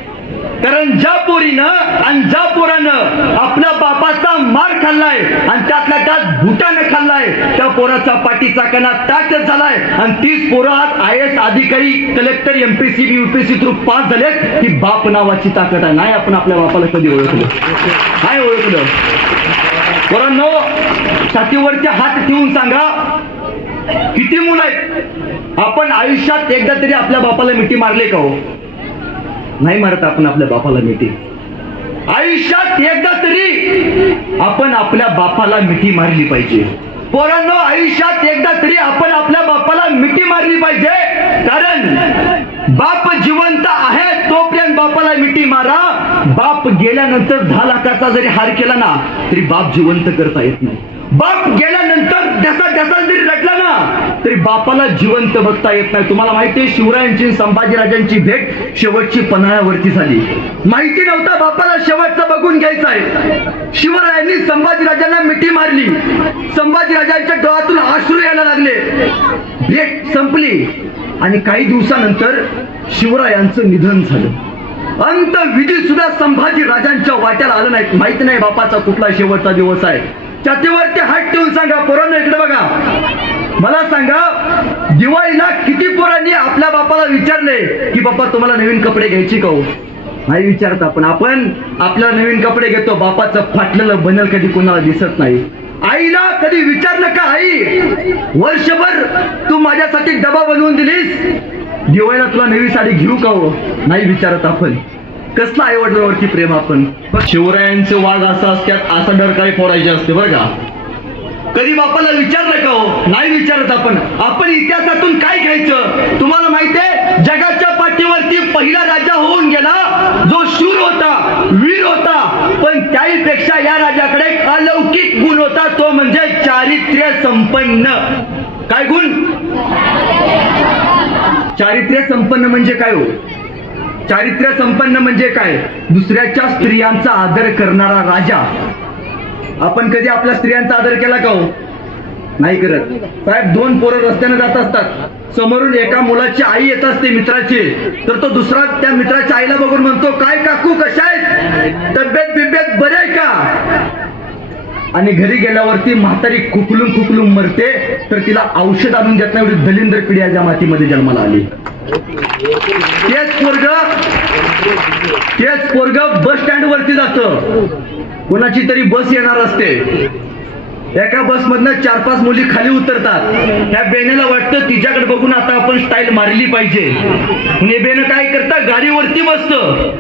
कारण ज्या पोरीनं आणि ज्या पोरानं आपल्या बापाचा मार खाल्लाय आणि त्यातल्या त्यात भुटानं खाल्लाय, त्या पोराचा पाठीचा कणा ताकद झालाय. आणि 30 पोरं आज IAS अधिकारी, collector, MPSC, UPSC through pass झालेत. ही बाप नावाची ताकद आहे. नाही आपण आपल्या बापाला कधी ओळखलं? काय ओळखलं? पोरांनो, छातीवरती हात ठेवून सांगा, किती मुलं आहेत? आपण आयुष्यात एकदा तरी आपल्या बापाला मिठी मारले का हो? नाही मारत आपण आपल्या बापाला मिठी. आयुष्यात एकदा तरी आपण आपल्या बापाला मिठी मारली पाहिजे. पोरांनो, आयुष्यात एकदा तरी आपण आपल्या बापाला मिठी मारली पाहिजे. कारण बाप जिवंत आहे तोपर्यंत बापाला मिठी मारा. बाप गेल्यानंतर 10 लाखाचा जरी हार केला ना तरी बाप जिवंत करता येत नाही. बाप गेल्यानंतर त्याचा जरी रडला ना तरी बापाला जिवंत बघता येत नाही. तुम्हाला माहितीये, शिवरायांची संभाजीराजांची भेट शेवटची पन्हाळ्यावरती झाली. माहिती नव्हता बापाला शेवटचं बघून घ्यायचं आहे. शिवरायांनी संभाजीराजांना मिठी मारली. संभाजीराजांच्या डोळ्यातून अश्रू यायला लागले. भेट संपली आणि काही दिवसानंतर शिवरायांचं निधन झालं. अंतविधी सुद्धा संभाजी राजांच्या वाट्याला आलं नाही. माहिती नाही बापाचा कुठला शेवटचा दिवस आहे. छातीवरती हात ठेवून सांगा पोरांनो, इकडे बघा, मला सांगा दिवाळीला किती पोरांनी आपल्या बापाला विचारले की बाप्पा तुम्हाला नवीन कपडे घ्यायची का हो? नाही विचारत आपण आपल्याला नवीन कपडे घेतो. बापाचं फाटलेलं बनल कधी कोणाला दिसत नाही. आईला कधी विचारलं का, आई वर्षभर तू माझ्यासाठी डबा बनवून दिलीस, दिवाळीला तुला नवी साडी घेऊ का हो? नाही विचारत आपण. कसला आई वडिलांवरती प्रेम आपण. शिवरायांचे वाघ असा असतात, असा डरकाळी फोडायचे असते बरं का. कधी बापाला विचारलं का हो? नाही विचारत आपण इतिहासातून काय घ्यायचं? तुम्हाला माहितीये जगाच्या पाठीवरती पहिला राजा होऊन गेला जो शूर होता, वीर होता, पण त्याहीपेक्षा या राजाकडे एक अलौकिक गुण होता, तो म्हणजे चारित्र्य संपन्न. काय गुण? चारित्र्य संपन्न म्हणजे काय हो? चारित्र्य संपन्न म्हणजे काय? दुसऱ्याच्या स्त्रियांचा आदर करणारा राजा. आपण कधी आपल्या स्त्रियांचा आदर केला का हो? नाही करत. साहेब, दोन पोरं रस्त्याने जात असतात, समोरून एका मुलाची आई येत असते मित्राची, तर तो दुसरा त्या मित्राच्या आईला बघून म्हणतो, काय काकू कशा आहेत, तब्येत बिब्येत बरे आहे का? आणि घरी गेल्यावरती म्हातारी खुकलून मरते, तर तिला औषध आणून देत नाही. एवढी दलिंद्र पिढी या मातीमध्ये जन्माला आली. तेच पोरग बस स्टँड वरती जातं, कोणाची तरी बस येणार असते, एका बस मधनं 4-5 मुली खाली उतरतात. त्या बेनेला वाटतं तिच्याकडे बघून आता आपण स्टाईल मारली पाहिजे. हे बेन काय करतं, गाडीवरती बसतं,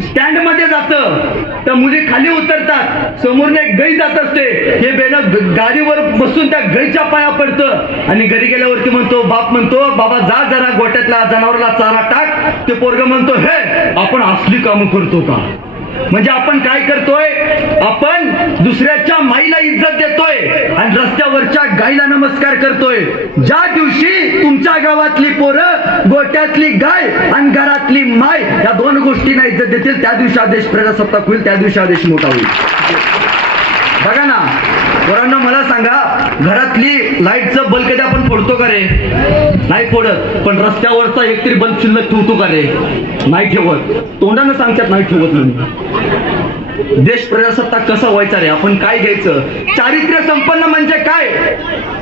स्टँड मध्ये जातं, त्या मुली खाली उतरतात, समोरने एक गाई जात असते, हे बेन गाडीवर बसून त्या गाईच्या पाया पडतं आणि घरी गेल्यावरती म्हणतो, बाप म्हणतो, बाबा जा जरा गोट्यातल्या जनावराला चारा टाक. ते पोरग म्हणतो, हे आपण असली कामं करतो का? म्हणजे आपण काय करतोय, आपण दुसऱ्याच्या माईला इज्जत देतोय आणि रस्त्यावरच्या गायला नमस्कार करतोय. ज्या दिवशी तुमच्या गावातली पोरं गोट्यातली गाय आणि घरातली माय या दोन गोष्टींना इज्जत देतील, त्या दिवशी हा देश प्रजासत्ताक होईल, त्या दिवशी हा देश मोठा होईल. बघा ना पोरांना, मला सांगा, घरातली लाईटचं बल्ब कधी आपण फोडतो का रे? नाही फोडत. पण रस्त्यावरचा एक तरी बल्ब शिल्लक ठेवतो का रे? नाही ठेवत. तोंडानं सांगतात नाही ठेवत म्हणून. देश प्रजासत्ताक कसा व्हायचा रे? आपण काय घ्यायचं? चारित्र्य संपन्न म्हणजे काय?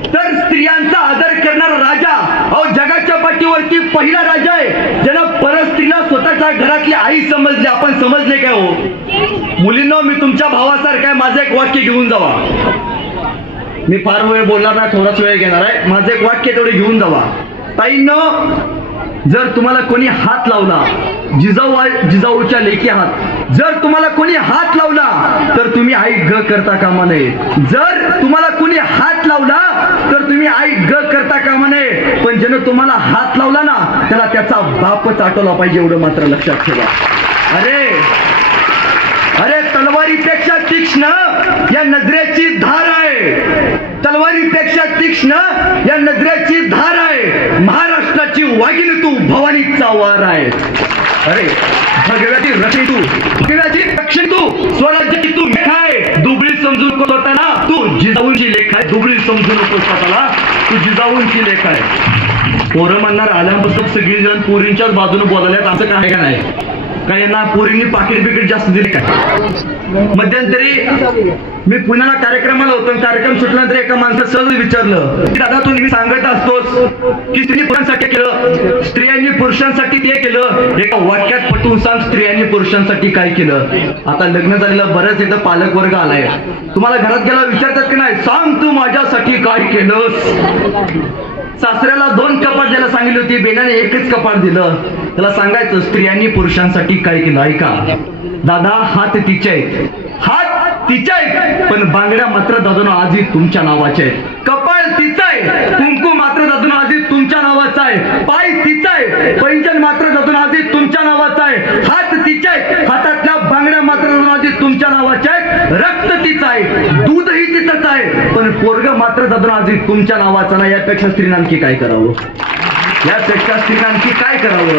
तर स्त्रियांचा आदर करणारा राजा. अहो, जगाच्या पाठीवरती पहिला राजा आहे ज्यानं परस्त्रीला स्वतःच्या घरातली आई समजली. आपण समजले काय हो? मुलींनो, मी तुमच्या भावासारखं आहे, माझं एक वाक्य घेऊन जावा. मी फार वेळ बोलणार नाही, थोडाच वेळ घेणार आहे. माझं एक वाक्य तेवढे घेऊन जावा. ताईंनो, जर तुम्हाला कोणी हात लावला, जिजाऊच्या लेकी हात, जर तुम्हाला कोणी हात लावला तर तुम्ही आई ग करता कामा नये. जर तुम्हाला कोणी हात लावला तर तुम्ही आई ग करता कामा नये. पण ज्यानं तुम्हाला हात लावला ना, त्याला त्याचा बापच आठवला पाहिजे, एवढं मात्र लक्षात ठेवा. अरे तलवारीपेक्षा तीक्ष्ण या नजरेची धार आहे. तलवारीपेक्षा तीक्ष्ण या नजरेची धार आहे. महाराष्ट्राची वाघिणी तू, भवानीचा वार आहे. अरे भगव्याची रक्षी तू, भगव्याची रक्षी तू, स्वराज्याची तू मेघ आहे. दुबळी समजू नको स्वतःला, तू जिजाऊंची लेख आहे. दुबळी समजू नको स्वतःला, तू जिजाऊंची लेख आहे. पोरं म्हणणार आल्यापासून सगळी जण पोरींच्याच बाजूने बोलायला, असं काय का नाही? काय यांना पोरींनी पाकिट बिकीट जास्त दिली काय? मध्यंतरी मी पुण्याला कार्यक्रमाला होतो, कार्यक्रम सुटल्यानंतर एका माणसाला सहज विचारलं, दादा तू नेहमी सांगत असतोस की स्त्रियांनी पुरुषांसाठी केलं, स्त्रियांनी पुरुषांसाठी ते केलं, एका वाक्यात पटवून सांग स्त्रियांनी पुरुषांसाठी काय केलं. आता लग्न झालेलं बरंच एकदा पालक वर्ग आलाय, तुम्हाला घरात गेला विचारतात की नाही, सांग तू माझ्यासाठी काय केलंस. सासऱ्याला 2 कपाट द्यायला सांगितली होती, बेनाने 1च कपाट दिलं. त्याला सांगायचं स्त्रियांनी पुरुषांसाठी काय केलं. ऐका दादा, हात तिचे आहेत, हात तिचे आहेत, पण बांगड्या मात्र दादून आधी तुमच्या नावाचे आहेत. कपाळ तिचं आहे, कुंकू मात्र दादून आधी तुमच्या नावाचा आहे. पाय तिचा आहे, पैंजण मात्र दादून आधी तुमच्या नावाचा आहे. हात तिचे आहेत, हातातल्या बांगड्या मात्र दादून आधी तुमच्या नावाच्या आहेत. रक्त तिचं आहे, दूधही तिचंच आहे, पण पोरग मात्र दादून आधी तुमच्या नावाचा नाही. यापेक्षा स्त्रीनं आणखी काय करावं? यापेक्षा स्त्रीनं आणखी काय करावं?